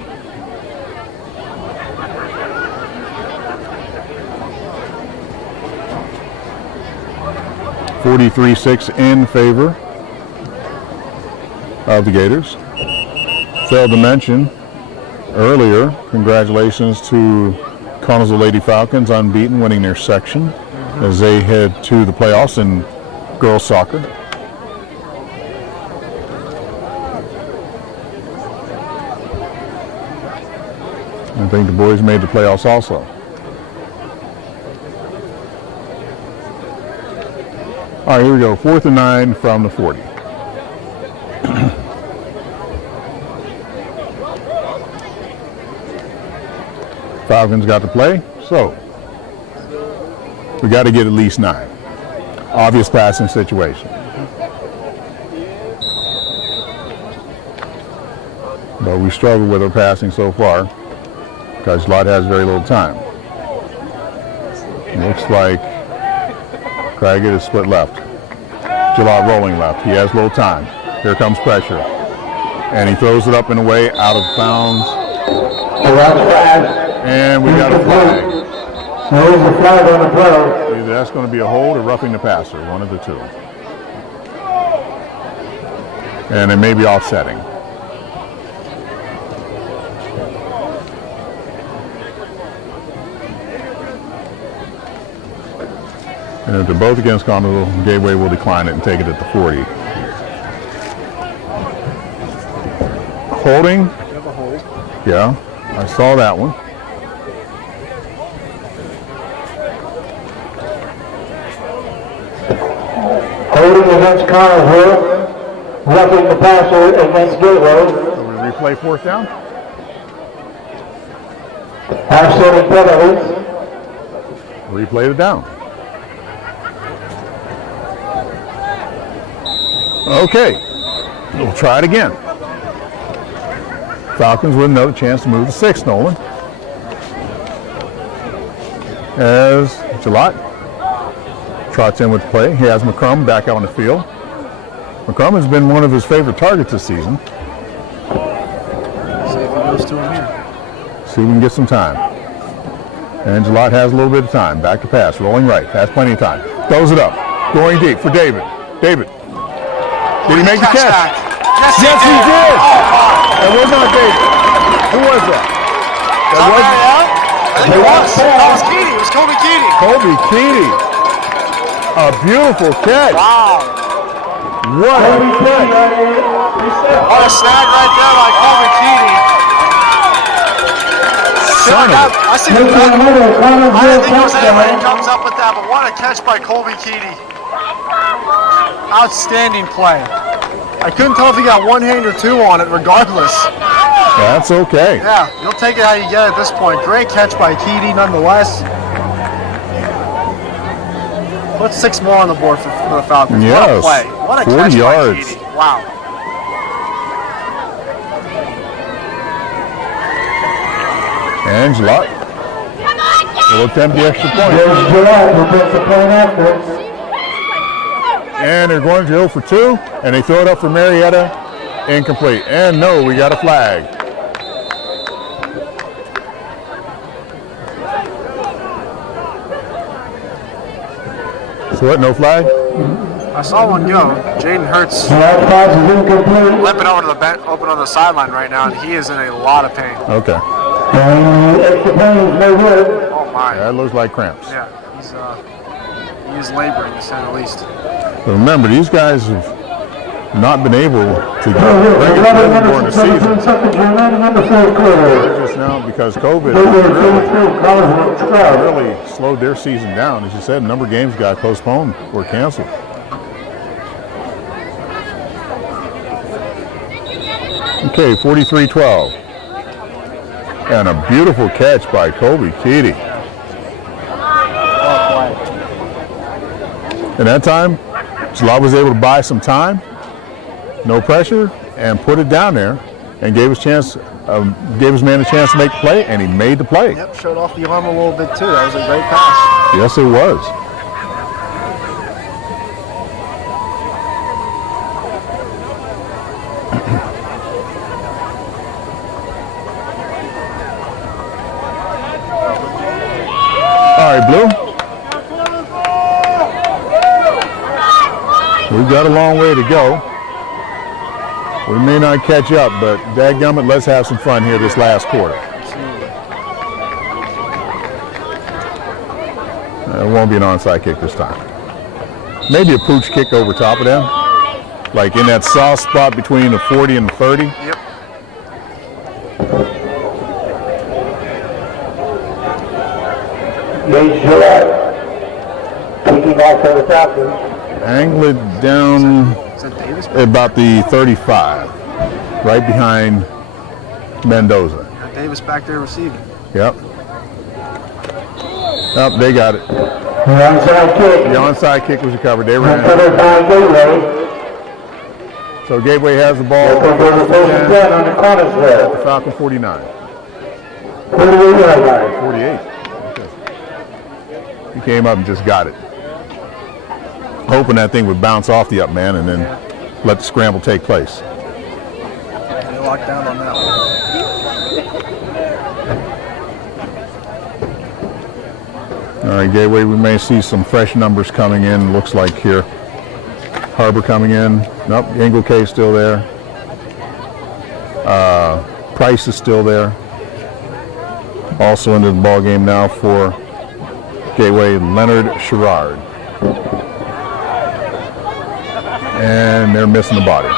(43-6) in favor of the Gators. Failed to mention earlier, congratulations to Connersville Lady Falcons, unbeaten, winning their section as they head to the playoffs in girls soccer. I think the boys made the playoffs also. All right, here we go. 4th and 9 from the 40. Falcons got to play, so we got to get at least 9. Obvious passing situation. But we struggle with our passing so far because Lott has very little time. Looks like Craggett is split left. Jalot rolling left. He has little time. Here comes pressure. And he throws it up and away, out of bounds. And we got a flag. There is a flag on the play. Either that's going to be a hold or roughing the passer, one of the two. And it may be offsetting. And if they're both against Connersville, Gateway will decline it and take it at the 40. Holding. Yeah, I saw that one. Holding against Connersville, roughing the passer against Gateway. So we replay 4th down. Offsetting penalties. Replay it down. Okay, we'll try it again. Falcons with another chance to move to 6, Nolan. As Jalot trots in with the play. He has McCrum back out on the field. McCrum has been one of his favorite targets this season. See if he goes to him here. See if we can get some time. And Jalot has a little bit of time. Back to pass, rolling right. Has plenty of time. Throws it up. Going deep for David. David. Did he make the catch? Yes, he did. That was not David. Who was that? That was I think it was. That was Keaty. It was Kobe Keaty. Kobe Keaty. A beautiful catch. Wow. What a catch. What a snag right there by Kobe Keaty. Son of a- I see the back. I didn't think it was anybody who comes up with that, but what a catch by Kobe Keaty. Outstanding play. I couldn't tell if he got one hand or two on it, regardless. That's okay. Yeah, you'll take it how you get it at this point. Great catch by Keaty, nonetheless. Put 6 more on the board for the Falcons. What a Yes. play. What a 40 catch yards. by Keaty. Wow. And Jalot will attempt the extra point. There's Gillette, who puts the point after. And they're going to go for 2, and they throw it up for Marietta. Incomplete. And no, we got a flag. So what, no flag? I saw one go. Jaden Hurts That pass is incomplete. limping over to the bench, open on the sideline right now, and he is in a lot of pain. Okay. And extra point is no good. Oh my. That looks like cramps. Yeah, he is laboring to say the least. But remember, these guys have not been able to bring it together during the season. Just now, because COVID really slowed their season down. As you said, a number of games got postponed or canceled. Okay, 43-12. And a beautiful catch by Kobe Keaty. And that time, Jalot was able to buy some time, no pressure, and put it down there, and gave his man a chance to make the play, and he made the play. Yep, showed off the arm a little bit too. That was a great pass. Yes, it was. All right, Blue. We've got a long way to go. We may not catch up, but dadgummit, let's have some fun here this last quarter. It won't be an onside kick this time. Maybe a pooch kick over top of them, like in that soft spot between the 40 and the 30. Yep. Gage Gillette, kicking off for the Falcons. Angle it down Is that Davis? about the 35, right behind Mendoza. Got Davis back there receiving. Yep. Oh, they got it. The onside kick. The onside kick was recovered. They ran. Covered by Gateway. So Gateway has the ball. Looking for the first and 10 on the corner there. The Falcon 49. 48-yard line. 48. Okay. He came up and just got it. Hoping that thing would bounce off the up man and then let the scramble take place. They locked down on that one. All right, Gateway, we may see some fresh numbers coming in, looks like here. Harbor coming in. Nope, Engle K still there. Price is still there. Also into the ball game now for Gateway, Leonard Sherrard. And they're missing the body.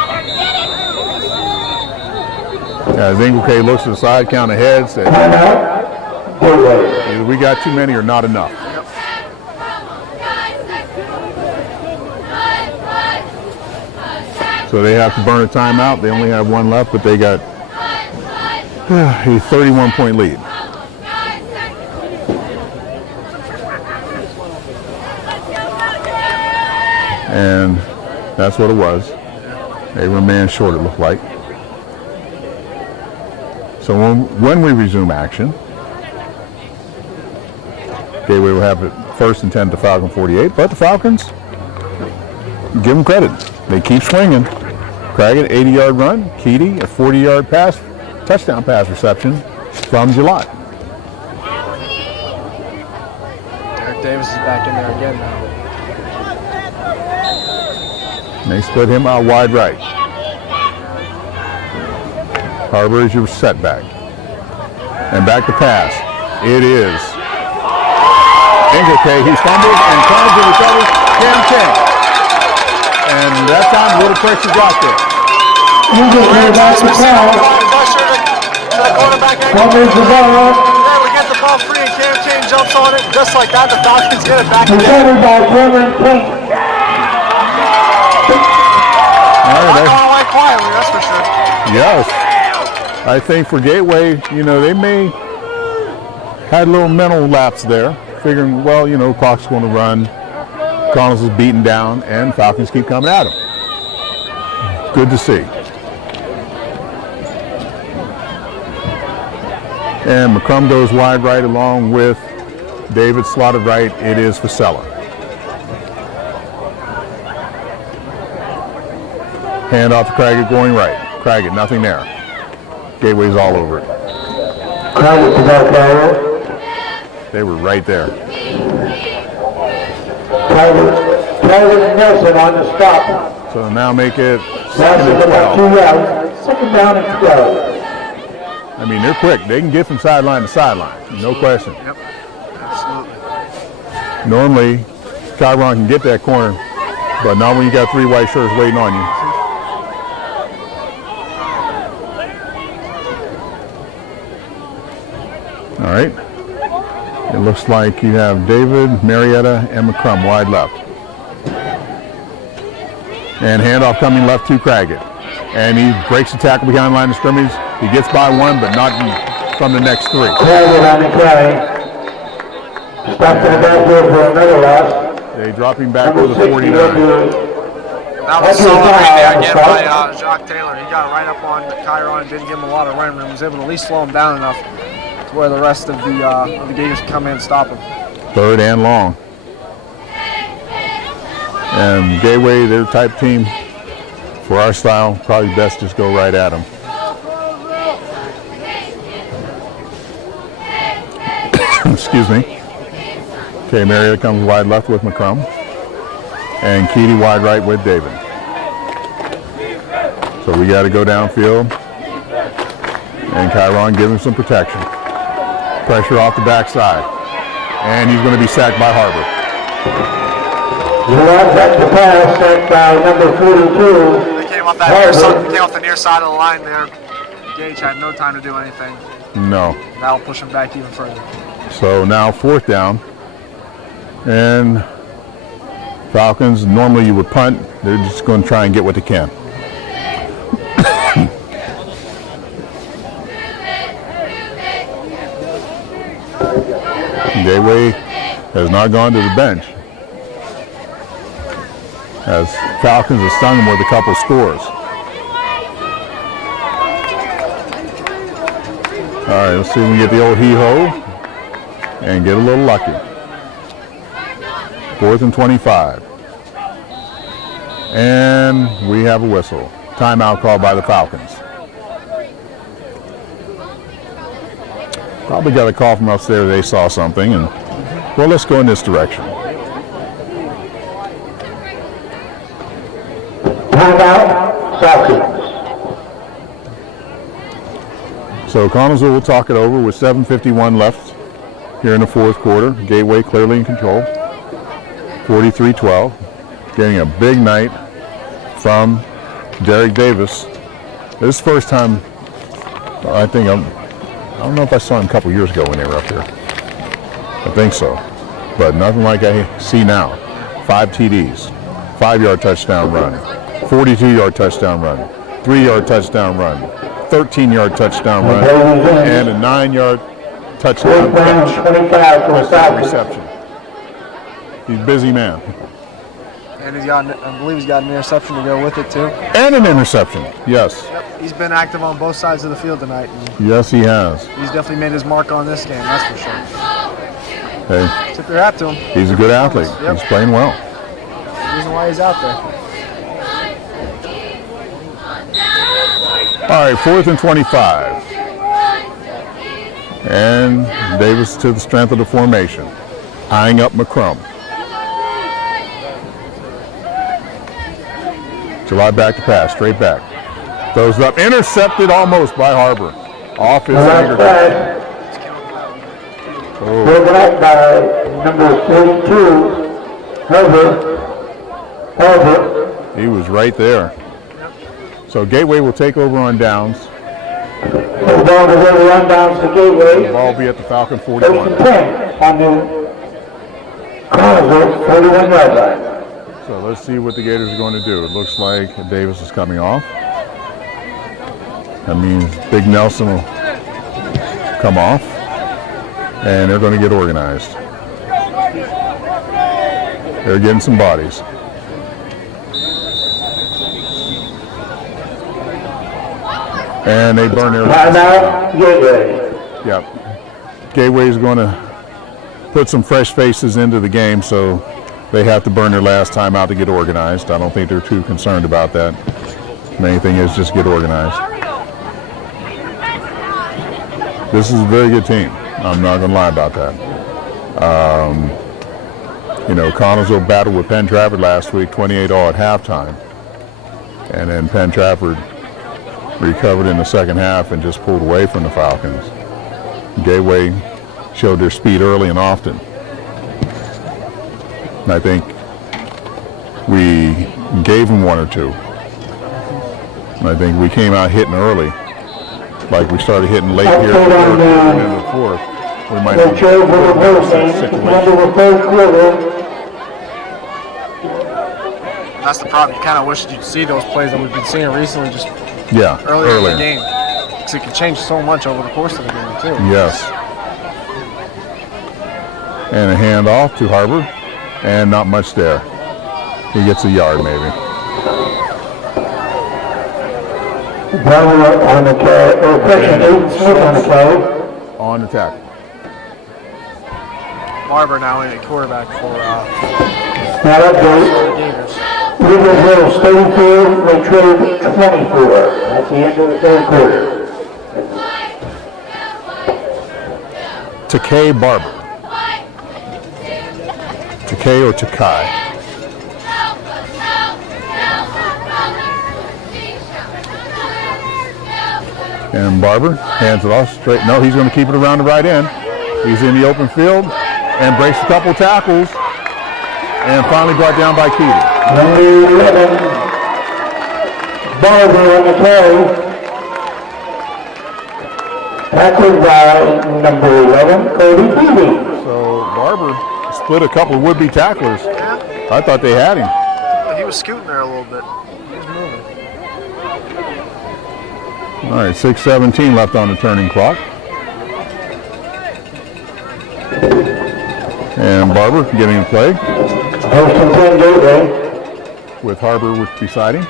As Engle K looks to the side, count ahead, said, either we got too many or not enough. So they have to burn a timeout. They only have one left, but they got a 31-point lead. And that's what it was. They were a man short, it looked like. So when we resume action, Gateway will have it first and 10 to Falcon 48, but the Falcons, give them credit. They keep swinging. Craggett, 80-yard run. Keedy, a 40-yard pass, touchdown pass reception from Gillott. Derek Davis is back in there again now. And they split him out wide right. Harbor is your setback. And back to pass. It is Ingleday. He fumbles and turns and recovers. Cam King. And that time a little pressure got there. Ingleday back to pass. Fumbles the ball. We get the ball free and Cam King jumps on it. Just like that, the Falcons get it back again. Recovered by Cameron Payne. Not going away quietly, that's for sure. Yes. I think for Gateway, you know, they may had a little mental lapse there, figuring, well, you know, clock's going to run, Connells is beaten down, and Falcons keep coming at him. Good to see. And McCrum goes wide right along with David slotted right. It is Fasella. Hand off to Craggett going right. Craggett, nothing there. Gateway's all over it. Craggett to that carrier. They were right there. Craggett and Nelson on the stop. So now make it That's 2nd and 12. 2 yards. Second down and 12. I mean, they're quick. They can get from sideline to sideline. No question. Yep, absolutely. Normally, Chiron can get that corner, but not when you got 3 white shirts waiting on you. All right. It looks like you have David, Marietta, and McCrum wide left. And handoff coming left to Craggett. And he breaks the tackle behind line of scrimmage. He gets by one, but not from the next 3. Craggett on the carry. Stopped in the backfield for another loss. They drop him back to the 49. That was solid right there again by Jacques Taylor. He got right up on Chiron and didn't give him a lot of running room. Was able to at least slow him down enough to where the rest of the Gators can come in and stop him. 3rd and long. And Gateway, their type team, for our style, probably best just go right at them. Excuse me. Okay, Marietta comes wide left with McCrum. And Keedy wide right with David. So we got to go downfield. And Chiron give him some protection. Pressure off the backside. And he's going to be sacked by Harbor. Back to pass, sacked by number 42. They came off the near side of the line there. Gage had no time to do anything. No. That'll push him back even further. So now 4th down. And Falcons, normally you would punt. They're just going to try and get what they can. Gateway has not gone to the bench, as Falcons have stung them with a couple scores. All right, let's see if we can get the old hee-ho and get a little lucky. 4th and 25. And we have a whistle. Timeout called by the Falcons. Probably got a call from upstairs. They saw something, and well, let's go in this direction. Timeout, Falcons. So Connellsville will talk it over with 7:51 left here in the 4th quarter. Gateway clearly in control. 43-12. Getting a big night from Derek Davis. This is the first time I don't know if I saw him a couple years ago when they were up here. I think so. But nothing like I see now. 5 TDs, 5-yard touchdown run, 42-yard touchdown run, 3-yard touchdown run, 13-yard touchdown run, and a 9-yard touchdown catch. Touchdown reception. He's a busy man. And I believe he's got an interception to go with it too. And an interception, yes. Yep. He's been active on both sides of the field tonight. And Yes, he has. he's definitely made his mark on this game, that's for sure. Hey, Tip your hat to him. he's a good athlete. Yep. He's playing well. The reason why he's out there. All right, 4th and 25. And Davis to the strength of the formation, eyeing up McCrum. July back to pass, straight back. Throws it up, intercepted almost by Harbor. Off his Last fingertips. pass, broken up by number 32, Herbert. He was right there. So Gateway will take over on downs. The ball is over run downs to The Gateway. ball will be at the Falcon First and 41. 10 on the Collinsville 41-yard line. So let's see what the Gators are going to do. It looks like Davis is coming off. That means Big Nelson will come off. And they're going to get organized. They're getting some bodies. And they burn their... Timeout, Gateway. Yep. Gateway is going to put some fresh faces into the game, so they have to burn their last time out to get organized. I don't think they're too concerned about that. Main thing is just get organized. This is a very good team. I'm not going to lie about that. You know, Connellsville battled with Penn Trafford last week, 28-all at halftime. And then Penn Trafford recovered in the second half and just pulled away from the Falcons. Gateway showed their speed early and often. And I think we gave them one or two. And I think we came out hitting early. Like we started hitting late here in the third and in the fourth. We might The have chair for the first that game, situation. number the third quarter. That's the problem. You kind of wish you'd see those plays that we've been seeing recently just Yeah, earlier in the earlier. game. Because it can change so much over the course of the game, too. Yes. And a handoff to Harbor, and not much there. He gets a yard maybe. Barber on the carry, or freshman Aiden Smith on the carry. On the tackle. Barber now in at quarterback for Now the update, Gators. Riversville's 34, Latrobe 24. At the end of the third quarter. Takei Barber. Takei or Takai. And Barber hands it off straight. No, he's going to keep it around the right end. He's in the open field and breaks a couple tackles and finally brought down by Keating. Number 11, Barber on the carry. Tackled by number 11, Cody Keating. So Barber split a couple of would-be tacklers. I thought they had him. He was scooting there a little bit. He was moving. All right, 6:17 left on the turning clock. And Barber getting in play First and 10 Gateway. with Harbor beside him.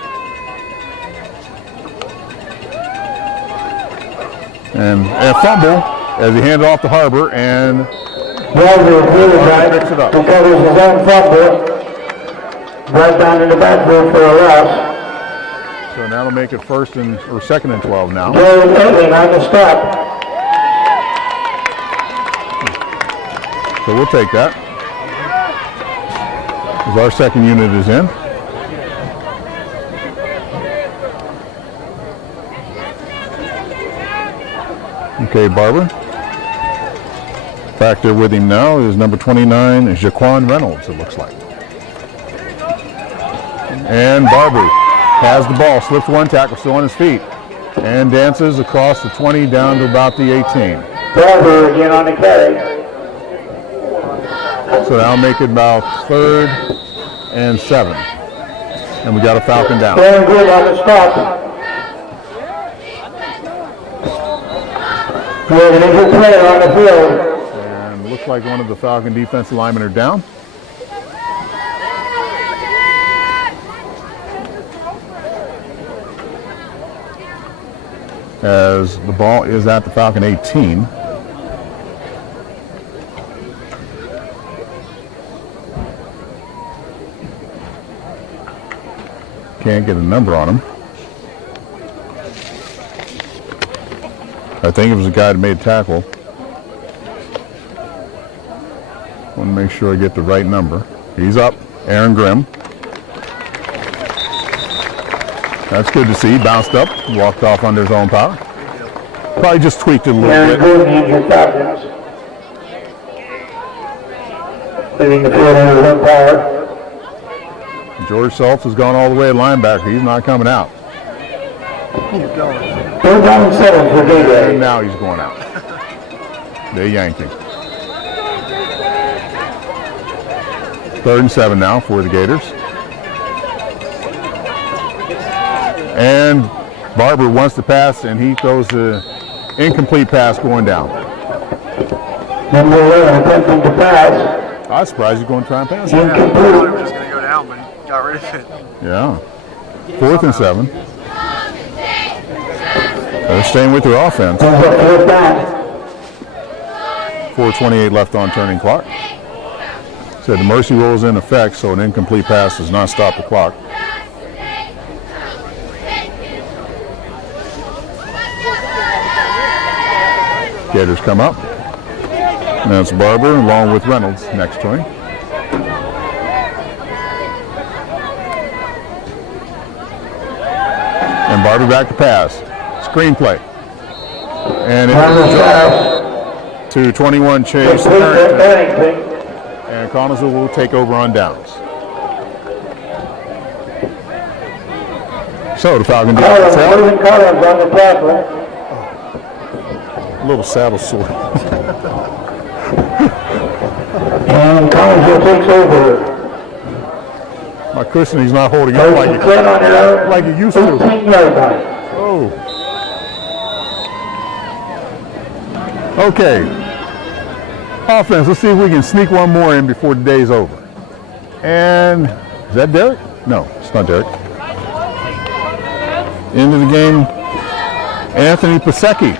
And a fumble as he hands off to Harbor, and Barber really right, Picks it up. recovers his own fumble. Right down in the backfield for a loss. so that'll make it second and 12 now. Gary Edlin on the stop. So we'll take that. As our second unit is in. Okay, Barber. Back there with him now is number 29, Jaquan Reynolds, it looks like. And Barber has the ball, slips one tackle, still on his feet, and dances across the 20 down to about the 18. Barber again on the carry. So that'll make it about 3rd and 7. And we got a Falcon down. Very good on the stop. We have an injured player on the field. And looks like one of the Falcon defensive linemen are down. as the ball is at the Falcon 18. Can't get a number on him. I think it was the guy that made tackle. Want to make sure I get the right number. He's up, Aaron Grimm. That's good to see. Bounced up, walked off under his own power. Probably just tweaked it a little Aaron bit. Grimm, the injured Falcons. Leaving the field under his own power. George Schultz has gone all the way at linebacker. He's not coming out. Keep going. 3rd down and 7 for And Gateway. now he's going out. They yanked him. 3rd and 7 now for the Gators. And Barber wants to pass, and he throws the incomplete pass going down. Number 11 attempting to pass. I was surprised he's going to try and pass it. I thought it was just going to go down, but he got rid of it. Yeah. 4th and 7. They're staying with their offense. 4th down. 4:28 left on turning clock. Said the mercy rule is in effect, so an incomplete pass does not stop the clock. Gators come up. And that's Barber along with Reynolds next to him. And Barber back to pass. Screen play. And it's to 21 Chase Harrington. And Connellsville will take over on downs. So the Falcon Collins on the tackle. a little saddle sore. And Collinsville takes over. My cushioning's not holding up like it used to. 18-yard line. Oh. Okay. Offense, let's see if we can sneak one more in before the day's over. And is that Derek? No, it's not Derek. Into the game, Anthony Pasecki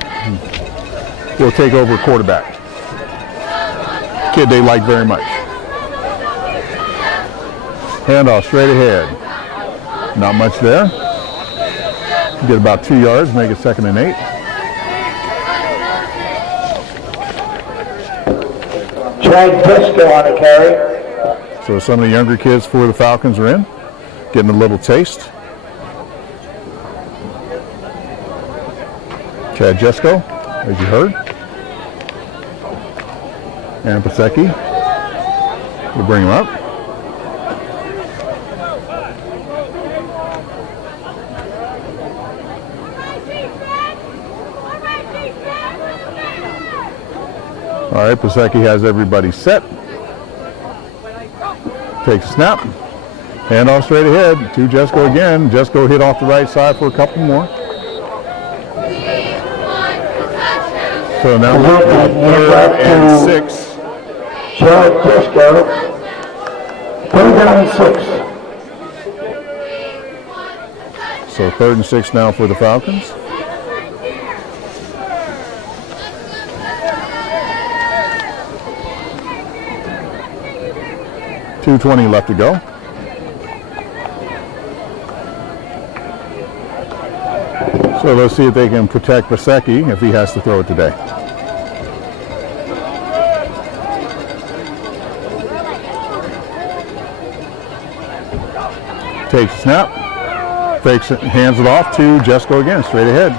will take over quarterback. Kid they like very much. Handoff straight ahead. Not much there. Get about 2 yards, make it 2nd and 8. Chad Briscoe on a carry. So some of the younger kids for the Falcons are in, getting a little taste. Chad Jesco, as you heard. And Pasecki. We'll bring him up. All right, Pasecki has everybody set. Takes a snap. Handoff straight ahead to Jesco again. Jesco hit off the right side for a couple more. So now we're at 3rd and 6. Chad Briscoe. 3rd down and 6. So 3rd and 6 now for the Falcons. .220 left to go. So let's see if they can protect Pasecki if he has to throw it today. Takes a snap, fakes it, hands it off to Jesco again, straight ahead.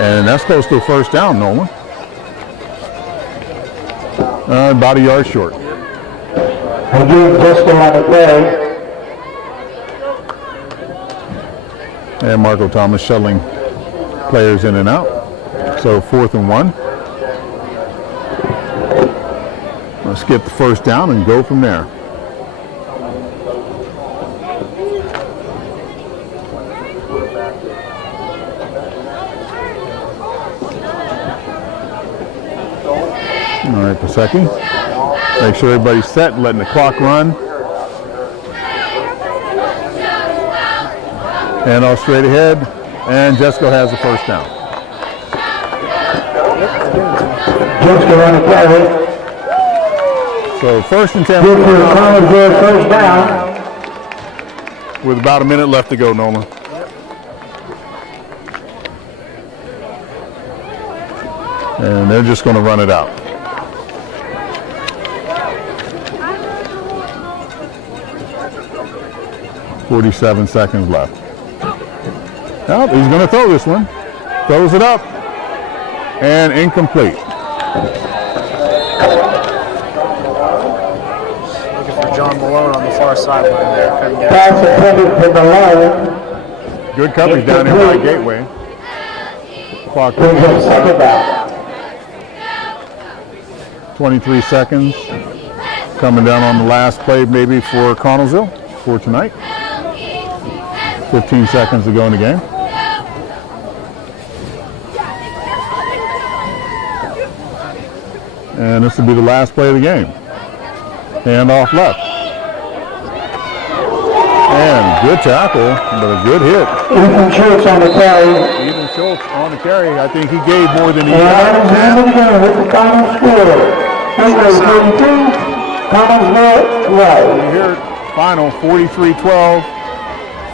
And that's close to a 1st down, Nolan. About a yard short. Again, Briscoe on the play. And Marco Thomas shuttling players in and out. So 4th and 1. Let's get the 1st down and go from there. All right, Pasecki. Make sure everybody's set, letting the clock run. And off straight ahead And Jesco has the first down. Jesco on the carry. So first and 10. Good for Collinsville, first down. With about a minute left to go, Nolan. And they're just going to run it out. .47 seconds left. Oh, he's going to throw this one. Throws it up. And incomplete. Looking for John Malone on the far sideline there. Couldn't get it. Pass intended for Malone. Good coverage down here by Gateway. Clock Brings up second down. 23 seconds. Coming down on the last play maybe for Connellsville for tonight. 15 seconds to go in the game. And this will be the last play of the game. Handoff left. And good tackle, but a good hit. Ethan Schultz on the carry. Ethan Schultz on the carry. I think he gave more than he And got. that is the end of the game with the final score. Gateway 42, Collinsville 12. You hear it, final 43-12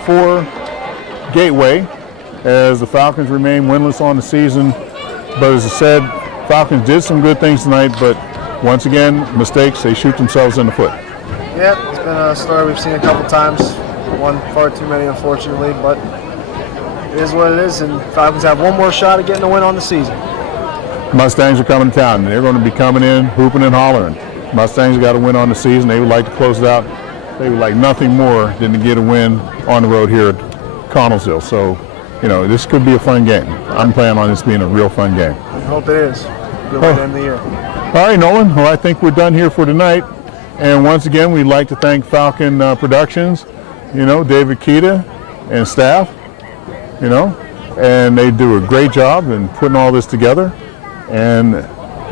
for Gateway as the Falcons remain winless on the season. But as I said, Falcons did some good things tonight, but once again, mistakes, they shoot themselves in the foot. Yeah, it's been a story we've seen a couple times. One far too many, unfortunately, but it is what it is, and Falcons have one more shot at getting a win on the season. Mustangs are coming to town. They're going to be coming in, hooping and hollering. Mustangs got a win on the season. They would like to close it out. They would like nothing more than to get a win on the road here at Connellsville. So, you know, this could be a fun game. I'm planning on this being a real fun game. I hope it is. Good way to end the year. All right, Nolan. Well, I think we're done here for tonight. And once again, we'd like to thank Falcon Productions, you know, David Kita and staff, you know, and they do a great job in putting all this together. And,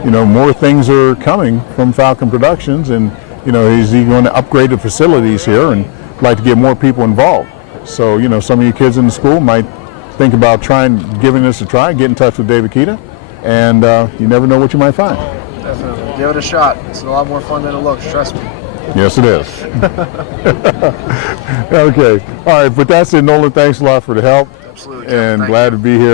you know, more things are coming from Falcon Productions, and, you know, he's going to upgrade the facilities here and like to get more people involved. So, you know, some of you kids in the school might think about giving this a try, get in touch with David Kita, and you never know what you might find. Definitely. Give it a shot. It's a lot more fun than it looks, trust me. Yes, it is. Okay. All right, but that's it, Nolan. Thanks a lot for the help. Absolutely. And Thank glad you. to be here.